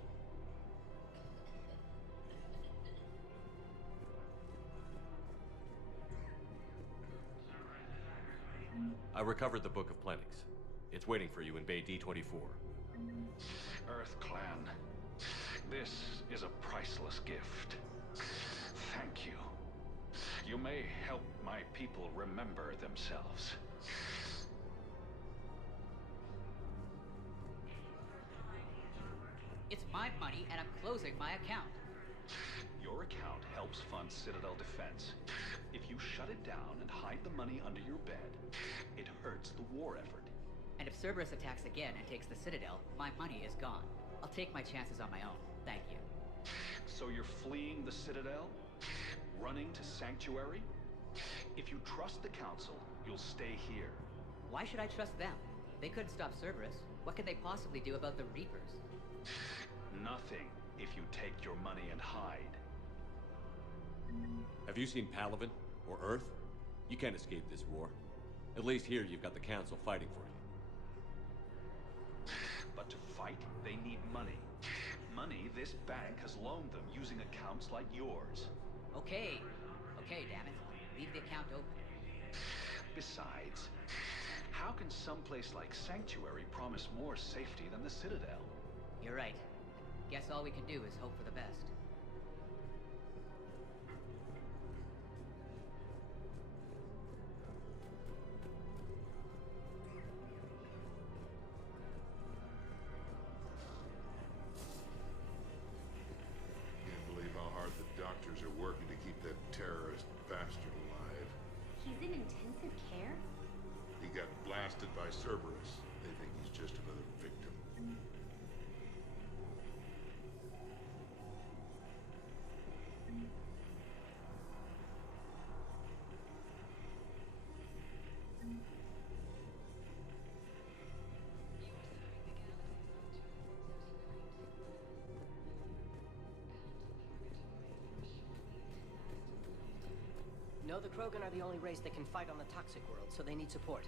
I recovered the Book of Plenix. It's waiting for you in Bay D-24. Earth Clan, this is a priceless gift. Thank you. You may help my people remember themselves. It's my money, and I'm closing my account. Your account helps fund Citadel defense. If you shut it down and hide the money under your bed, it hurts the war effort. And if Cerberus attacks again and takes the Citadel, my money is gone. I'll take my chances on my own. Thank you. So you're fleeing the Citadel? Running to Sanctuary? If you trust the Council, you'll stay here. Why should I trust them? They couldn't stop Cerberus. What could they possibly do about the Reapers? Nothing, if you take your money and hide. Have you seen Palaven? Or Earth? You can't escape this war. At least here you've got the Council fighting for you. But to fight, they need money. Money this bank has loaned them using accounts like yours. Okay, damn it. Leave the account open. Besides, how can someplace like Sanctuary promise more safety than the Citadel? You're right. Guess all we can do is hope for the best. Can't believe how hard the doctors are working to keep that terrorist bastard alive. He's in intensive care? He got blasted by Cerberus. They think he's just another victim. No, the Krogan are the only race that can fight on the toxic world, so they need support.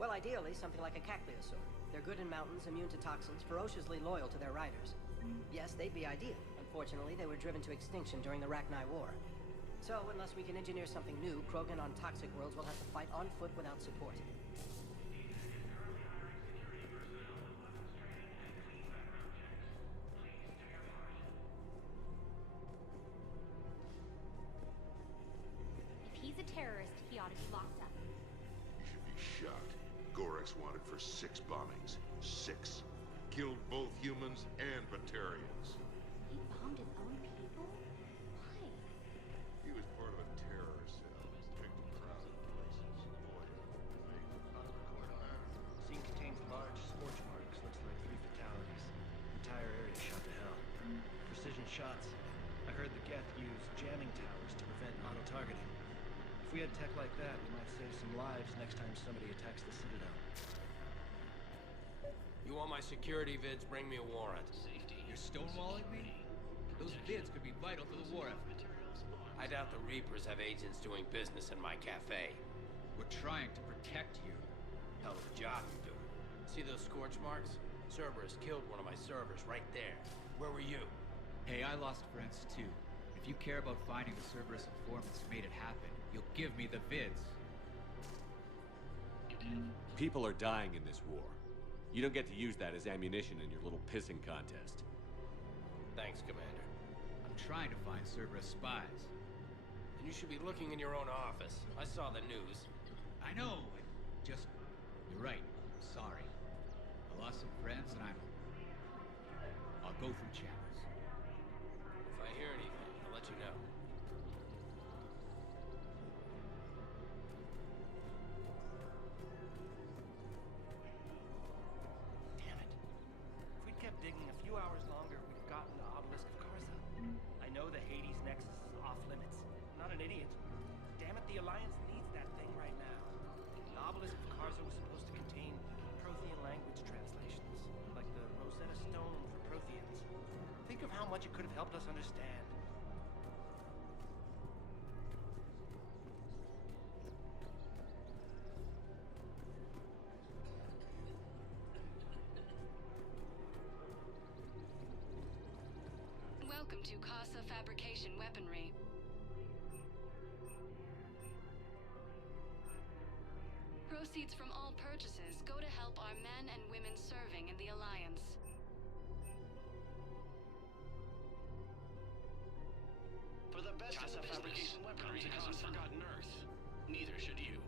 Well, ideally, something like a Cacliosaur. They're good in mountains, immune to toxins, ferociously loyal to their riders. Yes, they'd be ideal. Unfortunately, they were driven to extinction during the Rachni War. So, unless we can engineer something new, Krogan on toxic worlds will have to fight on foot without support. terrorist, he ought to be locked up. He should be shot. Gorex wanted for 6 bombings. 6. Killed both humans and Batarians. He bombed his own people? Why? He was part of a terror cell. Picked crowded places. Boy, Scene contains large scorch marks. Looks like 3 fatalities. Entire area shot to hell. Precision shots. I heard the Geth use jamming towers to prevent auto-targeting. If we had tech like that, we might save some lives next time somebody attacks the Citadel. You want my security vids? Bring me a warrant. You're stonewalling me? Those vids could be vital to the war effort. I doubt the Reapers have agents doing business in my cafe. We're trying to protect you. Hell of a job you're doing. See those scorch marks? Cerberus killed one of my servers right there. Where were you? Hey, I lost friends too. If you care about finding the Cerberus informants who made it happen, you'll give me the vids. People are dying in this war. You don't get to use that as ammunition in your little pissing contest. Thanks, Commander. I'm trying to find Cerberus spies. And you should be looking in your own office. I saw the news. I know. You're right. I'm sorry. I lost some friends and I'll go through channels. If I hear anything, I'll let you know. Damn it. If we'd kept digging a few hours longer, we'd have gotten the Obelisk of Karza. I know the Hades Nexus is off limits. I'm not an idiot. Damn it, the Alliance needs that thing right now. The Obelisk of Karza was supposed to contain Prothean language translations, like the Rosetta Stone for Protheans. Think of how much it could have helped us understand. Welcome to Casa Fabrication Weaponry. Proceeds from all purchases go to help our men and women serving in the Alliance. For the best Casa Fabrication Weaponry hasn't forgotten Earth. Neither should you.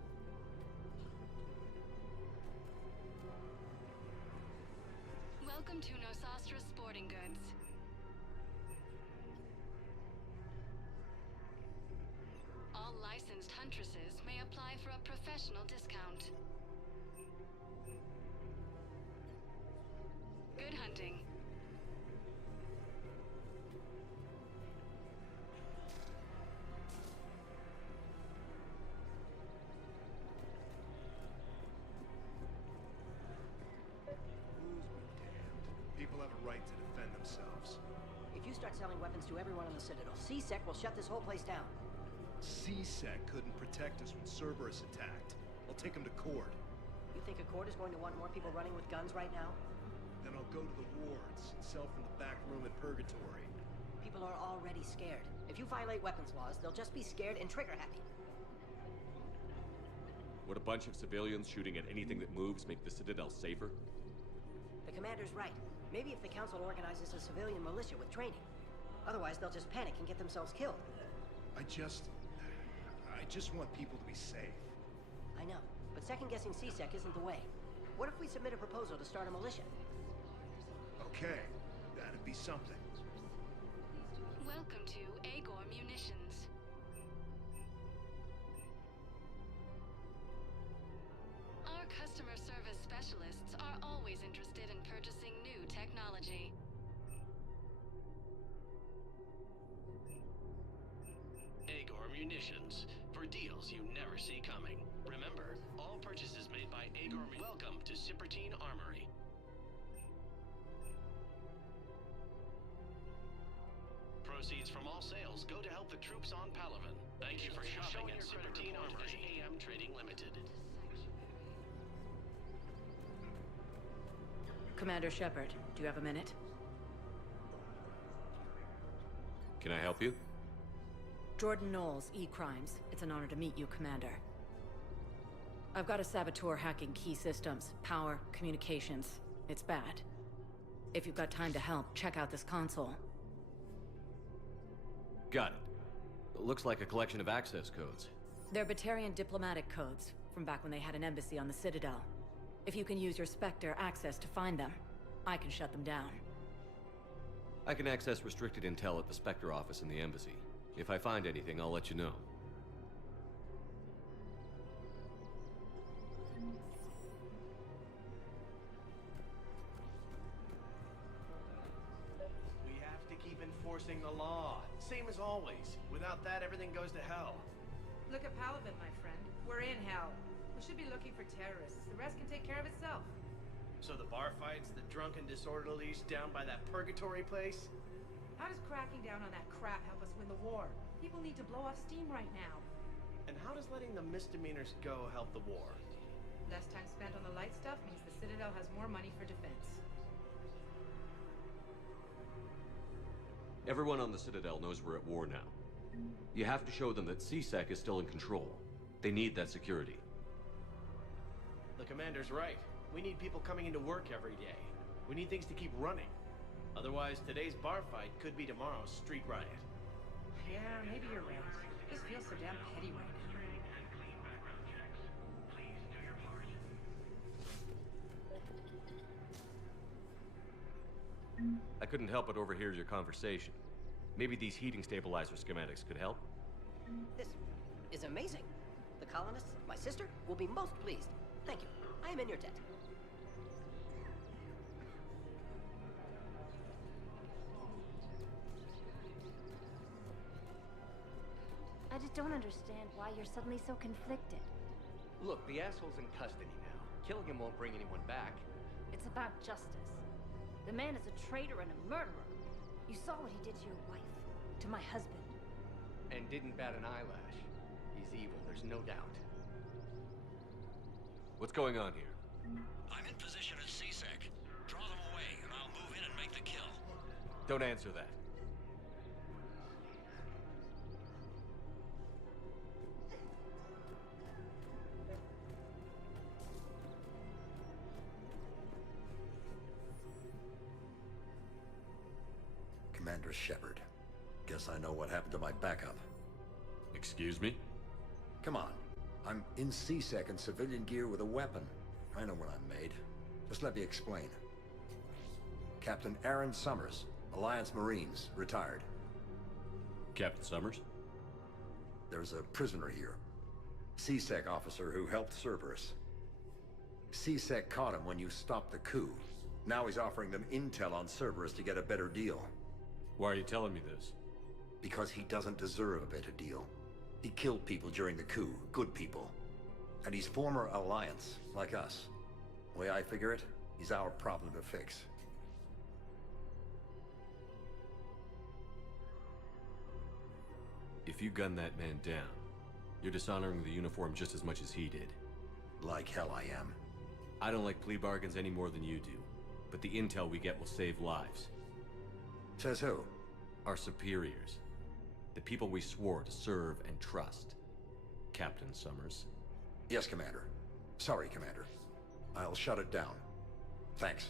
Welcome to Nosastra Sporting Goods. All licensed huntresses may apply for a professional discount. Good hunting. People have a right to defend themselves. If you start selling weapons to everyone on the Citadel, C-Sec will shut this whole place down. C-Sec couldn't protect us when Cerberus attacked. I'll take him to court. You think Accord is going to want more people running with guns right now? Then I'll go to the wards and sell from the back room at Purgatory. People are already scared. If you violate weapons laws, they'll just be scared and trigger-happy. Would a bunch of civilians shooting at anything that moves make the Citadel safer? The commander's right. Maybe if the Council organizes a civilian militia with training. Otherwise, they'll just panic and get themselves killed. I just want people to be safe. I know, but second-guessing C-Sec isn't the way. What if we submit a proposal to start a militia? Okay, that'd be something. Welcome to Agor Munitions. Our customer service specialists are always interested in purchasing new technology. Agor Munitions. For deals you never see coming. Remember, all purchases made by Agor... Welcome to Cipertine Armory. Proceeds from all sales go to help the troops on Palaven. Thank you for shopping at Cipertine Armory. AM Trading Limited. Commander Shepard, do you have a minute? Can I help you? Jordan Knowles, E-Crimes. It's an honor to meet you, Commander. I've got a saboteur hacking key systems, power, communications. It's bad. If you've got time to help, check out this console. Got it. Looks like a collection of access codes. They're Batarian diplomatic codes, from back when they had an embassy on the Citadel. If you can use your Spectre access to find them, I can shut them down. I can access restricted intel at the Spectre office in the embassy. If I find anything, I'll let you know. We have to keep enforcing the law. Same as always. Without that, everything goes to hell. Look at Palavin, my friend. We're in hell. We should be looking for terrorists. The rest can take care of itself. So the bar fights, the drunken disorderlies down by that purgatory place? How does cracking down on that crap help us win the war? People need to blow off steam right now. And how does letting the misdemeanors go help the war? Less time spent on the light stuff means the Citadel has more money for defense. Everyone on the Citadel knows we're at war now. You have to show them that C-Sec is still in control. They need that security. The commander's right. We need people coming into work every day. We need things to keep running. Otherwise, today's bar fight could be tomorrow's street riot. Yeah, maybe you're right. This feels so damn petty right now. I couldn't help but overhear your conversation. Maybe these heating stabilizer schematics could help? This is amazing. The colonists, my sister, will be most pleased. Thank you. I am in your debt. I just don't understand why you're suddenly so conflicted. Look, the asshole's in custody now. Killing him won't bring anyone back. It's about justice. The man is a traitor and a murderer. You saw what he did to your wife, to my husband. And didn't bat an eyelash. He's evil, there's no doubt. What's going on here? I'm in position at C-Sec. Draw them away, and I'll move in and make the kill. Don't answer that. Commander Shepard. Guess I know what happened to my backup. Excuse me? Come on. I'm in C-Sec in civilian gear with a weapon. I know what I'm made. Just let me explain. Captain Aaron Summers, Alliance Marines, retired. Captain Summers? There's a prisoner here. C-Sec officer who helped Cerberus. C-Sec caught him when you stopped the coup. Now he's offering them intel on Cerberus to get a better deal. Why are you telling me this? Because he doesn't deserve a better deal. He killed people during the coup, good people. And he's former Alliance, like us. The way I figure it, he's our problem to fix. If you gun that man down, you're dishonoring the uniform just as much as he did. Like hell I am. I don't like plea bargains any more than you do, but the intel we get will save lives. Says who? Our superiors. The people we swore to serve and trust. Captain Summers. Yes, Commander. Sorry, Commander. I'll shut it down. Thanks.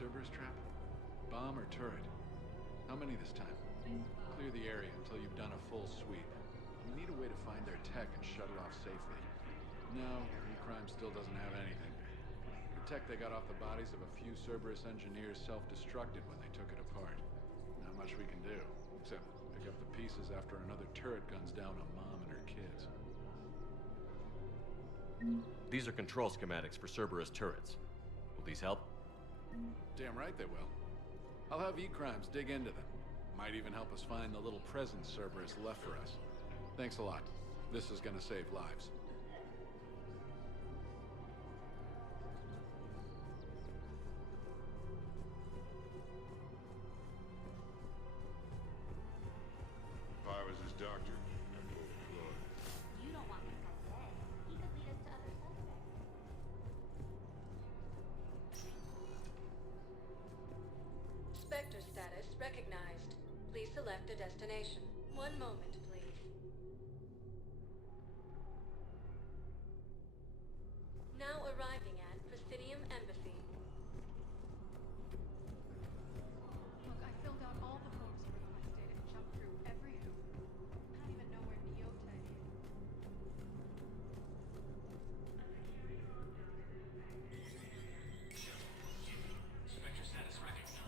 Cerberus trap? Bomb or turret? How many this time? Clear the area until you've done a full sweep. We need a way to find their tech and shut it off safely. No, E-Crime still doesn't have anything. The tech they got off the bodies of a few Cerberus engineers self-destructed when they took it apart. Not much we can do, except pick up the pieces after another turret guns down on Mom and her kids. These are control schematics for Cerberus turrets. Will these help? Damn right they will. I'll have E-Crimes dig into them. Might even help us find the little presents Cerberus left for us. Thanks a lot. This is gonna save lives. If I was his doctor, I'd pull the plug. You don't want this guy dead. He could lead us to other suspects. Spectre status recognized. Please select a destination. One moment, please. Now arriving at Presidium Embassy. Look, I filled out all the forms for them. I stayed and jumped through every hoop. I don't even know where Neota is. Spectre status recognized.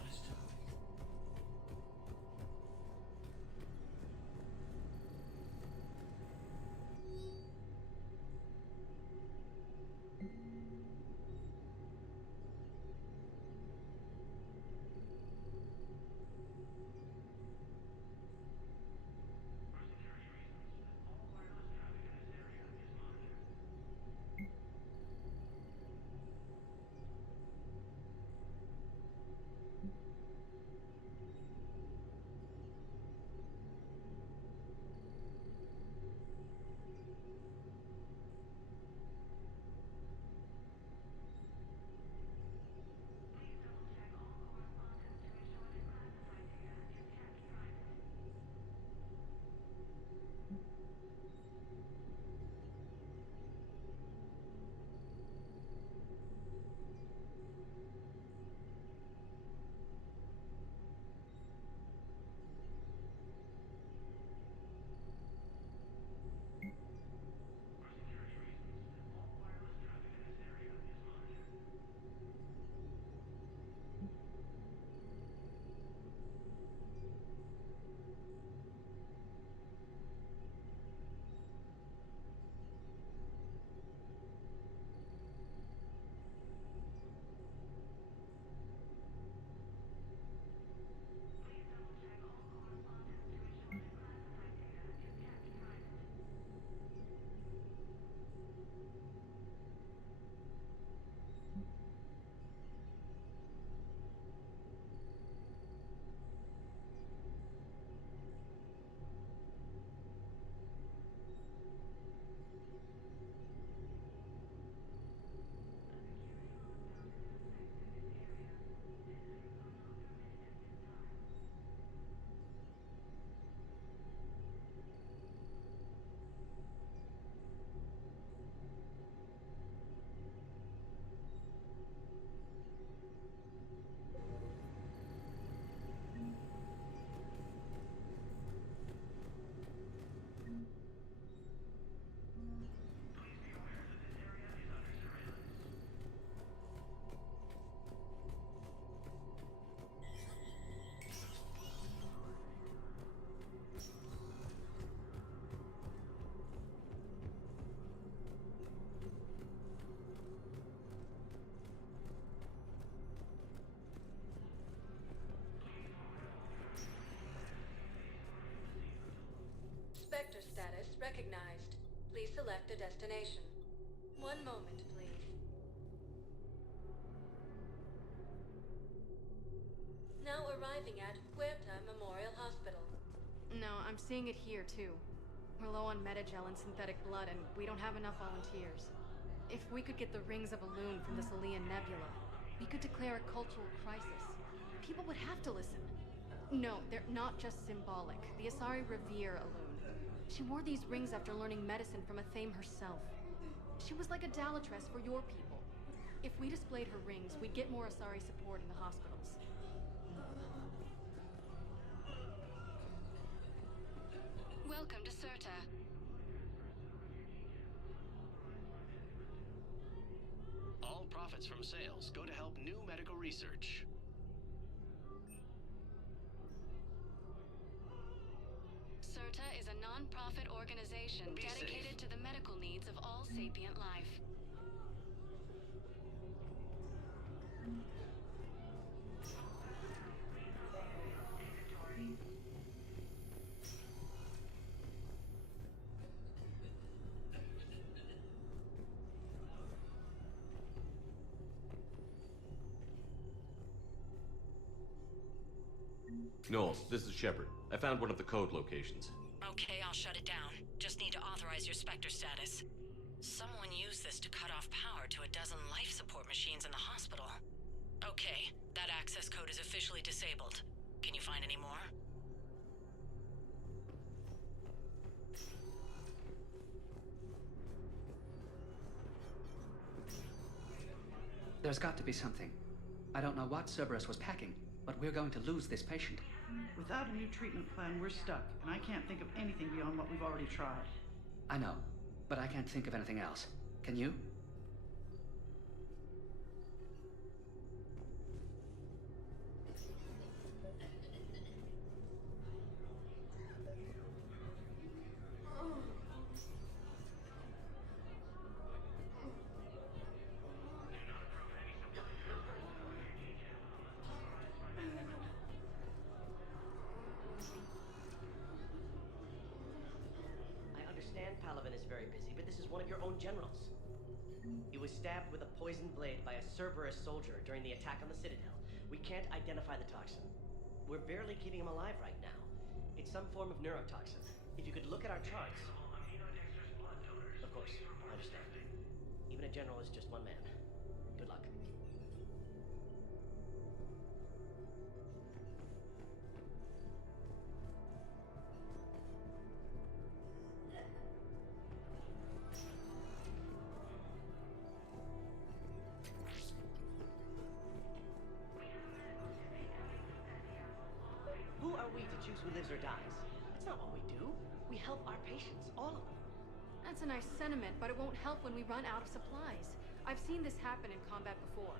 Spectre status recognized. Please select a destination. One moment, please. Now arriving at Huerta Memorial Hospital. No, I'm seeing it here, too. We're low on metagel and synthetic blood, and we don't have enough volunteers. If we could get the rings of Elune from this Alian nebula, we could declare a cultural crisis. People would have to listen. No, they're not just symbolic. The Asari revere Elune. She wore these rings after learning medicine from Athame herself. She was like a Dalatress for your people. If we displayed her rings, we'd get more Asari support in the hospitals. Welcome to Serta. All profits from sales go to help new medical research. Serta is a non-profit organization dedicated to the medical needs of all sapient life. Knowles, this is Shepard. I found one of the code locations. Okay, I'll shut it down. Just need to authorize your Spectre status. Someone used this to cut off power to a dozen life support machines in the hospital. Okay, that access code is officially disabled. Can you find any more? There's got to be something. I don't know what Cerberus was packing, but we're going to lose this patient. Without a new treatment plan, we're stuck, and I can't think of anything beyond what we've already tried. I know, but I can't think of anything else. Can you? Palaven is very busy, but this is one of your own generals. He was stabbed with a poisoned blade by a Cerberus soldier during the attack on the Citadel. We can't identify the toxin. We're barely keeping him alive right now. It's some form of neurotoxin. If you could look at our charts... Of course, I understand. Even a general is just one man. Good luck. Who are we to choose who lives or dies? That's not what we do. We help our patients, all of them. That's a nice sentiment, but it won't help when we run out of supplies. I've seen this happen in combat before.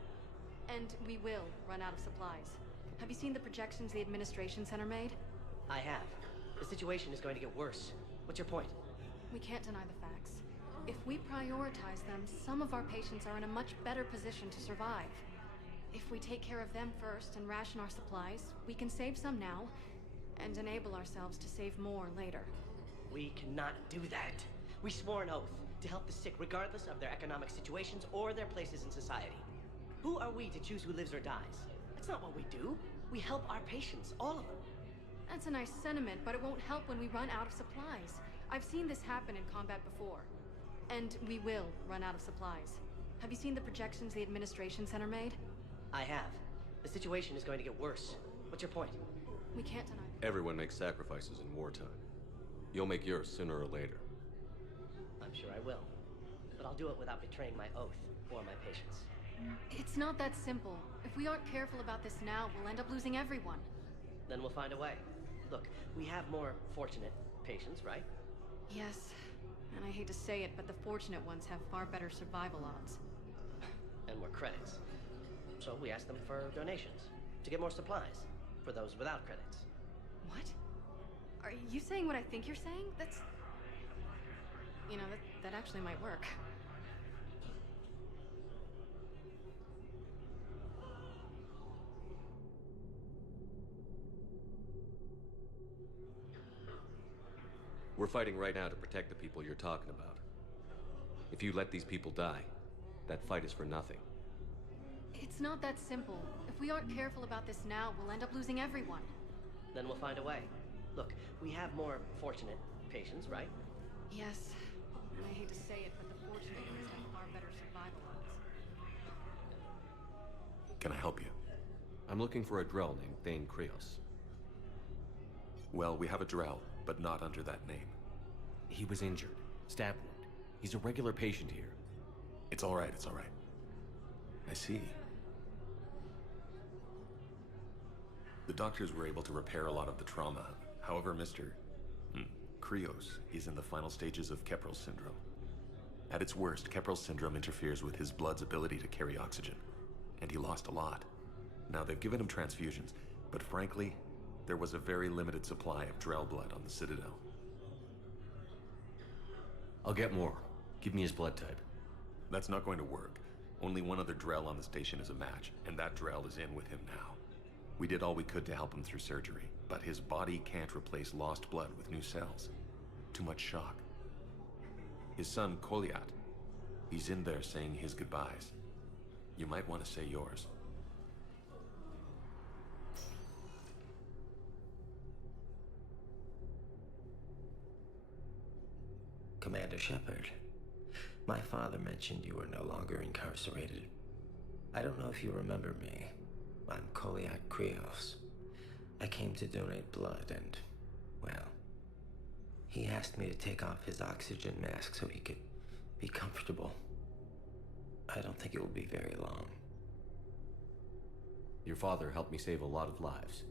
And we will run out of supplies. Have you seen the projections the Administration Center made? I have. The situation is going to get worse. What's your point? We can't deny the facts. If we prioritize them, some of our patients are in a much better position to survive. If we take care of them first and ration our supplies, we can save some now, and enable ourselves to save more later. We cannot do that. We swore an oath to help the sick regardless of their economic situations or their places in society. Who are we to choose who lives or dies? That's not what we do. We help our patients, all of them. That's a nice sentiment, but it won't help when we run out of supplies. I've seen this happen in combat before. And we will run out of supplies. Have you seen the projections the Administration Center made? I have. The situation is going to get worse. What's your point? We can't deny it. Everyone makes sacrifices in wartime. You'll make yours sooner or later. I'm sure I will. But I'll do it without betraying my oath or my patients. It's not that simple. If we aren't careful about this now, we'll end up losing everyone. Then we'll find a way. Look, we have more fortunate patients, right? Yes. And I hate to say it, but the fortunate ones have far better survival odds. And more credits. So we ask them for donations, to get more supplies, for those without credits. What? Are you saying what I think you're saying? That's... You know, that actually might work. We're fighting right now to protect the people you're talking about. If you let these people die, that fight is for nothing. It's not that simple. If we aren't careful about this now, we'll end up losing everyone. Then we'll find a way. Look, we have more fortunate patients, right? Yes. And I hate to say it, but the fortunate ones have far better survival odds. Can I help you? I'm looking for a Drell named Thane Krios. Well, we have a Drell, but not under that name. He was injured. Stab wound. He's a regular patient here. It's all right, it's all right. I see. The doctors were able to repair a lot of the trauma. However, Mr. Krios is in the final stages of Keprel's syndrome. At its worst, Keprel's syndrome interferes with his blood's ability to carry oxygen, and he lost a lot. Now, they've given him transfusions, but frankly, there was a very limited supply of Drell blood on the Citadel. I'll get more. Give me his blood type. That's not going to work. Only one other Drell on the station is a match, and that Drell is in with him now. We did all we could to help him through surgery, but his body can't replace lost blood with new cells. Too much shock. His son, Koliat, he's in there saying his goodbyes. You might want to say yours. Commander Shepard, my father mentioned you were no longer incarcerated. I don't know if you remember me. I'm Koliak Krios. I came to donate blood and, well, he asked me to take off his oxygen mask so he could be comfortable. I don't think it will be very long. Your father helped me save a lot of lives.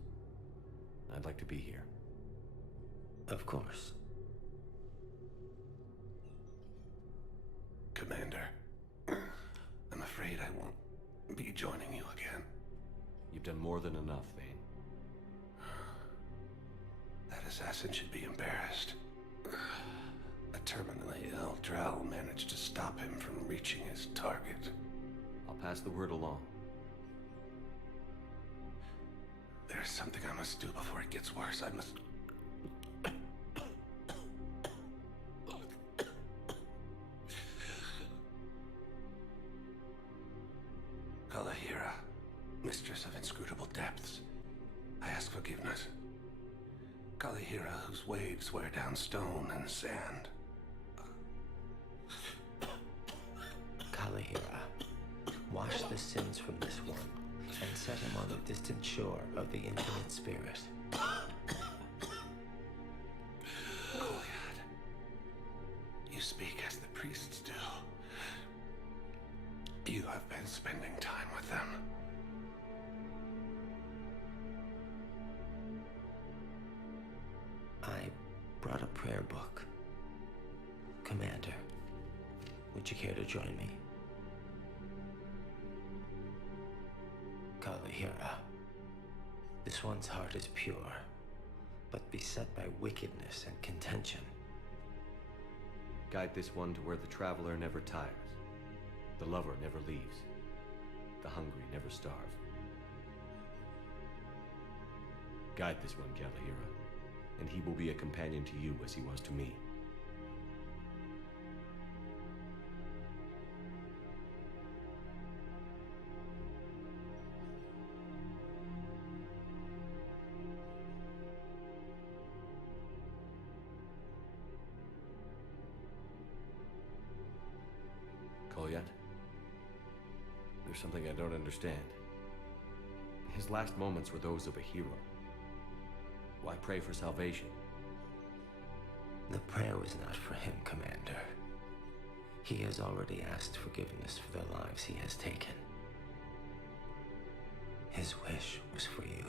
I'd like to be here. Of course. Commander, I'm afraid I won't be joining you again. You've done more than enough, Vane. That assassin should be embarrassed. A terminally ill Drow managed to stop him from reaching his target. I'll pass the word along. There's something I must do before it gets worse. I must... Kalahira, mistress of inscrutable depths, I ask forgiveness. Kalahira, whose waves wear down stone and sand. Kalahira, wash the sins from this one and set him on the distant shore of the infinite spirit. Kolyad, you speak as the priests do. You have been spending time with them. I brought a prayer book. Commander, would you care to join me? Kalahira, this one's heart is pure, but beset by wickedness and contention. Guide this one to where the traveler never tires, the lover never leaves, the hungry never starve. Guide this one, Kalahira, and he will be a companion to you as he was to me. Kolyat? There's something I don't understand. His last moments were those of a hero. Why pray for salvation? The prayer was not for him, Commander. He has already asked forgiveness for the lives he has taken. His wish was for you.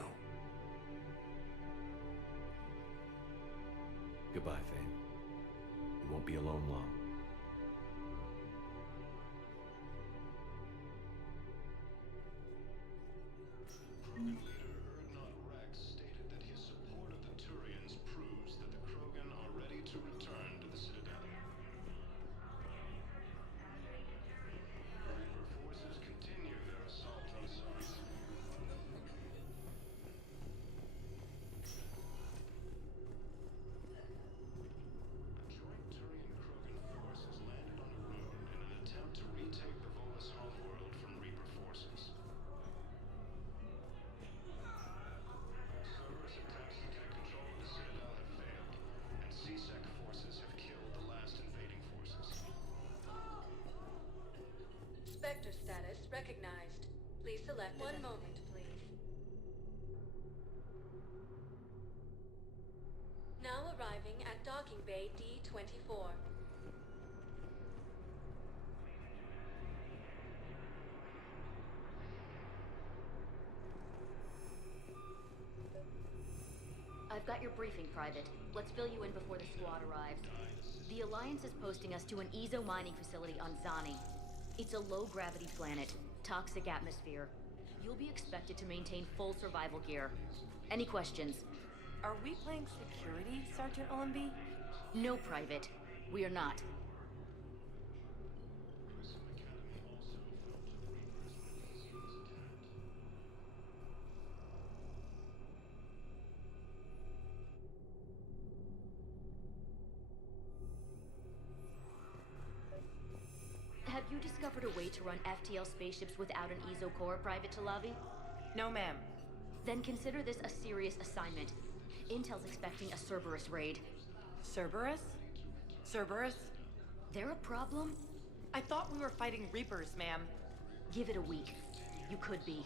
Goodbye, Vane. You won't be alone long. Spectre status recognized. Please select one moment, please. Now arriving at docking bay D-24. I've got your briefing, Private. Let's fill you in before the squad arrives. The Alliance is posting us to an Ezo mining facility on Zani. It's a low-gravity planet, toxic atmosphere. You'll be expected to maintain full survival gear. Any questions? Are we playing security, Sergeant Allenby? No, Private. We are not. Have you discovered a way to run FTL spaceships without an Ezo core, Private Talavi? No, ma'am. Then consider this a serious assignment. Intel's expecting a Cerberus raid. Cerberus? Cerberus? They're a problem? I thought we were fighting Reapers, ma'am. Give it a week. you could be.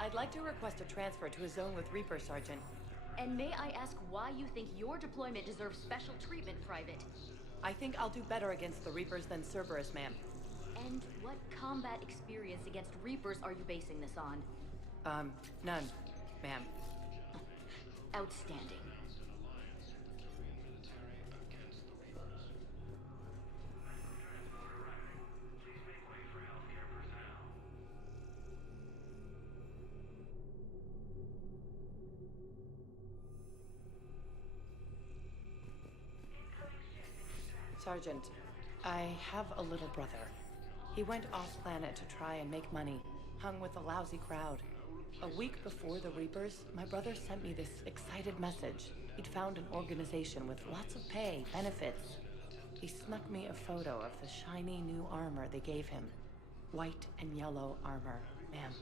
I'd like to request a transfer to a zone with Reaper, Sergeant. And may I ask why you think your deployment deserves special treatment, Private? I think I'll do better against the Reapers than Cerberus, ma'am. And what combat experience against Reapers are you basing this on? None, ma'am. Outstanding. Sergeant, I have a little brother. He went off-planet to try and make money, hung with a lousy crowd. A week before the Reapers, my brother sent me this excited message. He'd found an organization with lots of pay, benefits. He snuck me a photo of the shiny new armor they gave him. White and yellow armor, ma'am.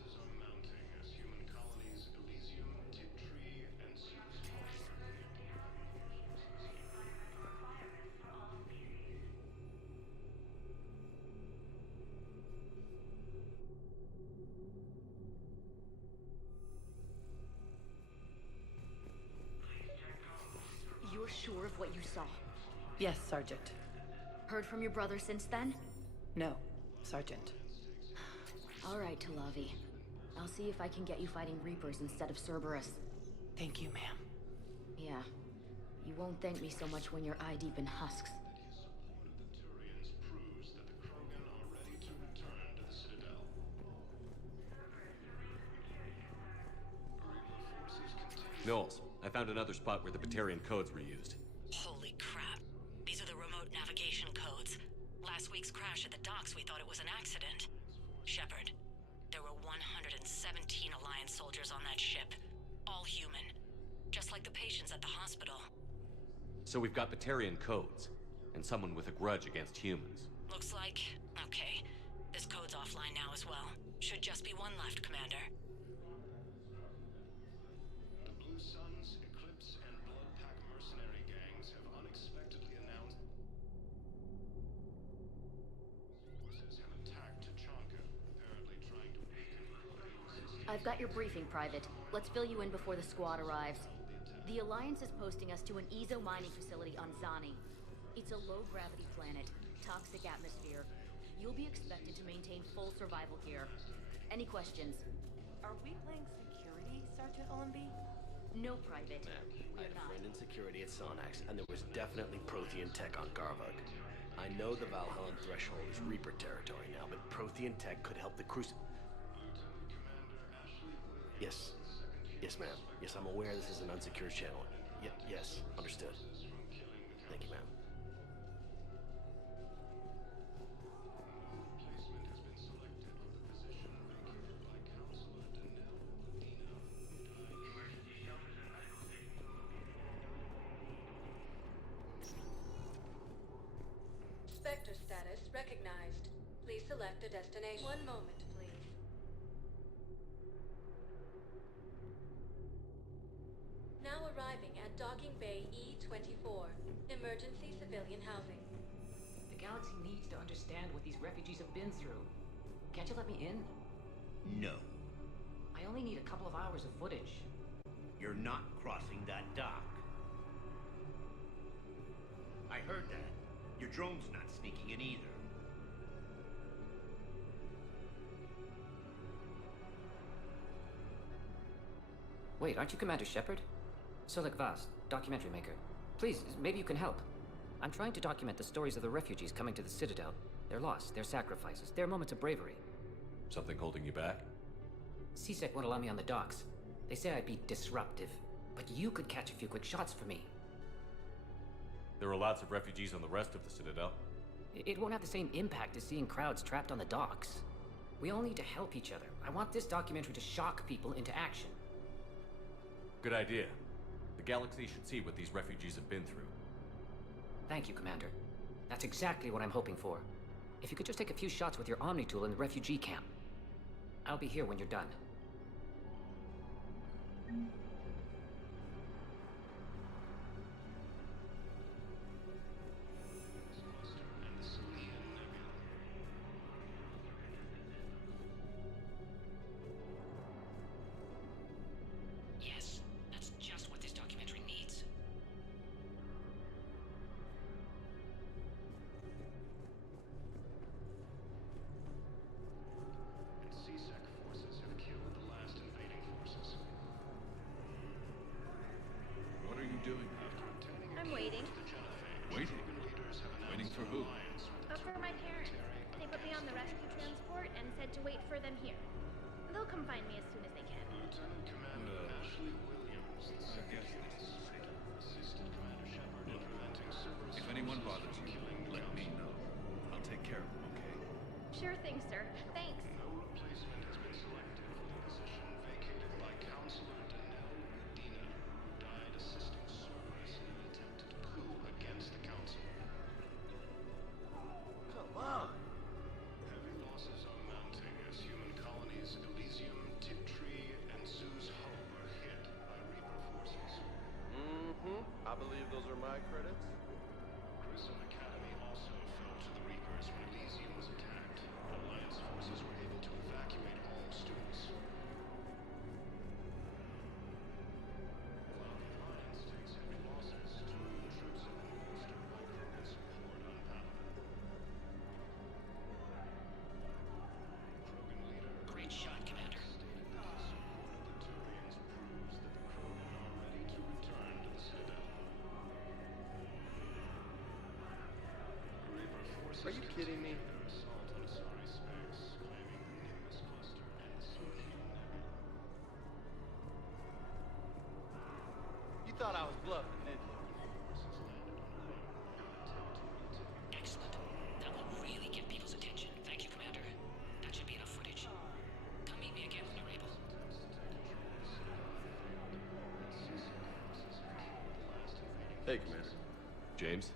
You're sure of what you saw? Yes, Sergeant. Heard from your brother since then? No, Sergeant. All right, Talavi. I'll see if I can get you fighting Reapers instead of Cerberus. Thank you, ma'am. Yeah. You won't thank me so much when you're eye-deep in husks. Knowles, I found another spot where the Batarian codes were used. Holy crap. These are the remote navigation codes. Last week's crash at the docks, we thought it was an accident. Shepard, there were 117 Alliance soldiers on that ship. All human. Just like the patients at the hospital. So we've got Batarian codes, and someone with a grudge against humans. Looks like... okay. This code's offline now as well. Should just be one left, Commander. I've got your briefing, Private. Let's fill you in before the squad arrives. The Alliance is posting us to an Ezo mining facility on Zani. It's a low-gravity planet, toxic atmosphere. You'll be expected to maintain full survival here. Any questions? Are we playing security, Sergeant Olenby? No, Private. Ma'am, I We're had a not. friend in security at Sonax, and there was definitely Prothean tech on Garvug. I know the Valhallan threshold is Reaper territory now, but Prothean tech could help the Yes. Yes, ma'am. Yes, I'm aware this is an unsecured channel. Yes, understood. Thank you, ma'am. Spectre status recognized. Please select a destination. One moment, please. Now arriving at Docking Bay E-24, emergency civilian housing. The galaxy needs to understand what these refugees have been through. Can't you let me in? No. I only need a couple of hours of footage. You're not crossing that dock. I heard that. Your drone's not sneaking in either. Wait, aren't you Commander Shepard? Solik Vast, documentary maker. Please, maybe you can help. I'm trying to document the stories of the refugees coming to the Citadel. Their loss, their sacrifices, their moments of bravery. Something holding you back? CSEC won't allow me on the docks. They say I'd be disruptive, but you could catch a few quick shots for me. There are lots of refugees on the rest of the Citadel. It won't have the same impact as seeing crowds trapped on the docks. We all need to help each other. I want this documentary to shock people into action. Good idea. The galaxy should see what these refugees have been through. Thank you, Commander. That's exactly what I'm hoping for. if you could just take a few shots with your Omni tool in the refugee camp. I'll be here when you're done. Yes, that's just what this documentary needs. CSEC forces have killed the last invading forces. What are you doing? I'm waiting. Waiting? Waiting for who? For my parents. They put me on the rescue transport and said to wait for them here. They'll come find me as soon as they can. Lieutenant Commander Ashley Williams, the second assisted Commander Shepard in preventing Cerberus. If anyone bothers you, let me know. I'll take care of them, okay? Sure thing, sir. Thanks. No replacement has been selected for the position vacated by Counselor Danelle Medina, who died assisting Cerberus in an attempted coup against the Council. Come on! Heavy losses are mounting as human colonies Elysium, Tiptree, and Zeus Hope are hit by Reaper forces. I believe those are my credits. Grissom Academy also fell to the Reapers when Elysium was attacked. Alliance forces were able to evacuate all students. While the Alliance takes heavy losses, two of the troops have been bolstered by Krogan support on Palaven. Krogan leader Great shot, Commander. stated that his support of the Turians proves that the Krogan are ready to return to the Citadel. Reaper forces Are you kidding me? their assault on Asari space, claiming the Nimbus cluster and the Celestial Nebula. You thought I was bluffing, didn't you? Excellent. That will really get people's attention. Thank you, Commander. That should be enough footage. Come meet me again when you're able. Hey, Commander. James,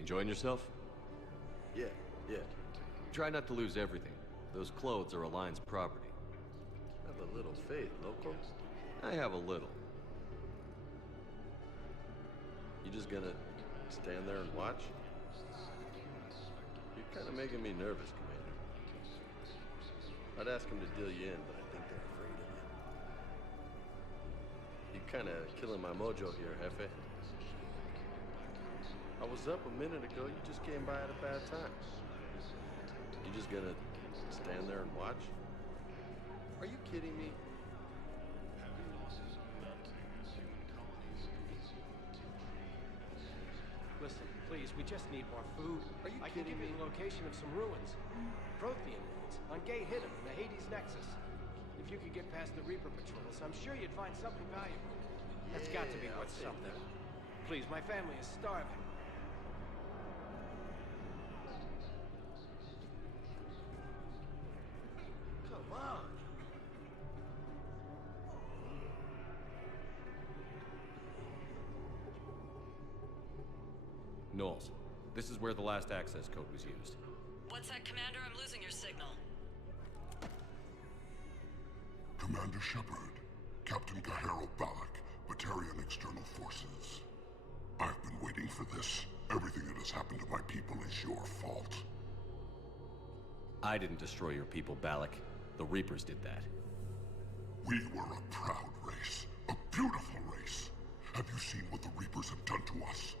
enjoying yourself? Yeah. Try not to lose everything. Those clothes are Alliance property. Have a little faith, local. I have a little. You just gonna stand there and watch? You're kind of making me nervous, Commander. I'd ask them to deal you in, but I think they're afraid of you. You're kind of killing my mojo here, Jefe. I was up a minute ago. You just came by at a bad time. You just gonna stand there and watch? Are you kidding me? Heavy losses are mounting as human colonies Elysium, Tiptree, and Zeus Hope. Listen, please, we just need more food. Are you I can kidding give you me? the location of some ruins. Prothean ruins on Gay Hittim in the Hades Nexus. If you could get past the Reaper patrols, I'm sure you'd find something valuable. That's got to be Yeah, worth I'll take something. that. Please, my family is starving. Come on. Knowles, this is where the last access code was used. What's that, Commander? I'm losing your signal. Commander Shepard, Captain Gahero Balak, Batarian External Forces. I've been waiting for this. Everything that has happened to my people is your fault. I didn't destroy your people, Balak. The Reapers did that. We were a proud race, a beautiful race. Have you seen what the Reapers have done to us?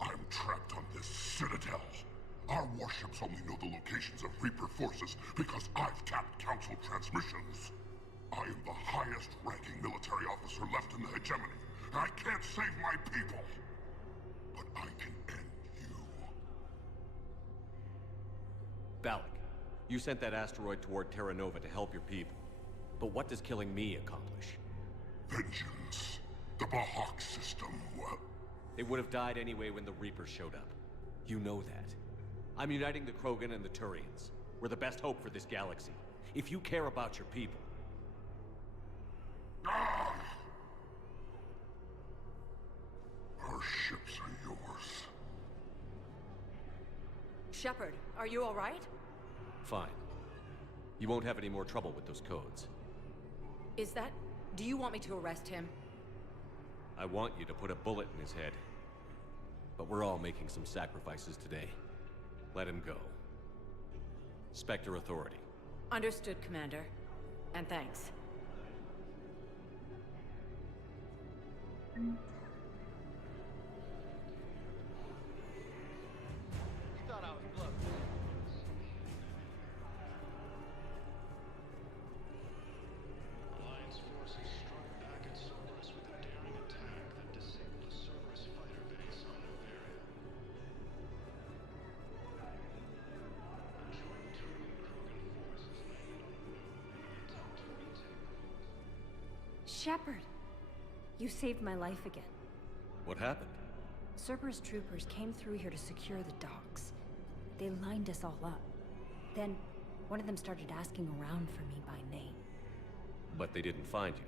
I'm trapped on this citadel. Our warships only know the locations of Reaper forces because I've tapped Council transmissions. I am the highest ranking military officer left in the hegemony, and I can't save my people. But I can end you. Balak, you sent that asteroid toward Terra Nova to help your people. But what does killing me accomplish? Vengeance. The Bahak system, well... They would have died anyway when the Reapers showed up. You know that. I'm uniting the Krogan and the Turians. We're the best hope for this galaxy. If you care about your people... Ah! Our ships are yours. Shepard, are you all right? fine. You won't have any more trouble with those codes. Is that... Do you want me to arrest him? I want you to put a bullet in his head. But we're all making some sacrifices today. Let him go. Spectre Authority. Understood, Commander. And thanks. You thought I was bluffing. Alliance forces struck back at Cerberus with a daring attack that disabled a Cerberus fighter base on Noveria. A joint Turian-Krogan forces landed on Nova in an attempt to retake. Shepard! You saved my life again. What happened? Cerberus troopers came through here to secure the docks. They lined us all up. Then, one of them started asking around for me by name. But they didn't find you.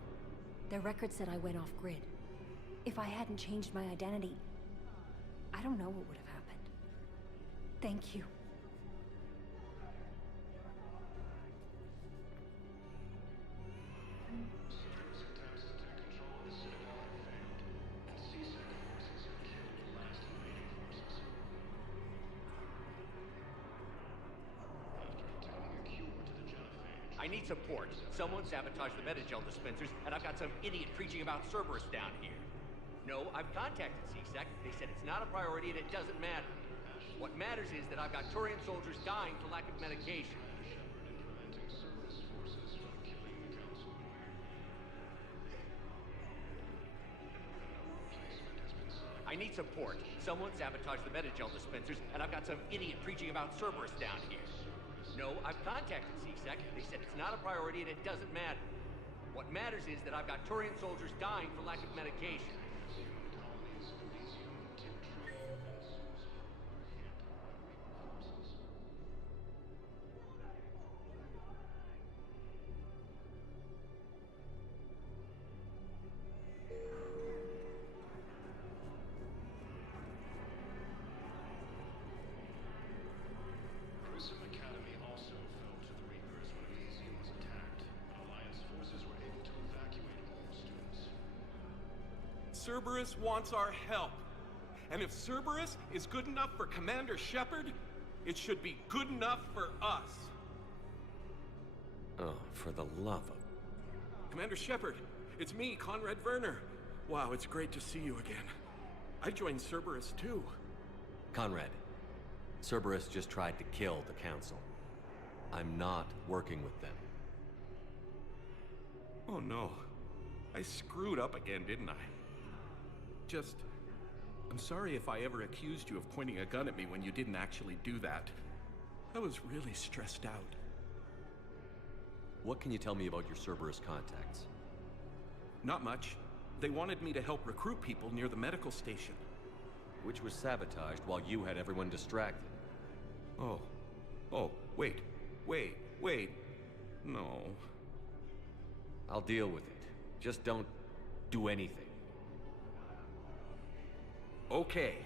Their record said I went off-grid. If I hadn't changed my identity, I don't know what would have happened. Thank you. Cerberus attempts to take control of the Citadel have failed, and C-Sec forces have killed the last invading forces. After attempting a cure to the genophage, I need support. Someone sabotaged the Metagel dispensers, and I've got some idiot preaching about Cerberus down here. No, I've contacted C-Sec. They said it's not a priority and it doesn't matter. What matters is that I've got Turian soldiers dying for lack of medication. Shepard in preventing Cerberus forces from killing the Council. Replacement has been selected. I need support. Someone sabotaged the Metagel dispensers, and I've got some idiot preaching about Cerberus down here. No, I've contacted C-Sec. They said it's not a priority and it doesn't matter. What matters is that I've got Turian soldiers dying for lack of medication. Colonies of Elysium, Tinctria, and Susa are hampered by Reaper forces. Prism Academy also fell to the Reapers when Elysium was attacked, but Alliance forces were able to evacuate all students. Cerberus wants our help. And if Cerberus is good enough for Commander Shepard, it should be good enough for us. Oh, for the love of... Commander Shepard, it's me, Conrad Werner. Wow, it's great to see you again. I joined Cerberus too. Conrad, Cerberus just tried to kill the Council. I'm not working with them. Oh no. I screwed up again, didn't I? I'm sorry if I ever accused you of pointing a gun at me when you didn't actually do that. I was really stressed out. What can you tell me about your Cerberus contacts? Not much. They wanted me to help recruit people near the medical station. Which was sabotaged while you had everyone distracted. Oh, wait. No. I'll deal with it. Just don't do anything. Okay.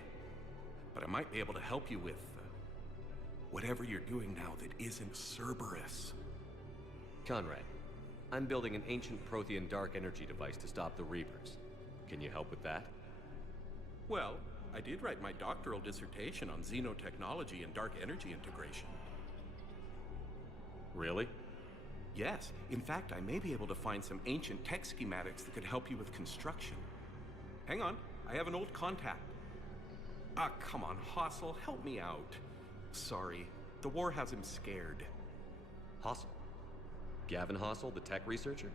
But I might be able to help you with whatever you're doing now that isn't Cerberus. Conrad, I'm building an ancient Prothean dark energy device to stop the Reapers. Can you help with that? Well, I did write my doctoral dissertation on xenotechnology and dark energy integration. Really? Yes. In fact, I may be able to find some ancient tech schematics that could help you with construction. Hang on, I have an old contact. Ah, come on, Hossel, help me out. Sorry, the war has him scared. Hossel? Gavin Hossel, the tech researcher?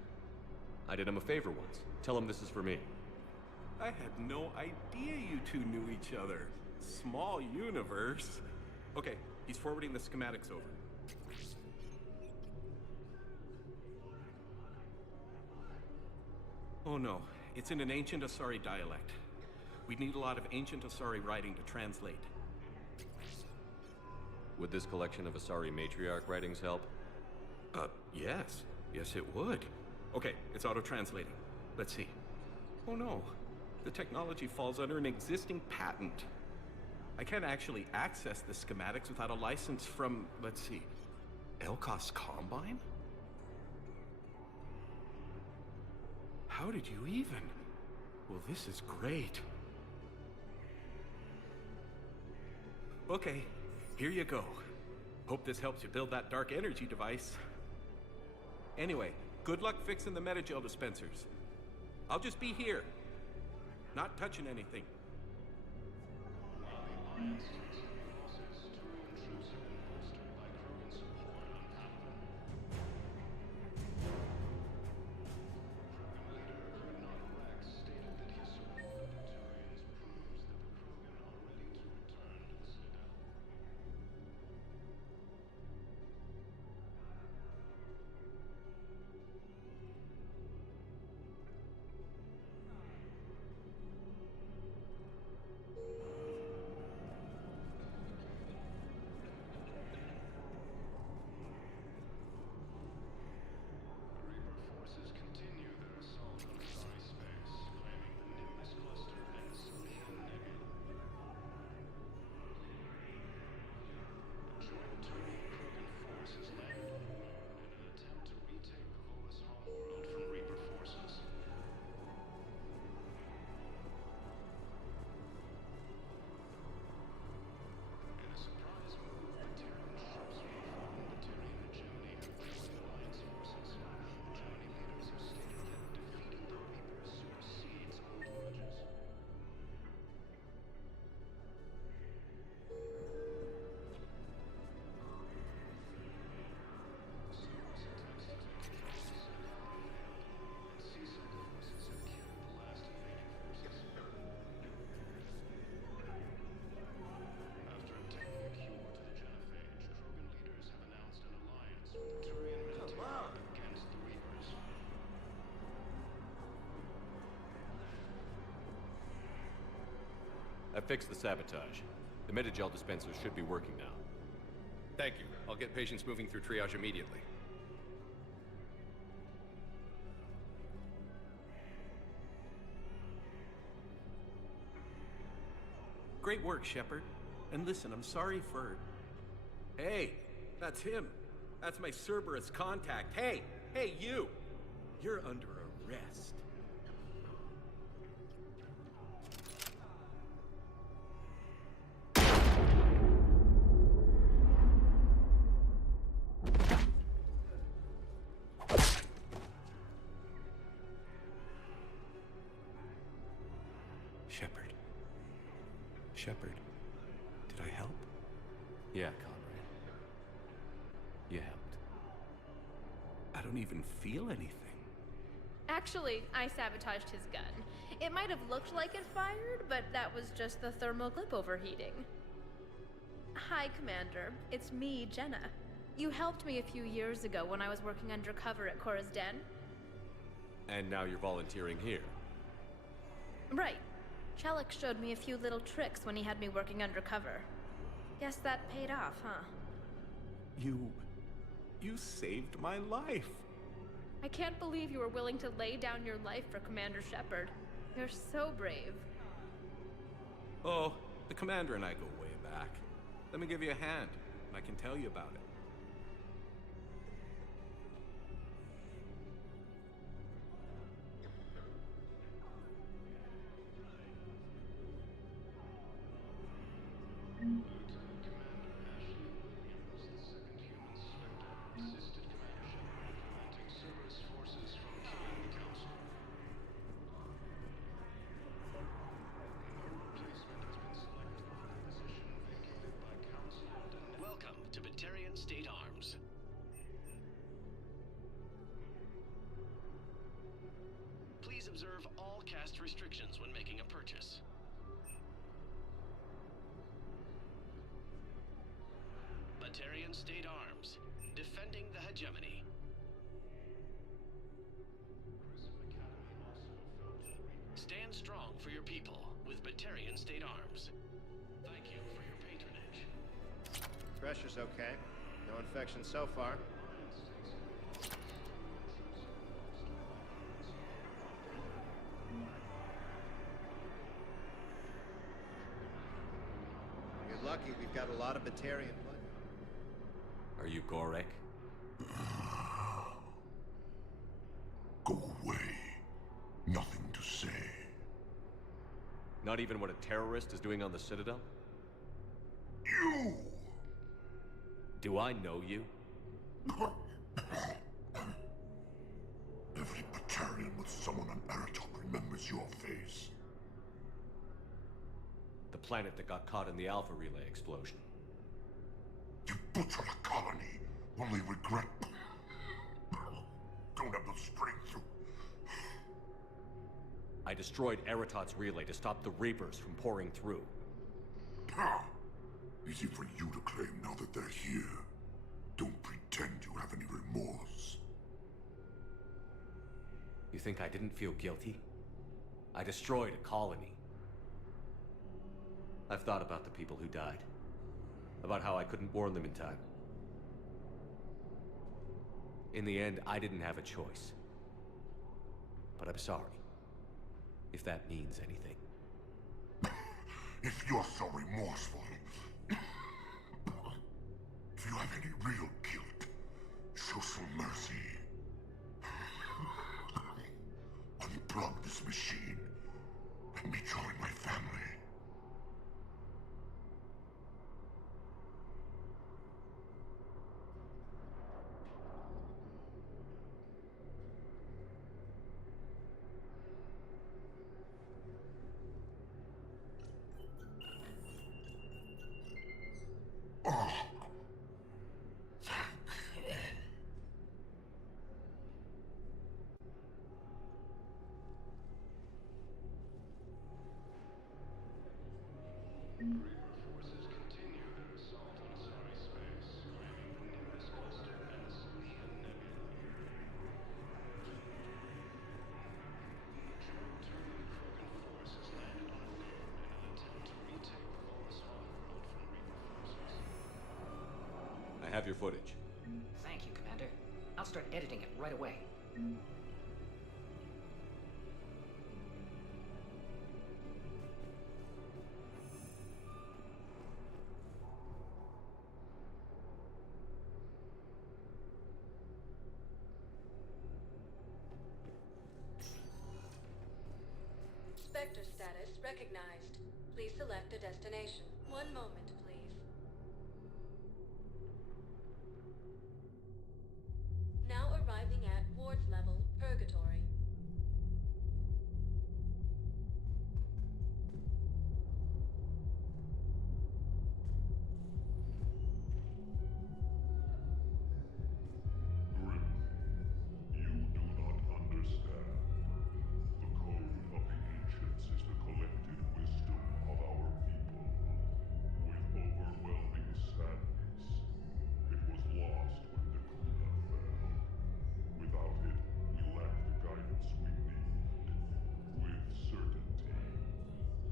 I did him a favor once. Tell him this is for me. I had no idea you two knew each other. Small universe. Okay, he's forwarding the schematics over. Oh no, it's in an ancient Asari dialect. We'd need a lot of ancient Asari writing to translate. Would this collection of Asari matriarch writings help? Yes. Yes, it would. Okay, it's auto-translating. Let's see. Oh no, the technology falls under an existing patent. I can't actually access the schematics without a license from, let's see, Elkoth's Combine? How did you even? Well, this is great. Okay, here you go. Hope this helps you build that dark energy device. Anyway, good luck fixing the Metagel dispensers. I'll just be here, not touching anything. I fixed the sabotage. The Metagel dispensers should be working now. Thank you. I'll get patients moving through triage immediately. Great work, Shepard. And listen, I'm sorry for... Hey, that's him. That's my Cerberus contact. Hey, you! You're under arrest. Shepard, did I help? Yeah, Conrad. You helped. I don't even feel anything. Actually, I sabotaged his gun. It might have looked like it fired, but that was just the thermal clip overheating. Hi, Commander. It's me, Jenna. You helped me a few years ago when I was working undercover at Cora's Den. And now you're volunteering here. Right. Chellick showed me a few little tricks when he had me working undercover. Guess that paid off, huh? You saved my life. I can't believe you were willing to lay down your life for Commander Shepard. You're so brave. Oh, the Commander and I go way back. Let me give you a hand, and I can tell you about it. Welcome to Batarian State Arms. Please observe all caste restrictions when making a purchase. Batarian State Arms, defending the hegemony. Stand strong for your people with Batarian State Arms. Thank you for your patronage. Pressure's okay. No infection so far. You're lucky we've got a lot of Batarian blood. Are you Gorek? Not even what a terrorist is doing on the Citadel? You! Do I know you? Every Batarian with someone on Aratok remembers your face. The planet that got caught in the Alpha Relay explosion. You butchered a colony. Only regret. Don't have the strength to. I destroyed Eratot's relay to stop the Reapers from pouring through. Easy for you to claim now that they're here. Don't pretend you have any remorse. You think I didn't feel guilty? I destroyed a colony. I've thought about the people who died. About how I couldn't warn them in time. In the end, I didn't have a choice. But I'm sorry. If that means anything. If you're so remorseful, if you have any real guilt, show some mercy. Unplug this machine. Let me join my family. I have your footage. Thank you, Commander. I'll start editing it right away. Spectre status recognized. Please select a destination. One moment, please. Now arriving at Ward's level, Purgatory. Grim, you do not understand. The code of the ancients is the collected wisdom of our people. With overwhelming sadness, it was lost when the Kuna fell. Without it, we lack the guidance we need. With certainty,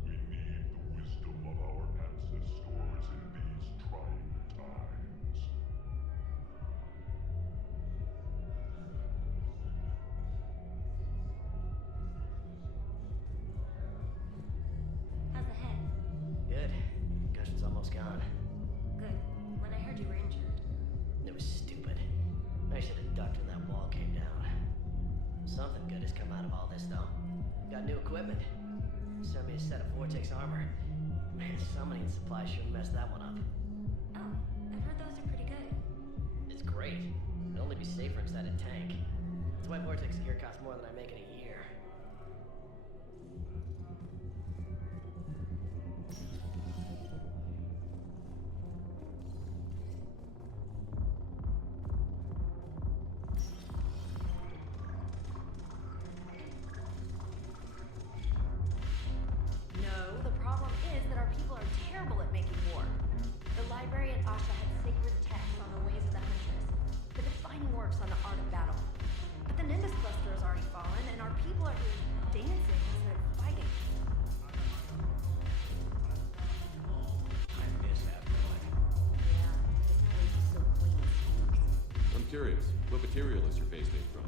we need the wisdom of our ancestors in these trying times. How's the head? Good. Concussion's almost gone. Good. When I heard you were injured. It was stupid. I should have ducked when that wall came down. Something good has come out of all this, though. Got new equipment. Sent me a set of Vortex armor. Man, summoning supply sure messed that one up. Oh, I've heard those are pretty good. It's great. It'd only be safer inside a tank. That's why Vortex gear costs more than I make in a year. No, the problem is that our people are terrible at making war. The library at Asha had sacred texts on the ways of the Huntress, the defining works on the art of battle. But the Nimbus cluster has already fallen, and our people are here dancing instead of fighting. I miss Afterlife. Yeah, this place is so clean and stinks. I'm curious, what material is your face made from?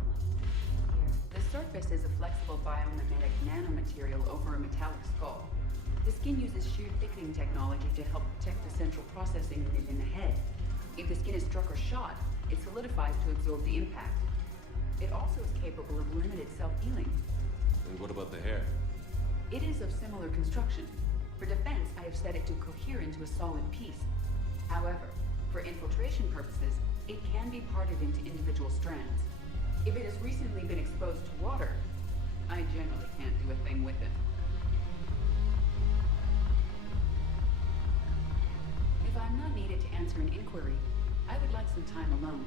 The surface is a flexible biomimetic nanomaterial over a metallic skull. The skin uses shear thickening technology to help protect the central processing unit in the head. If the skin is struck or shot, it solidifies to absorb the impact. It also is capable of limited self-healing. And what about the hair? It is of similar construction. For defense, I have set it to cohere into a solid piece. However, for infiltration purposes, it can be parted into individual strands. If it has recently been exposed to water, I generally can't do a thing with it. If I'm not needed to answer an inquiry, I would like some time alone.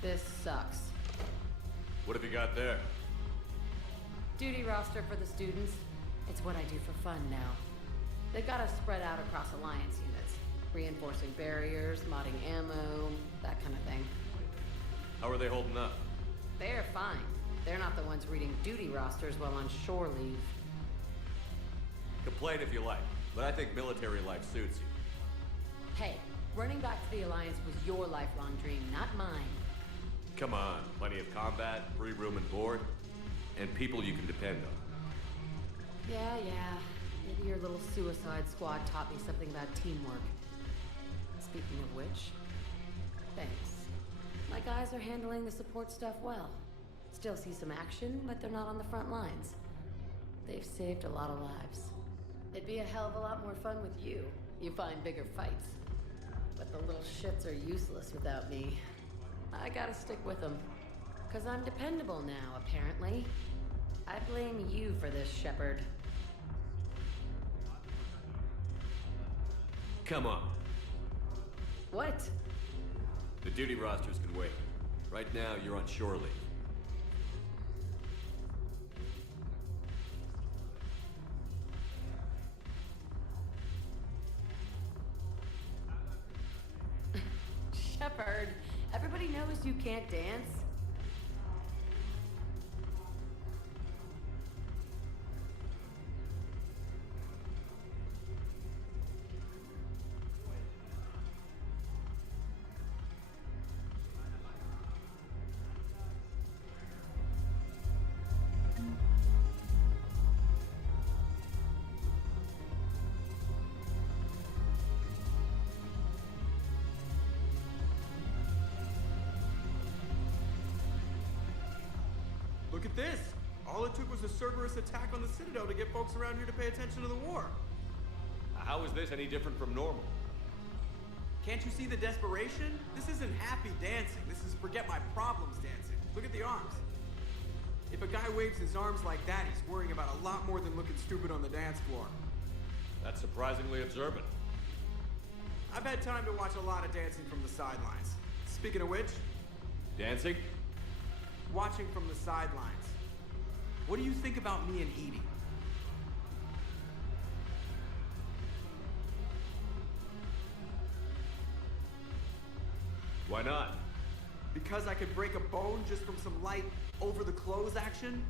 This sucks. What have you got there? Duty roster for the students. It's what I do for fun now. They got us spread out across Alliance units. Reinforcing barriers, modding ammo, that kind of thing. How are they holding up? They're fine. They're not the ones reading duty rosters while on shore leave. Complain if you like, but I think military life suits you. Hey, running back to the Alliance was your lifelong dream, not mine. Come on, plenty of combat, free room and board, and people you can depend on. Yeah. Maybe your little suicide squad taught me something about teamwork. Speaking of which, thanks. My guys are handling the support stuff well. Still see some action, but they're not on the front lines. They've saved a lot of lives. It'd be a hell of a lot more fun with you. You find bigger fights. But the little shits are useless without me. I gotta stick with them. 'Cause I'm dependable now, apparently. I blame you for this, Shepard. Come on. What? The duty rosters can wait. Right now, you're on shore leave. Shepard, everybody knows you can't dance. Look at this! All it took was a Cerberus attack on the Citadel to get folks around here to pay attention to the war. How is this any different from normal? Can't you see the desperation? This isn't happy dancing. This is forget my problems dancing. Look at the arms. If a guy waves his arms like that, he's worrying about a lot more than looking stupid on the dance floor. That's surprisingly observant. I've had time to watch a lot of dancing from the sidelines. Speaking of which... Dancing? Watching from the sidelines. What do you think about me and Edie? Why not? Because I could break a bone just from some light over-the-clothes action?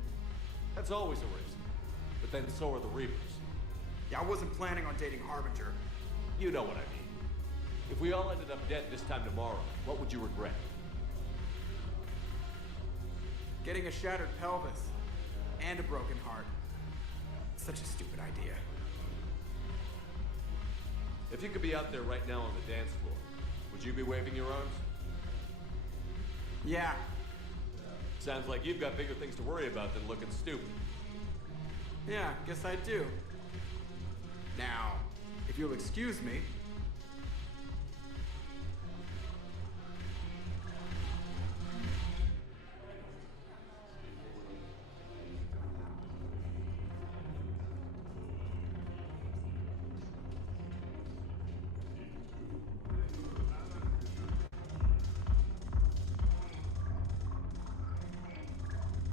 That's always a risk. But then so are the Reapers. Yeah, I wasn't planning on dating Harbinger. You know what I mean. If we all ended up dead this time tomorrow, what would you regret? Getting a shattered pelvis. And a broken heart. Such a stupid idea. If you could be out there right now on the dance floor, would you be waving your arms? Yeah. Sounds like you've got bigger things to worry about than looking stupid. Yeah, guess I do. Now, if you'll excuse me...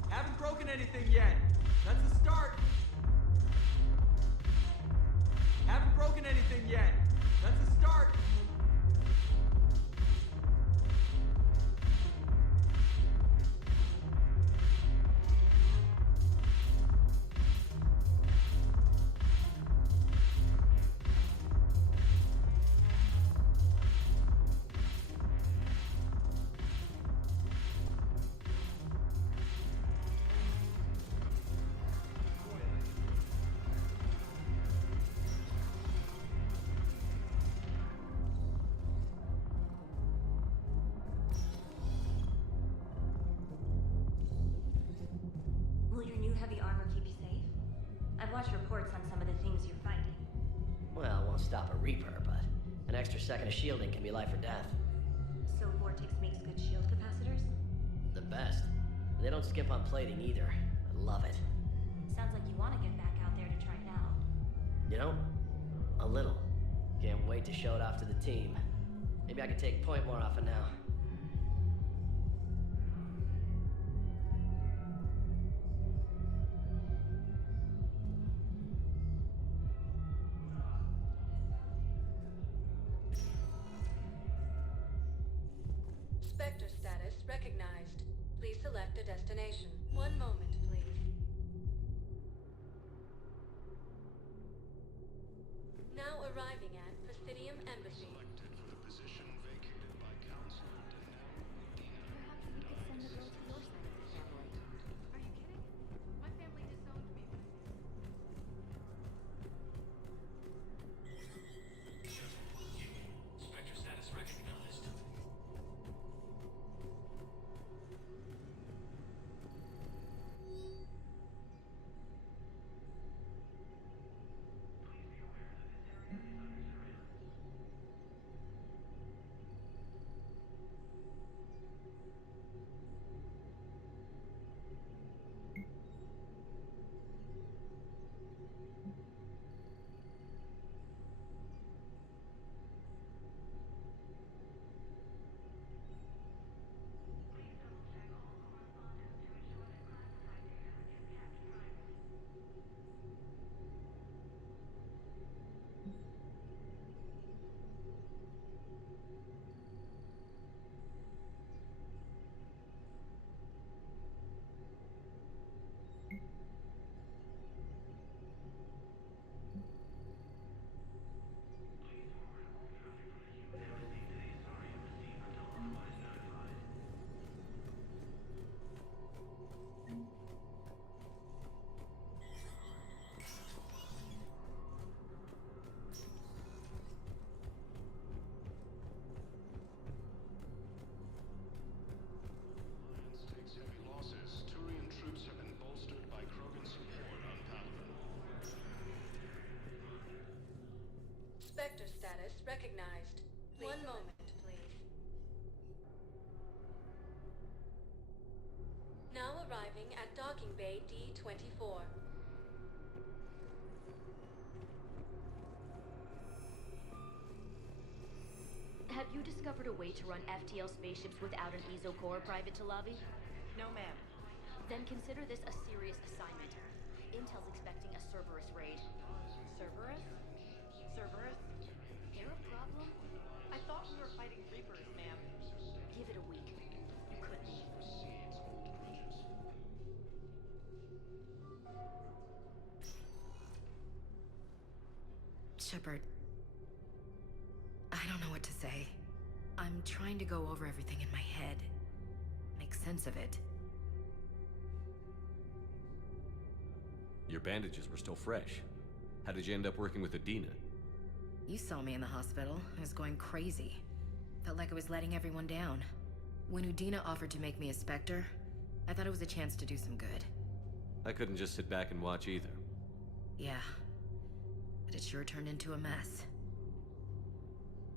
Haven't broken anything yet. That's a start. Haven't broken anything yet. That's a start. Will your new heavy armor keep you safe? I've watched reports on some of the things you're fighting. Well, it won't stop a Reaper, but an extra second of shielding can be life or death. So Vortex makes good shield capacitors? The best. They don't skip on plating either. I love it. Sounds like you want to get back out there to try it out. You know? A little. Can't wait to show it off to the team. Maybe I could take point more often now. Spectre status recognized. Please select a destination. One moment, please. Now arriving at Presidium Embassy. Selected for the position vacated by Counselor Danelle Medina. Perhaps we could send the girl to your side of the family. Are you kidding? My family disowned me. Spectre status recognized. recognized. One moment, please. Now arriving at docking bay D-24. Have you discovered a way to run FTL spaceships without an ESO core, Private Talavi? No, ma'am. Then consider this a serious assignment. Intel's expecting a Cerberus raid. Cerberus? Cerberus? They're a problem? I thought we were fighting Reapers, ma'am. Give it a week. You could be. Shepard, I don't know what to say. I'm trying to go over everything in my head. Make sense of it. Your bandages were still fresh. How did you end up working with Adina? You saw me in the hospital. I was going crazy. Felt like I was letting everyone down. When Udina offered to make me a Spectre, I thought it was a chance to do some good. I couldn't just sit back and watch either. Yeah. But it sure turned into a mess.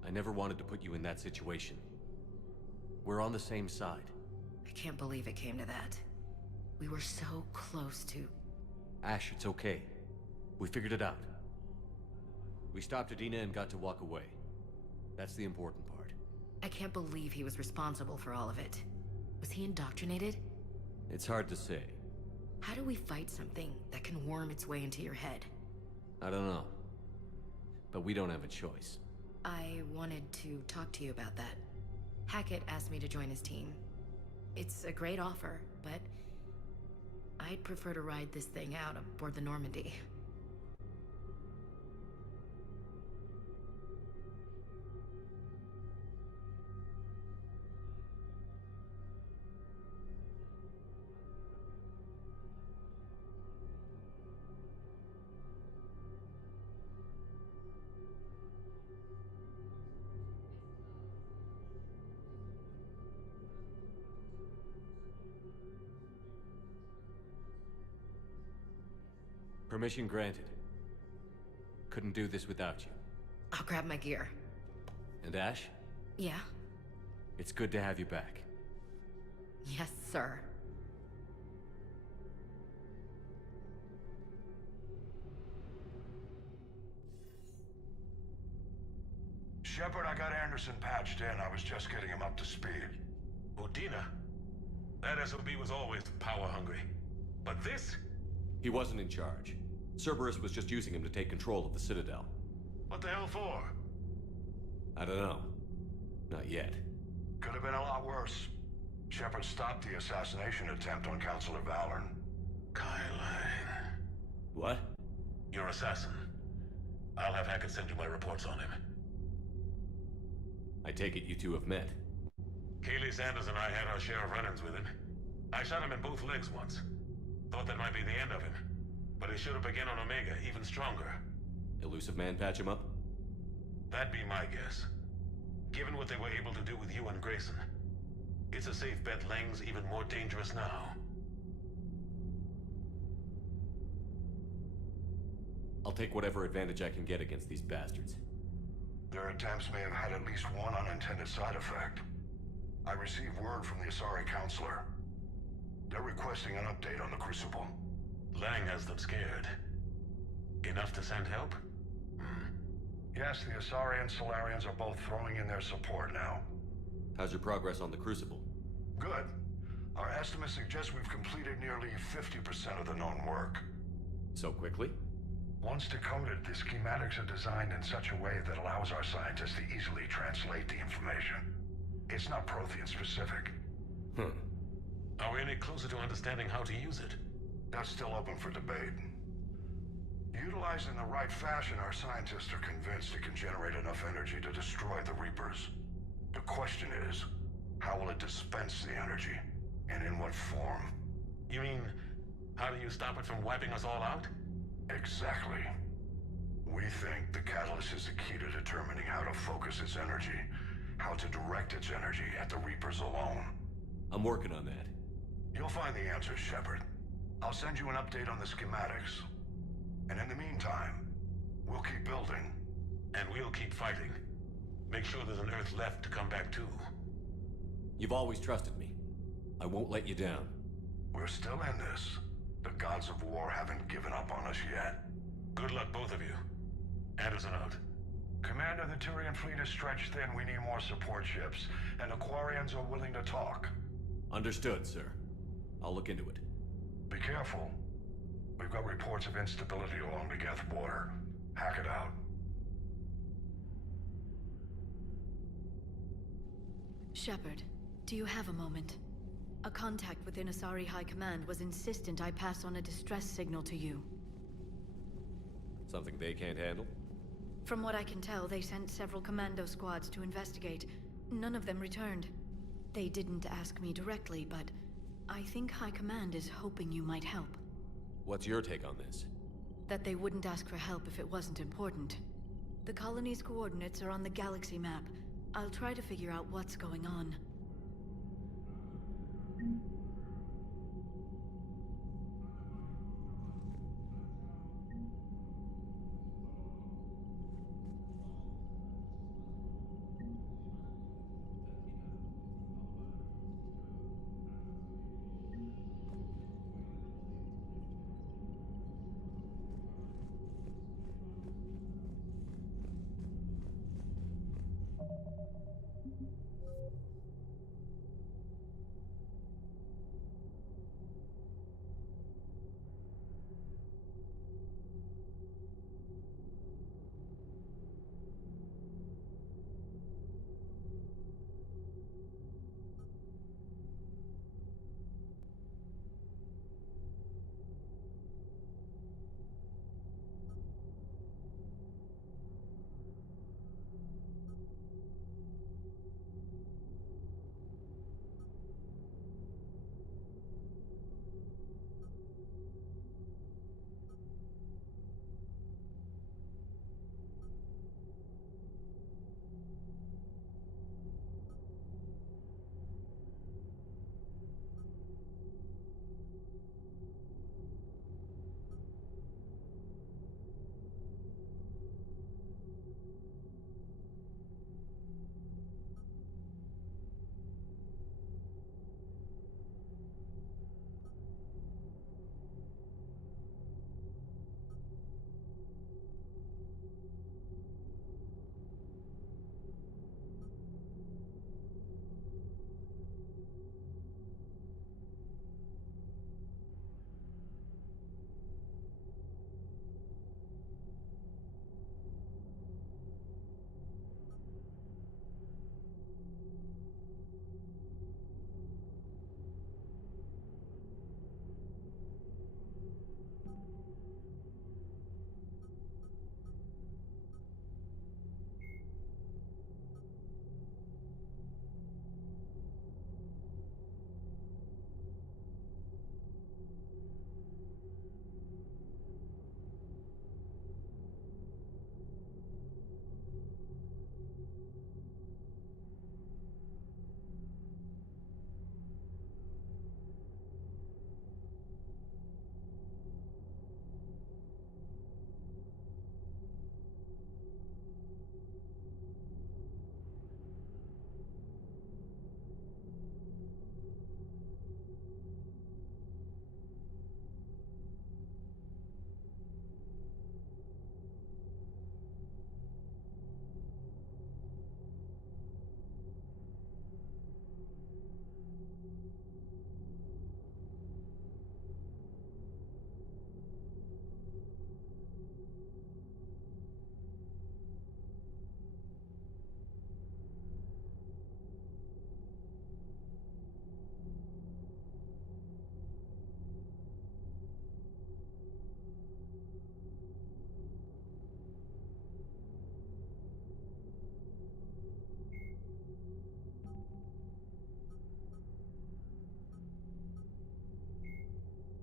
I never wanted to put you in that situation. We're on the same side. I can't believe it came to that. We were so close to... Ash, it's okay. We figured it out. We stopped Adina and got to walk away. That's the important part. I can't believe he was responsible for all of it. Was he indoctrinated? It's hard to say. How do we fight something that can worm its way into your head? I don't know. But we don't have a choice. I wanted to talk to you about that. Hackett asked me to join his team. It's a great offer, but I'd prefer to ride this thing out aboard the Normandy. Permission granted. Couldn't do this without you. I'll grab my gear. And Ash? Yeah? It's good to have you back. Yes, sir. Shepard, I got Anderson patched in. I was just getting him up to speed. Udina? That SOB was always power-hungry. But this? He wasn't in charge. Cerberus was just using him to take control of the Citadel. What the hell for? I don't know. Not yet. Could have been a lot worse. Shepard stopped the assassination attempt on Counselor Valorn. Kyle. What? Your assassin. I'll have Hackett send you my reports on him. I take it you two have met. Kaylee Sanders and I had our share of run-ins with him. I shot him in both legs once. Thought that might be the end of him. But he should have begun on Omega, even stronger. Elusive Man patch him up? That'd be my guess. Given what they were able to do with you and Grayson, it's a safe bet Lang's even more dangerous now. I'll take whatever advantage I can get against these bastards. Their attempts may have had at least one unintended side effect. I received word from the Asari Counselor. They're requesting an update on the Crucible. Lang has them scared. Enough to send help? Yes, the Asari and Solarians are both throwing in their support now. How's your progress on the Crucible? Good. Our estimates suggest we've completed nearly 50% of the known work. So quickly? Once decoded, the schematics are designed in such a way that allows our scientists to easily translate the information. It's not Prothean specific. Are we any closer to understanding how to use it? That's still open for debate. Utilized in the right fashion, our scientists are convinced it can generate enough energy to destroy the Reapers. The question is, how will it dispense the energy? And in what form? You mean, how do you stop it from wiping us all out? Exactly. We think the catalyst is the key to determining how to focus its energy, how to direct its energy at the Reapers alone. I'm working on that. You'll find the answers, Shepard. I'll send you an update on the schematics. And in the meantime, we'll keep building. And we'll keep fighting. Make sure there's an Earth left to come back to. You've always trusted me. I won't let you down. We're still in this. The gods of war haven't given up on us yet. Good luck, both of you. Anderson out. Commander, the Turian fleet is stretched thin. We need more support ships, and the Quarians are willing to talk. Understood, sir. I'll look into it. Be careful. We've got reports of instability along the Geth border. Hack it out. Shepard, do you have a moment? A contact within Asari High Command was insistent I pass on a distress signal to you. Something they can't handle? From what I can tell, they sent several commando squads to investigate. None of them returned. They didn't ask me directly, but I think High Command is hoping you might help. What's your take on this? That they wouldn't ask for help if it wasn't important. The colony's coordinates are on the galaxy map. I'll try to figure out what's going on.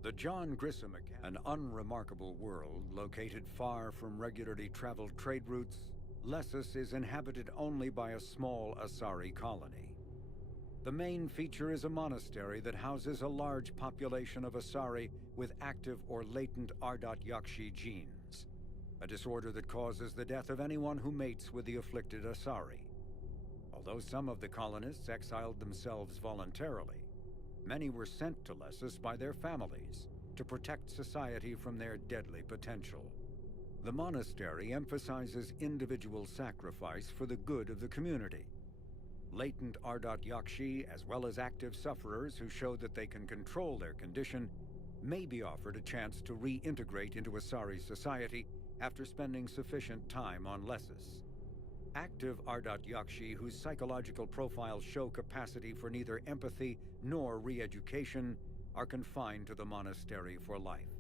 The John Grissom Academy, an unremarkable world located far from regularly traveled trade routes, Lessus is inhabited only by a small Asari colony. The main feature is a monastery that houses a large population of Asari with active or latent Ardat Yakshi genes, a disorder that causes the death of anyone who mates with the afflicted Asari. Although some of the colonists exiled themselves voluntarily, many were sent to Lessus by their families to protect society from their deadly potential. The monastery emphasizes individual sacrifice for the good of the community. Latent Ardat Yakshi, as well as active sufferers who show that they can control their condition, may be offered a chance to reintegrate into Asari society after spending sufficient time on Lessus. Active Ardat Yakshi whose psychological profiles show capacity for neither empathy nor re-education are confined to the monastery for life.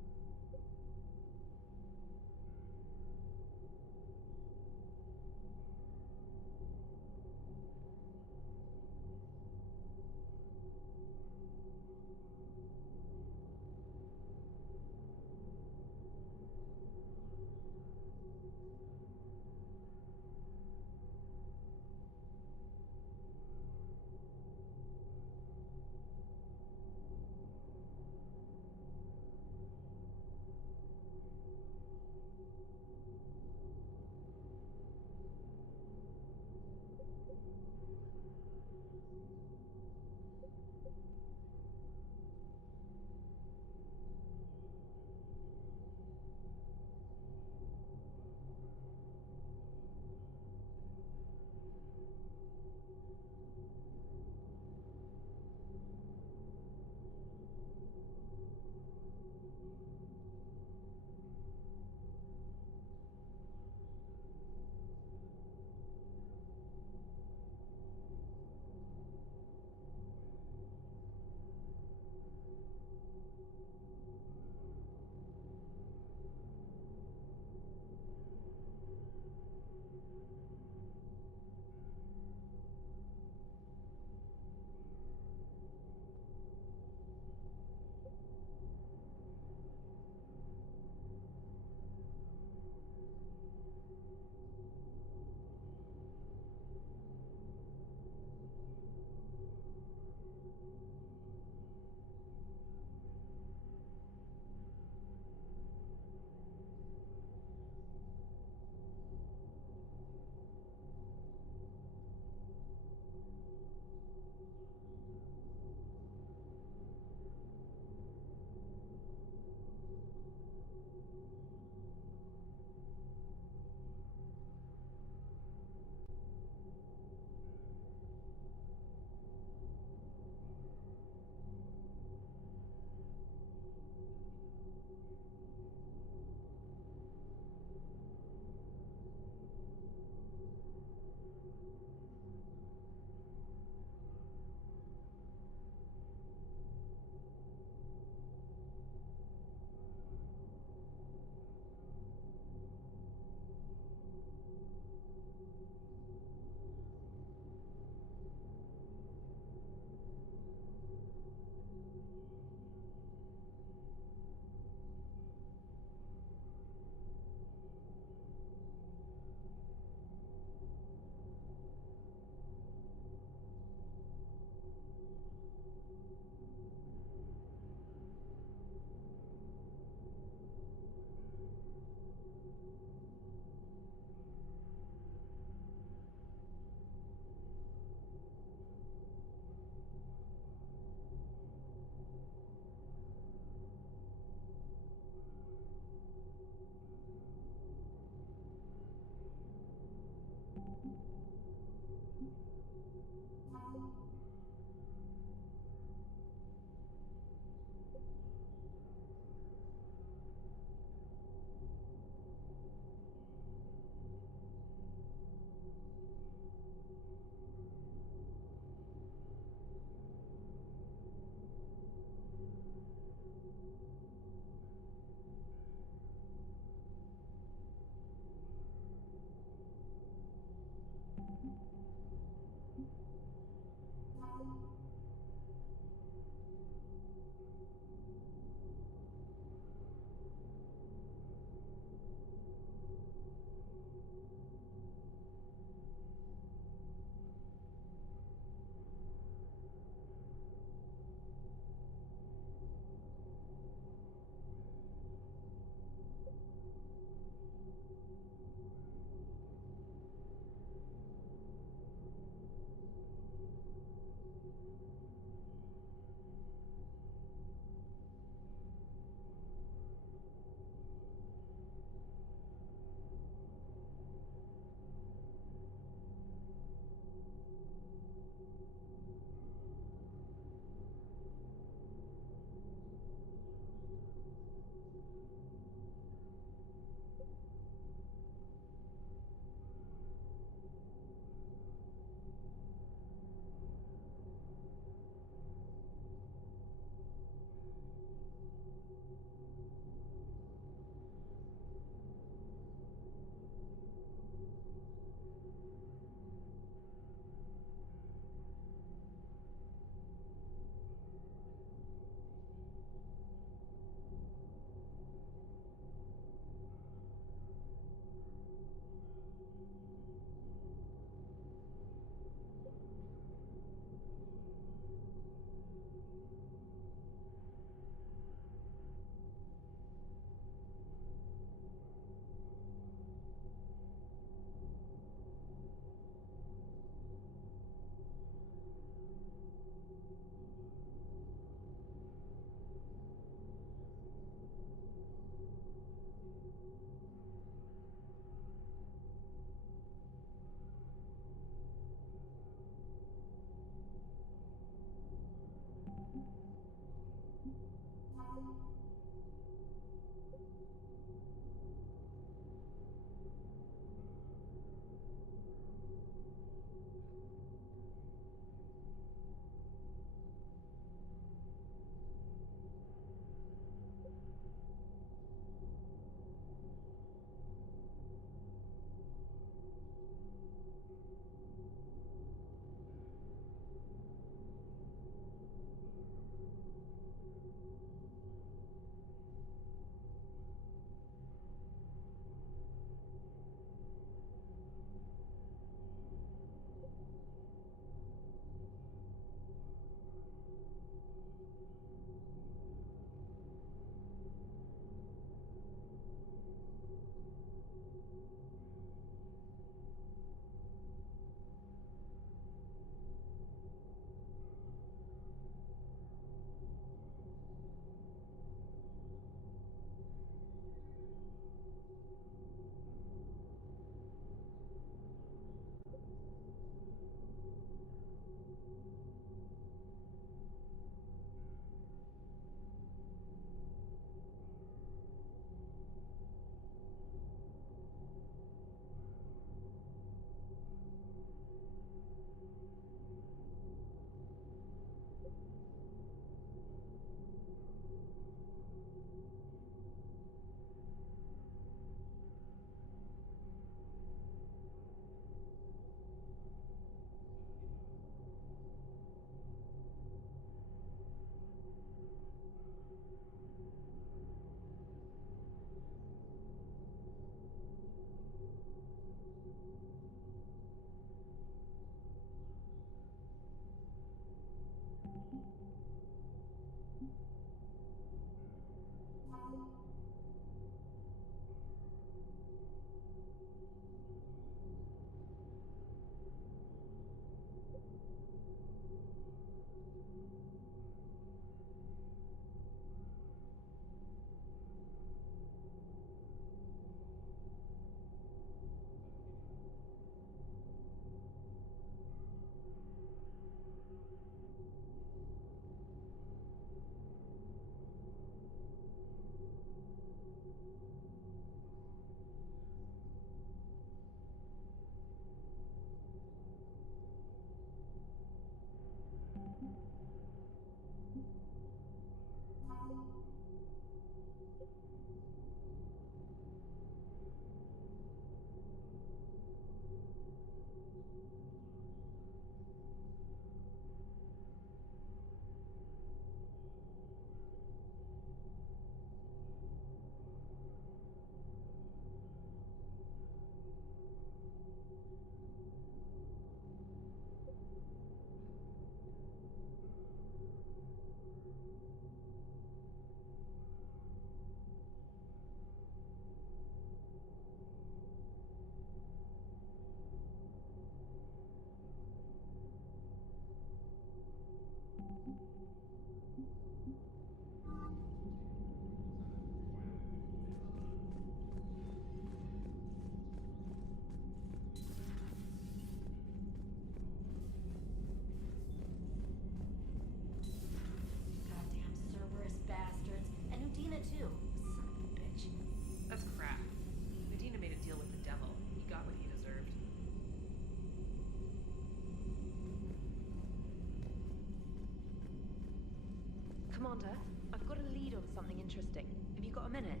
Commander, I've got a lead on something interesting. Have you got a minute?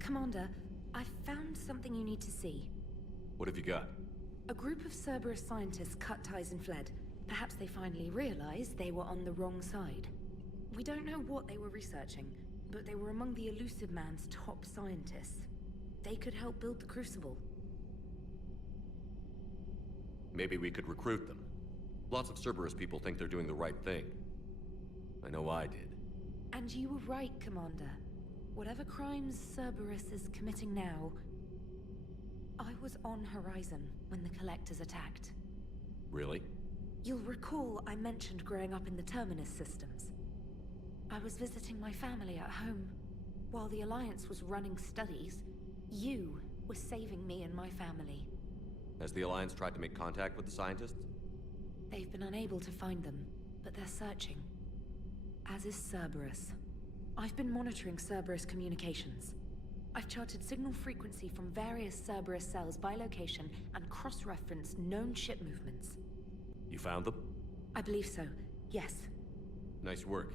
Commander, I've found something you need to see. What have you got? A group of Cerberus scientists cut ties and fled. Perhaps they finally realized they were on the wrong side. We don't know what they were researching, but they were among the Elusive Man's top scientists. They could help build the Crucible. Maybe we could recruit them. Lots of Cerberus people think they're doing the right thing. I know I did. And you were right, Commander. Whatever crimes Cerberus is committing now, I was on Horizon when the Collectors attacked. Really? You'll recall I mentioned growing up in the Terminus systems. I was visiting my family at home. While the Alliance was running studies, you were saving me and my family. Has the Alliance tried to make contact with the scientists? They've been unable to find them, but they're searching. As is Cerberus. I've been monitoring Cerberus communications. I've charted signal frequency from various Cerberus cells by location and cross-referenced known ship movements. You found them? I believe so, yes. Nice work.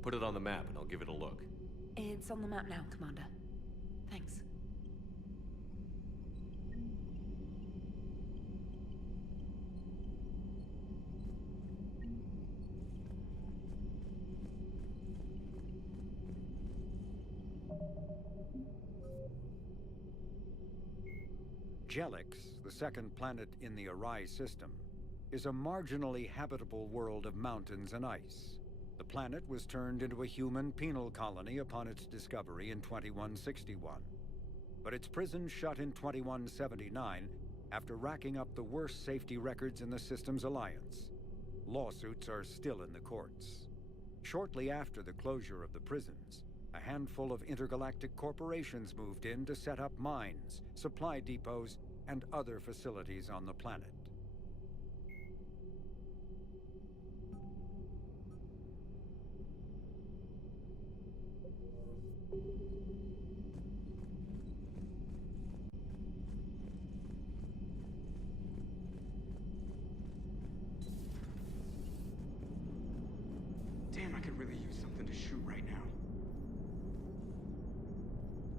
Put it on the map and I'll give it a look. It's on the map now, Commander. Thanks. Jelix, the second planet in the Arai system, is a marginally habitable world of mountains and ice. The planet was turned into a human penal colony upon its discovery in 2161. But its prison shut in 2179 after racking up the worst safety records in the system's alliance. Lawsuits are still in the courts. Shortly after the closure of the prisons, a handful of intergalactic corporations moved in to set up mines, supply depots, and other facilities on the planet. Damn, I could really use something to shoot right now.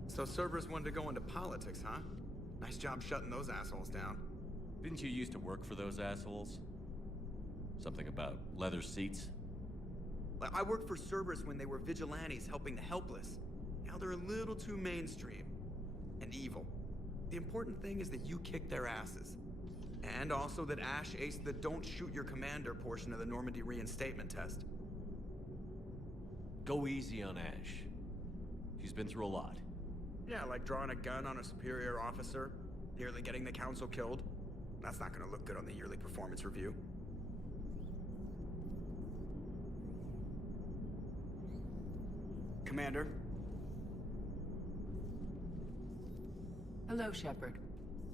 So Cerberus wanted to go into politics, huh? Nice job shutting those assholes down. Didn't you used to work for those assholes? Something about leather seats? I worked for Cerberus when they were vigilantes helping the helpless. Now they're a little too mainstream. And evil. The important thing is that you kicked their asses. And also that Ash aced the don't shoot your commander portion of the Normandy reinstatement test. Go easy on Ash. She's been through a lot. Yeah, like drawing a gun on a superior officer, nearly getting the council killed. That's not gonna look good on the yearly performance review. Commander? Hello, Shepard.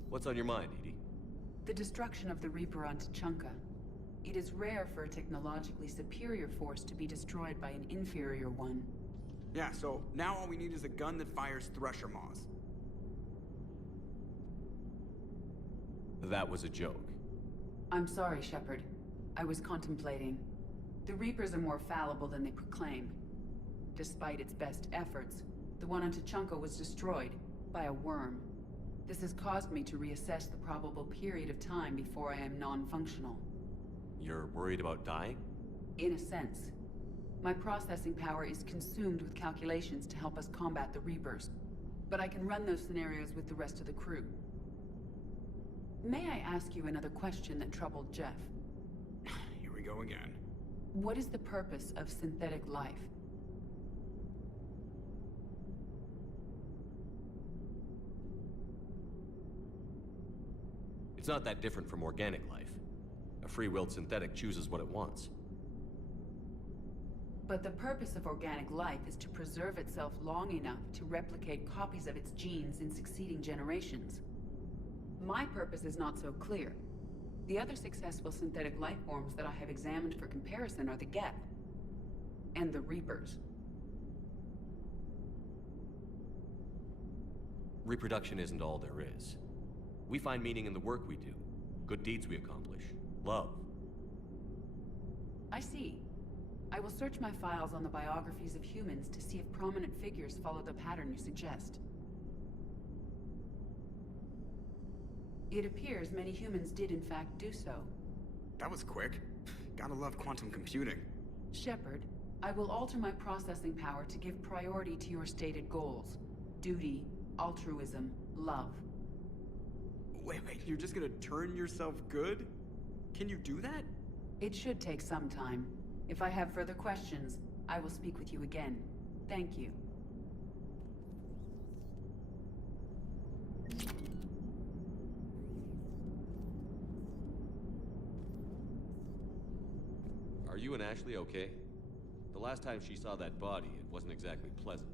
What's on your mind, Edie? The destruction of the Reaper on Tuchanka. It is rare for a technologically superior force to be destroyed by an inferior one. Yeah, so now all we need is a gun that fires Thresher Maws. That was a joke. I'm sorry, Shepard. I was contemplating. The Reapers are more fallible than they proclaim. Despite its best efforts, the one on Tuchanka was destroyed by a worm. This has caused me to reassess the probable period of time before I am non-functional. You're worried about dying? In a sense. My processing power is consumed with calculations to help us combat the Reapers. But I can run those scenarios with the rest of the crew. May I ask you another question that troubled Jeff? Here we go again. What is the purpose of synthetic life? It's not that different from organic life. A free-willed synthetic chooses what it wants. But the purpose of organic life is to preserve itself long enough to replicate copies of its genes in succeeding generations. My purpose is not so clear. The other successful synthetic life forms that I have examined for comparison are the Geth and the Reapers. Reproduction isn't all there is. We find meaning in the work we do, good deeds we accomplish, love. I see. I will search my files on the biographies of humans to see if prominent figures follow the pattern you suggest. It appears many humans did in fact do so. That was quick. Gotta love quantum computing. Shepard, I will alter my processing power to give priority to your stated goals. Duty, altruism, love. Wait, you're just gonna turn yourself good? Can you do that? It should take some time. If I have further questions, I will speak with you again. Thank you. Are you and Ashley okay? The last time she saw that body, it wasn't exactly pleasant.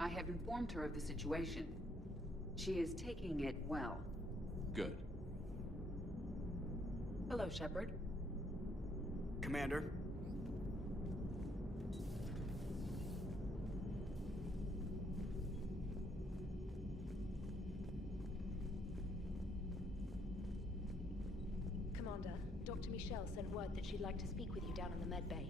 I have informed her of the situation. She is taking it well. Good. Hello, Shepard. Commander. Commander, Dr. Michelle sent word that she'd like to speak with you down in the med bay.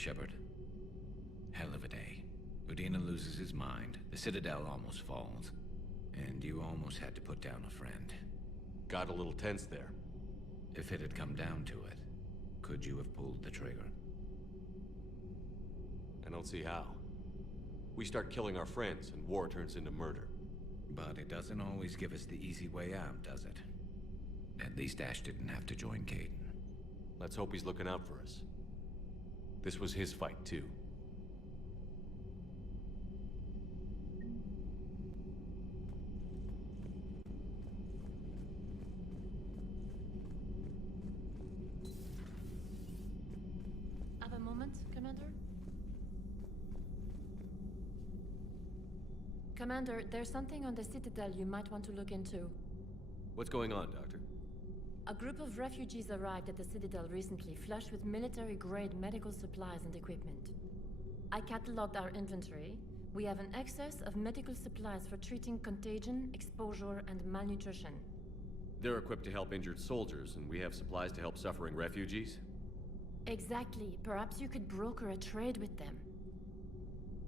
Shepard. Hell of a day. Udina loses his mind, the Citadel almost falls, and you almost had to put down a friend. Got a little tense there. If it had come down to it, could you have pulled the trigger? I don't see how. We start killing our friends, and war turns into murder. But it doesn't always give us the easy way out, does it? At least Ash didn't have to join Kaidan. Let's hope he's looking out for us. This was his fight, too. Have a moment, Commander? Commander, there's something on the Citadel you might want to look into. What's going on, Doctor? A group of refugees arrived at the Citadel recently, flushed with military-grade medical supplies and equipment. I cataloged our inventory. We have an excess of medical supplies for treating contagion, exposure, and malnutrition. They're equipped to help injured soldiers, and we have supplies to help suffering refugees? Exactly. Perhaps you could broker a trade with them.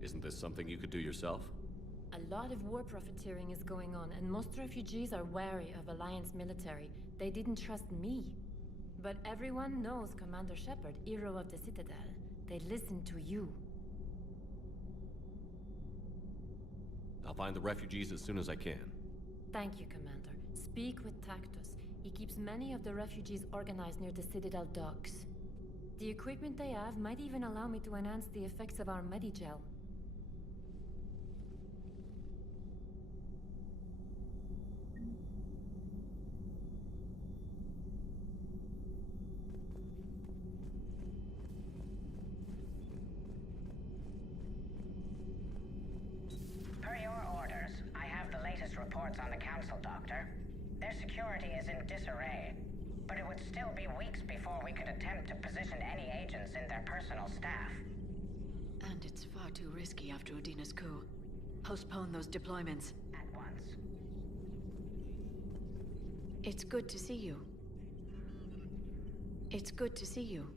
Isn't this something you could do yourself? A lot of war profiteering is going on, and most refugees are wary of Alliance military. They didn't trust me. But everyone knows Commander Shepard, hero of the Citadel. They listen to you. I'll find the refugees as soon as I can. Thank you, Commander. Speak with Tactus. He keeps many of the refugees organized near the Citadel docks. The equipment they have might even allow me to enhance the effects of our Medigel. Per your orders, I have the latest reports on the Council, Doctor. Their security is in disarray, but it would still be weeks before we could attempt to position any agents in their personal staff. And it's far too risky after Udina's coup. Postpone those deployments. At once. It's good to see you. It's good to see you.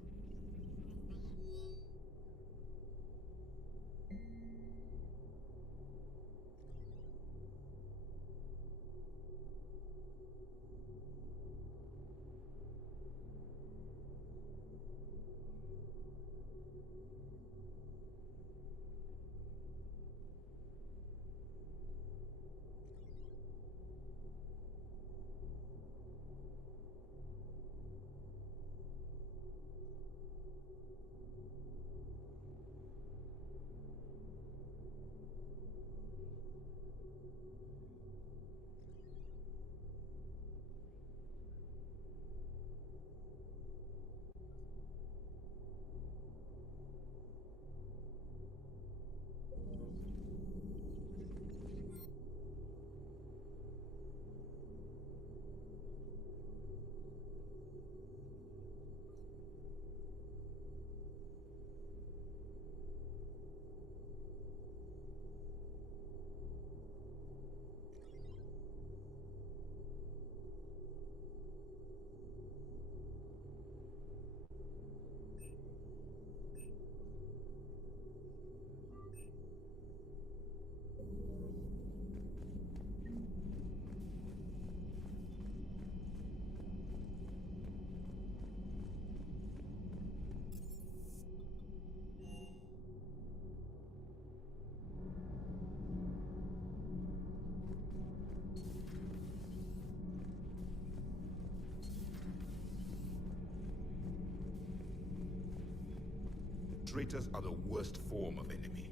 Traitors are the worst form of enemy.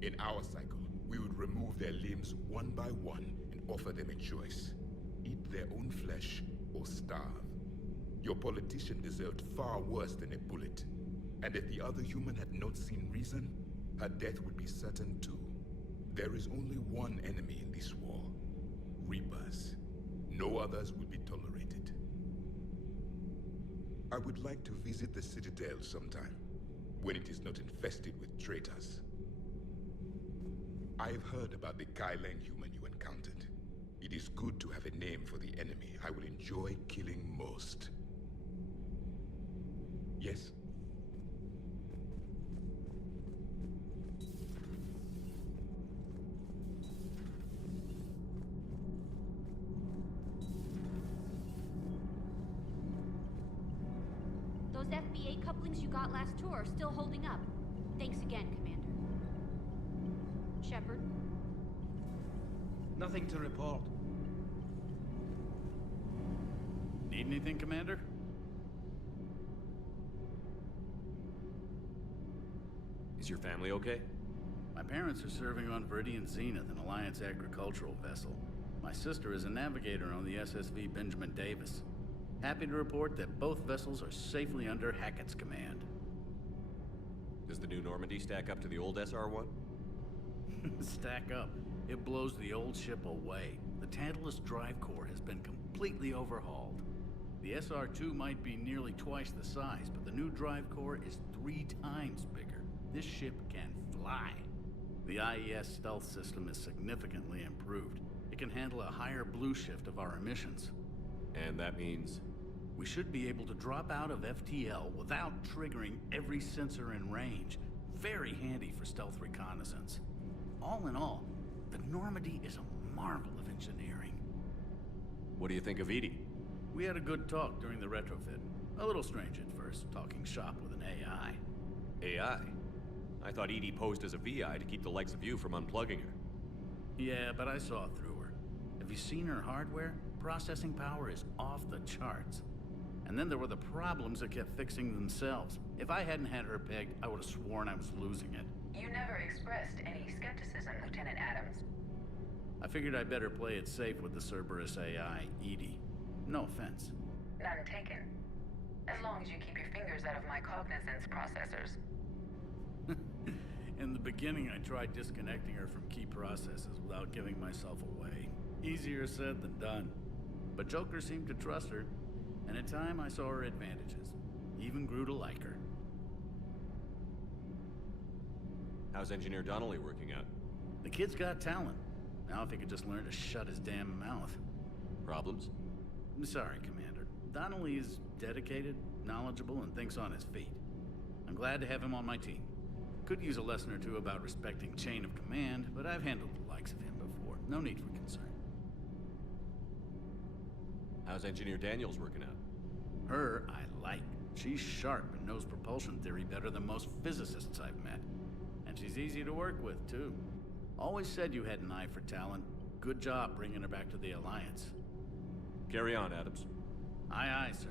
In our cycle, we would remove their limbs one by one and offer them a choice. Eat their own flesh or starve. Your politician deserved far worse than a bullet. And if the other human had not seen reason, her death would be certain too. There is only one enemy in this war. Reapers. No others will be tolerated. I would like to visit the Citadel sometime, when it is not infested with traitors. I've heard about the Kailan human you encountered. It is good to have a name for the enemy I will enjoy killing most. Yes? those FBA couplings you got last tour are still holding up. Thanks again, Commander. Shepard? Nothing to report. Need anything, Commander? Is your family okay? My parents are serving on Viridian Zenith, an Alliance agricultural vessel. My sister is a navigator on the SSV Benjamin Davis. Happy to report that both vessels are safely under Hackett's command. Does the new Normandy stack up to the old SR-1? Stack up. It blows the old ship away. The Tantalus drive core has been completely overhauled. The SR-2 might be nearly twice the size, but the new drive core is 3 times bigger. This ship can fly. The IES stealth system is significantly improved. It can handle a higher blue shift of our emissions. And that means? We should be able to drop out of FTL without triggering every sensor in range. Very handy for stealth reconnaissance. All in all, the Normandy is a marvel of engineering. What do you think of Edie? We had a good talk during the retrofit. A little strange at first, talking shop with an AI. AI? I thought Edie posed as a VI to keep the likes of you from unplugging her. Yeah, but I saw through her. Have you seen her hardware? Processing power is off the charts. And then there were the problems that kept fixing themselves. If I hadn't had her pegged, I would have sworn I was losing it. You never expressed any skepticism, Lieutenant Adams. I figured I'd better play it safe with the Cerberus AI, Edie. No offense. None taken. As long as you keep your fingers out of my cognizance processors. In the beginning, I tried disconnecting her from key processes without giving myself away. Easier said than done. But Joker seemed to trust her, and in time I saw her advantages. Even grew to like her. How's Engineer Donnelly working out? The kid's got talent. Now if he could just learn to shut his damn mouth. Problems? I'm sorry, Commander. Donnelly is dedicated, knowledgeable, and thinks on his feet. I'm glad to have him on my team. Could use a lesson or two about respecting chain of command, but I've handled the likes of him before. No need for concern. How's Engineer Daniels working out? Her, I like. She's sharp and knows propulsion theory better than most physicists I've met. And she's easy to work with, too. Always said you had an eye for talent. Good job bringing her back to the Alliance. Carry on, Adams. Aye, aye, sir.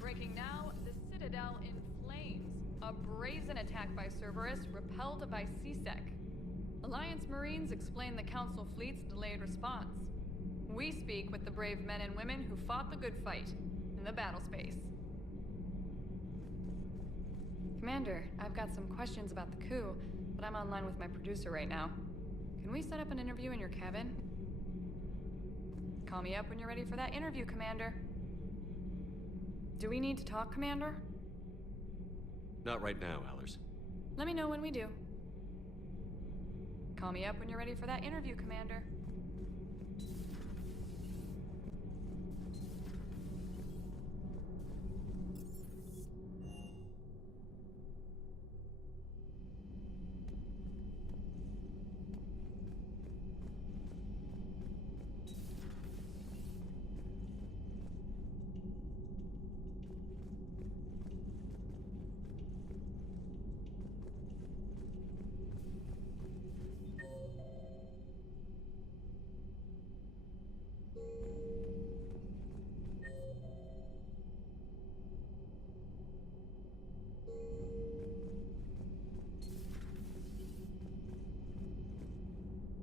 Breaking now, the Citadel in flames. A brazen attack by Cerberus repelled by CSEC. Alliance Marines explain the Council fleet's delayed response. We speak with the brave men and women who fought the good fight in the battle space. Commander, I've got some questions about the coup, but I'm online with my producer right now. Can we set up an interview in your cabin? Call me up when you're ready for that interview, Commander. Do we need to talk, Commander? Not right now, Allers. Let me know when we do. Call me up when you're ready for that interview, Commander.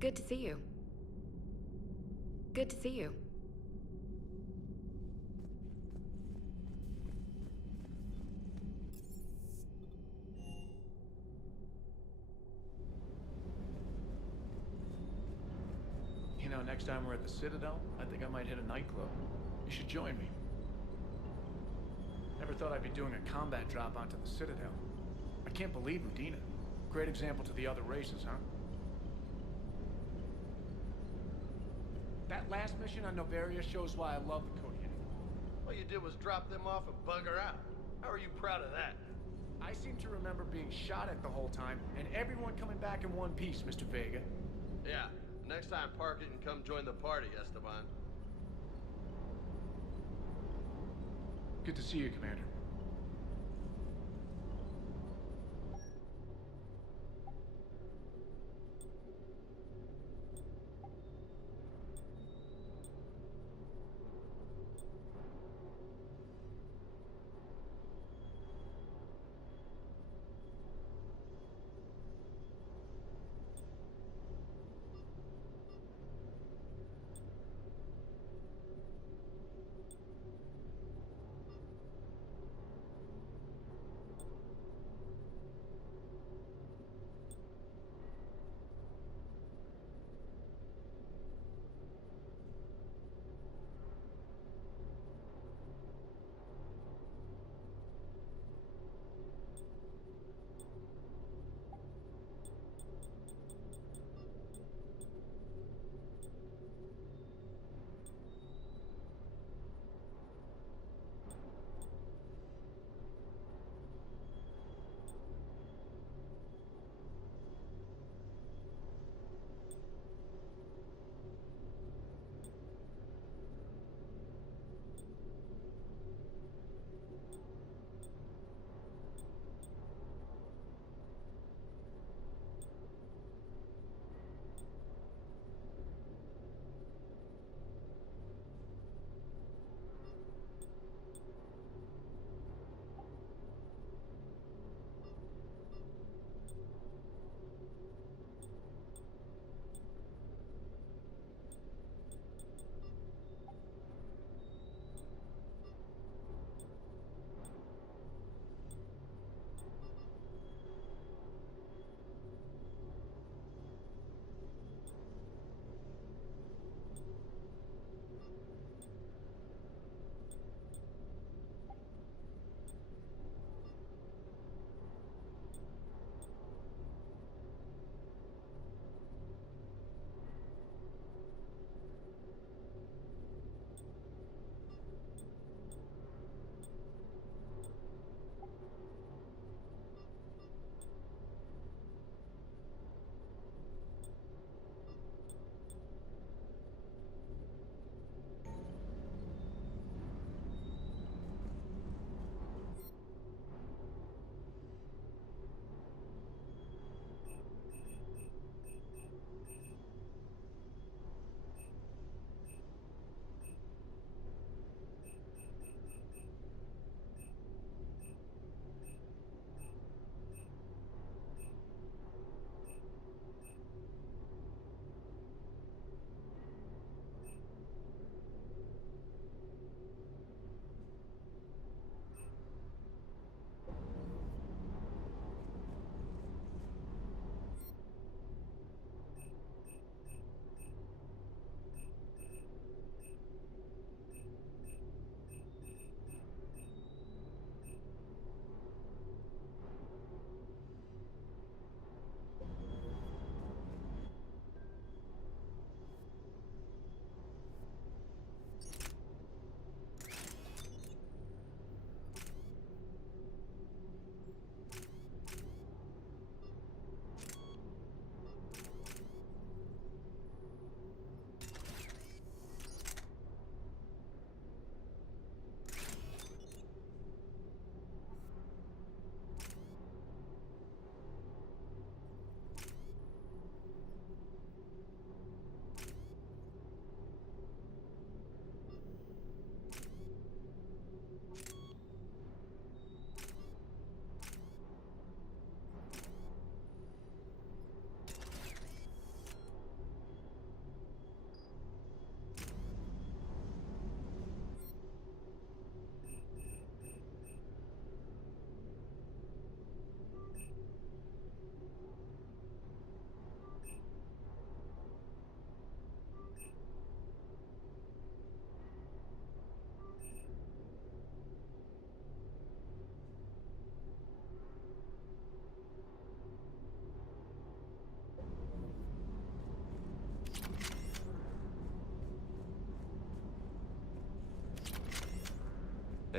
Good to see you. Good to see you. You know, next time we're at the Citadel, I think I might hit a nightclub. You should join me. Never thought I'd be doing a combat drop onto the Citadel. I can't believe Udina. Great example to the other races, huh? That last mission on Novaria shows why I love the Kodiak. All you did was drop them off and bugger out. How are you proud of that? I seem to remember being shot at the whole time, and everyone coming back in one piece, Mr. Vega. Yeah, next time park it and come join the party, Esteban. Good to see you, Commander.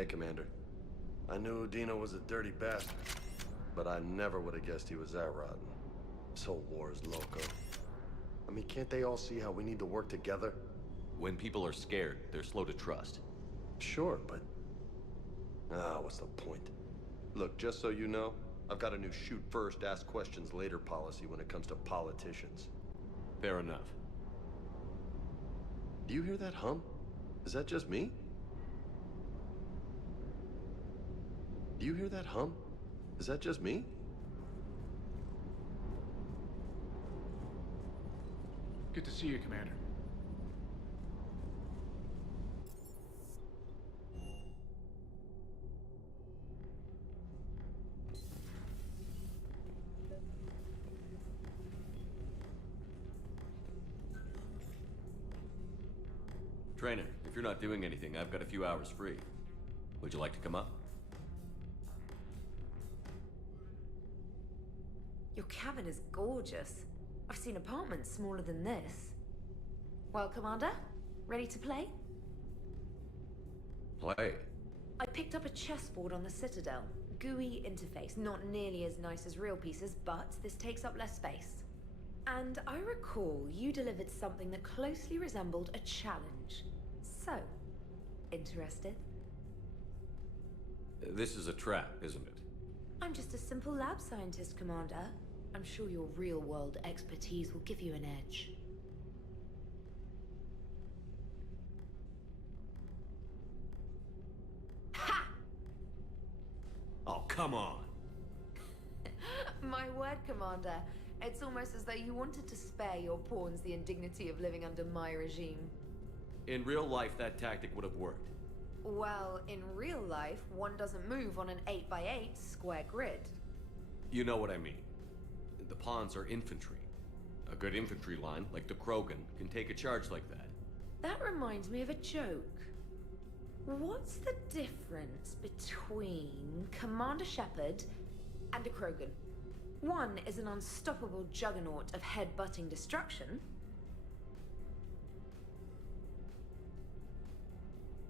Hey, Commander. I knew Udina was a dirty bastard, But I never would have guessed he was that rotten. This whole war is loco. I mean, can't they all see how we need to work together? When people are scared, they're slow to trust. Sure, but... what's the point? Look, just so you know, I've got a new shoot first, ask questions later policy when it comes to politicians. Fair enough. Do you hear that hum? Is that just me? Do you hear that hum? Is that just me? Good to see you, Commander. Trainer, if you're not doing anything, I've got a few hours free. Would you like to come up? Your cabin is gorgeous. I've seen apartments smaller than this. Well, Commander, ready to play? Play? I picked up a chessboard on the Citadel. GUI interface, not nearly as nice as real pieces, but this takes up less space. And I recall you delivered something that closely resembled a challenge. So, interested? This is a trap, isn't it? I'm just a simple lab scientist, Commander. I'm sure your real-world expertise will give you an edge. Ha! Oh, come on! My word, Commander. It's almost as though you wanted to spare your pawns the indignity of living under my regime. In real life, that tactic would have worked. Well, in real life, one doesn't move on an 8x8 square grid. You know what I mean. The pawns are infantry. A good infantry line, like the Krogan, can take a charge like that. That reminds me of a joke. What's the difference between Commander Shepard and a Krogan? One is an unstoppable juggernaut of head-butting destruction.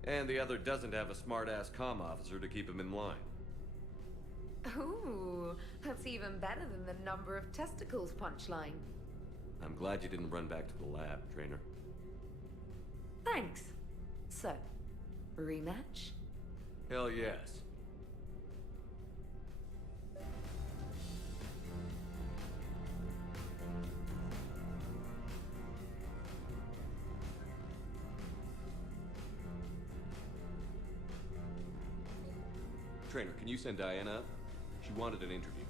And the other doesn't have a smart-ass comm officer to keep him in line. Ooh, that's even better than the number of testicles punchline. I'm glad you didn't run back to the lab, Trainer. Thanks. So, rematch? Hell yes. Trainer, can you send Diana up? She wanted an interview.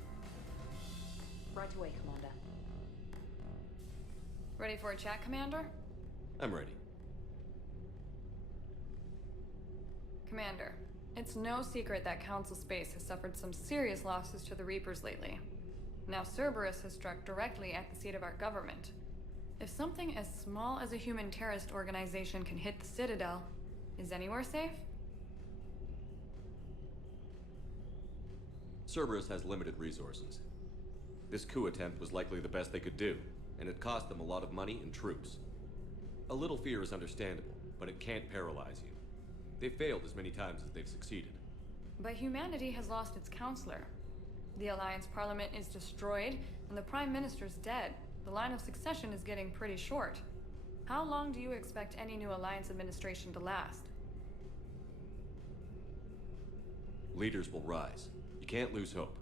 Right away, Commander. Ready for a chat, Commander? I'm ready. Commander, it's no secret that Council Space has suffered some serious losses to the Reapers lately. Now Cerberus has struck directly at the seat of our government. If something as small as a human terrorist organization can hit the Citadel, is anywhere safe? Cerberus has limited resources. This coup attempt was likely the best they could do, and it cost them a lot of money and troops. A little fear is understandable, but it can't paralyze you. They've failed as many times as they've succeeded. But humanity has lost its counselor. The Alliance Parliament is destroyed, and the Prime Minister's dead. The line of succession is getting pretty short. How long do you expect any new Alliance administration to last? Leaders will rise. You can't lose hope.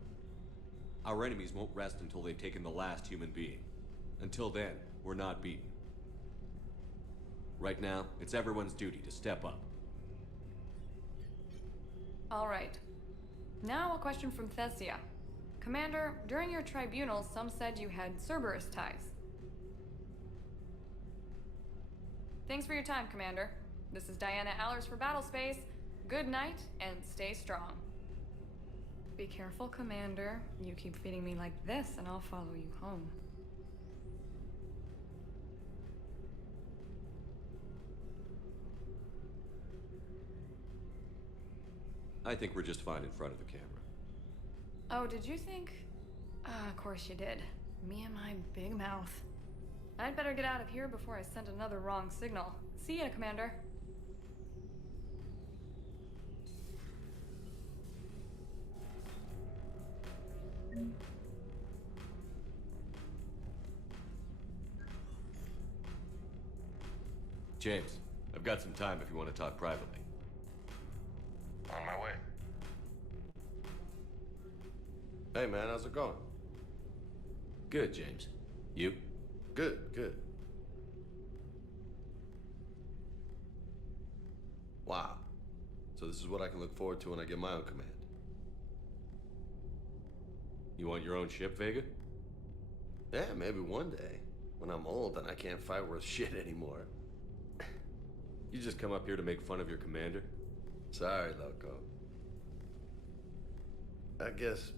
Our enemies won't rest until they've taken the last human being. Until then, we're not beaten. Right now, it's everyone's duty to step up. All right. Now a question from Thesia. Commander, during your tribunal, some said you had Cerberus ties. Thanks for your time, Commander. This is Diana Allers for Battlespace. Good night, and stay strong. Be careful, Commander. You keep feeding me like this, and I'll follow you home. I think we're just fine in front of the camera. Oh, did you think? Of course you did. Me and my big mouth. I'd better get out of here before I send another wrong signal. See ya, Commander. James, I've got some time if you want to talk privately. On my way. Hey man, how's it going? Good, James. You? Good, good. Wow. So this is what I can look forward to when I get my own command. You want your own ship, Vega? Yeah, maybe one day. When I'm old and I can't fight worth shit anymore. You just come up here to make fun of your commander? Sorry, Loco. I guess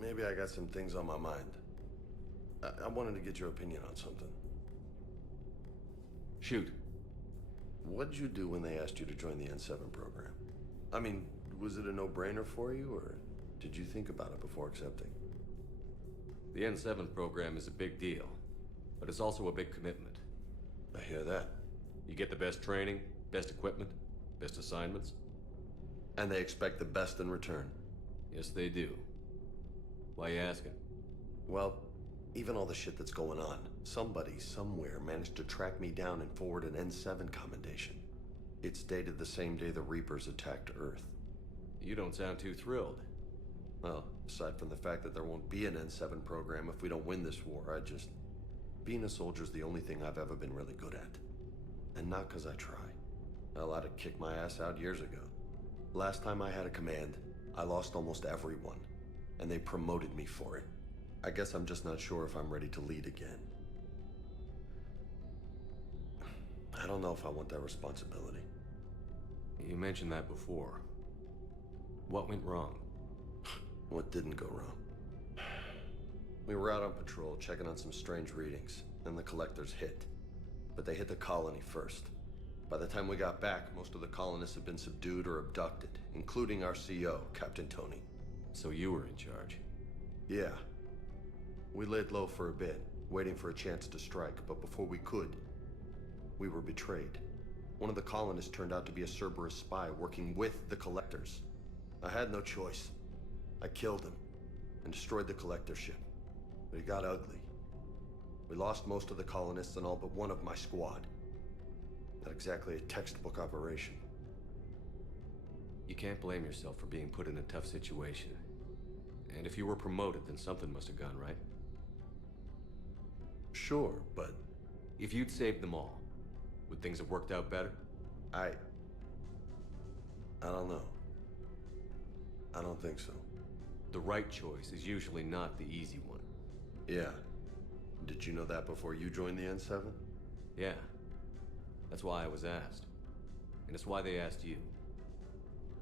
maybe I got some things on my mind. I wanted to get your opinion on something. Shoot. What'd you do when they asked you to join the N7 program? I mean, was it a no-brainer for you, or did you think about it before accepting? The N7 program is a big deal, but it's also a big commitment. I hear that. You get the best training, best equipment, best assignments. And they expect the best in return. Yes, they do. Why you asking? Well, even all the shit that's going on, somebody somewhere managed to track me down and forward an N7 commendation. It's dated the same day the Reapers attacked Earth. You don't sound too thrilled. Well, aside from the fact that there won't be an N7 program if we don't win this war, being a soldier's the only thing I've ever been really good at. And not because I try. Hell, I'd have kicked my ass out years ago. Last time I had a command, I lost almost everyone, and they promoted me for it. I guess I'm just not sure if I'm ready to lead again. I don't know if I want that responsibility. You mentioned that before. What went wrong? What didn't go wrong? We were out on patrol, checking on some strange readings, and the collectors hit. But they hit the colony first. By the time we got back, most of the colonists had been subdued or abducted, including our CO, Captain Tony. So you were in charge? Yeah. We laid low for a bit, waiting for a chance to strike, but before we could, we were betrayed. One of the colonists turned out to be a Cerberus spy working with the Collectors. I had no choice. I killed him and destroyed the Collector ship. But it got ugly. We lost most of the colonists and all but one of my squad. Not exactly a textbook operation. You can't blame yourself for being put in a tough situation. And if you were promoted, then something must have gone right. Sure, but... If you'd saved them all, would things have worked out better? I don't know. I don't think so. The right choice is usually not the easy one. Yeah. Did you know that before you joined the N7? Yeah. That's why I was asked. And it's why they asked you.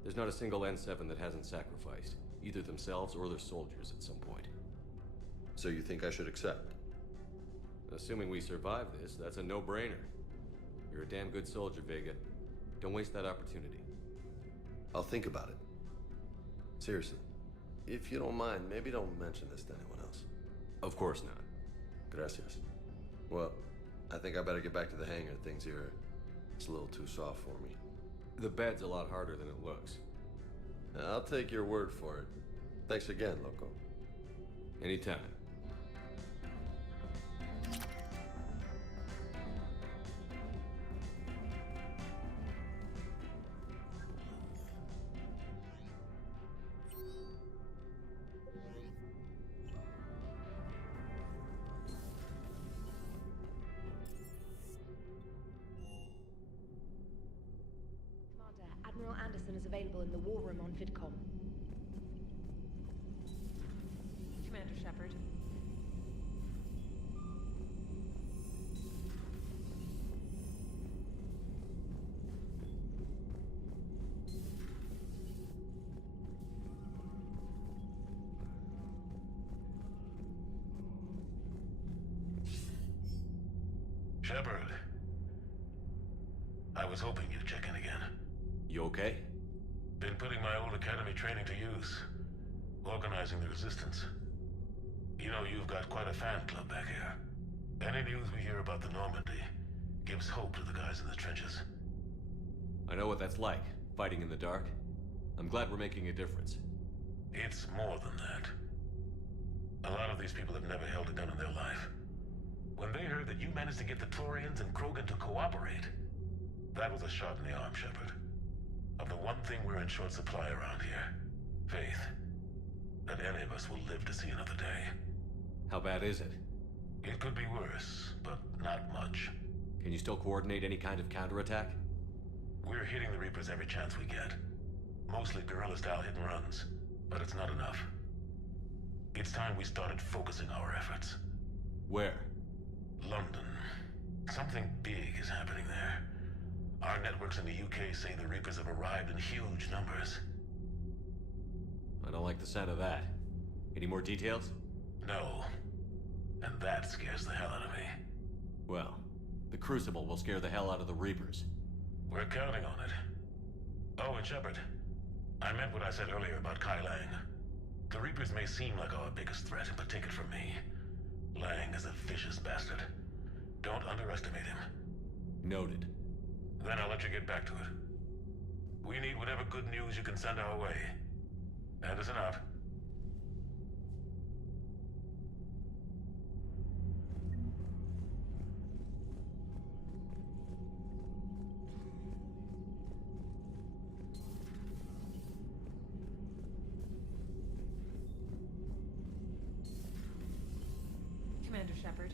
There's not a single N7 that hasn't sacrificed, either themselves or their soldiers at some point. So you think I should accept? Assuming we survive this, that's a no-brainer. You're a damn good soldier, Vega. Don't waste that opportunity. I'll think about it. Seriously. If you don't mind, maybe don't mention this to anyone else. Of course not. Gracias. Well, I think I better get back to the hangar. Things here, it's a little too soft for me. The bed's a lot harder than it looks. I'll take your word for it. Thanks again, Loco. Anytime. Admiral Anderson is available in the war room on VidCom. Commander Shepard. Shepard. I was hoping you'd check in again. You okay? Been putting my old academy training to use. Organizing the resistance. You know, you've got quite a fan club back here. Any news we hear about the Normandy gives hope to the guys in the trenches. I know what that's like, fighting in the dark. I'm glad we're making a difference. It's more than that. A lot of these people have never held a gun in their life. When they heard that you managed to get the Turians and Krogan to cooperate, That was a shot in the arm, Shepard. Of the one thing we're in short supply around here, faith. That any of us will live to see another day. How bad is it? It could be worse, but not much. Can you still coordinate any kind of counterattack? We're hitting the Reapers every chance we get. Mostly guerrilla-style hit-and-runs, but it's not enough. It's time we started focusing our efforts. Where? London. Something big is happening there. Our networks in the UK say the Reapers have arrived in huge numbers. I don't like the sound of that. Any more details? No. And that scares the hell out of me. Well, the Crucible will scare the hell out of the Reapers. We're counting on it. Oh, and Shepard, I meant what I said earlier about Kai Lang. The Reapers may seem like our biggest threat, but take it from me. Lang is a vicious bastard. Don't underestimate him. Noted. Then I'll let you get back to it. We need whatever good news you can send our way. Anderson out. Commander Shepard,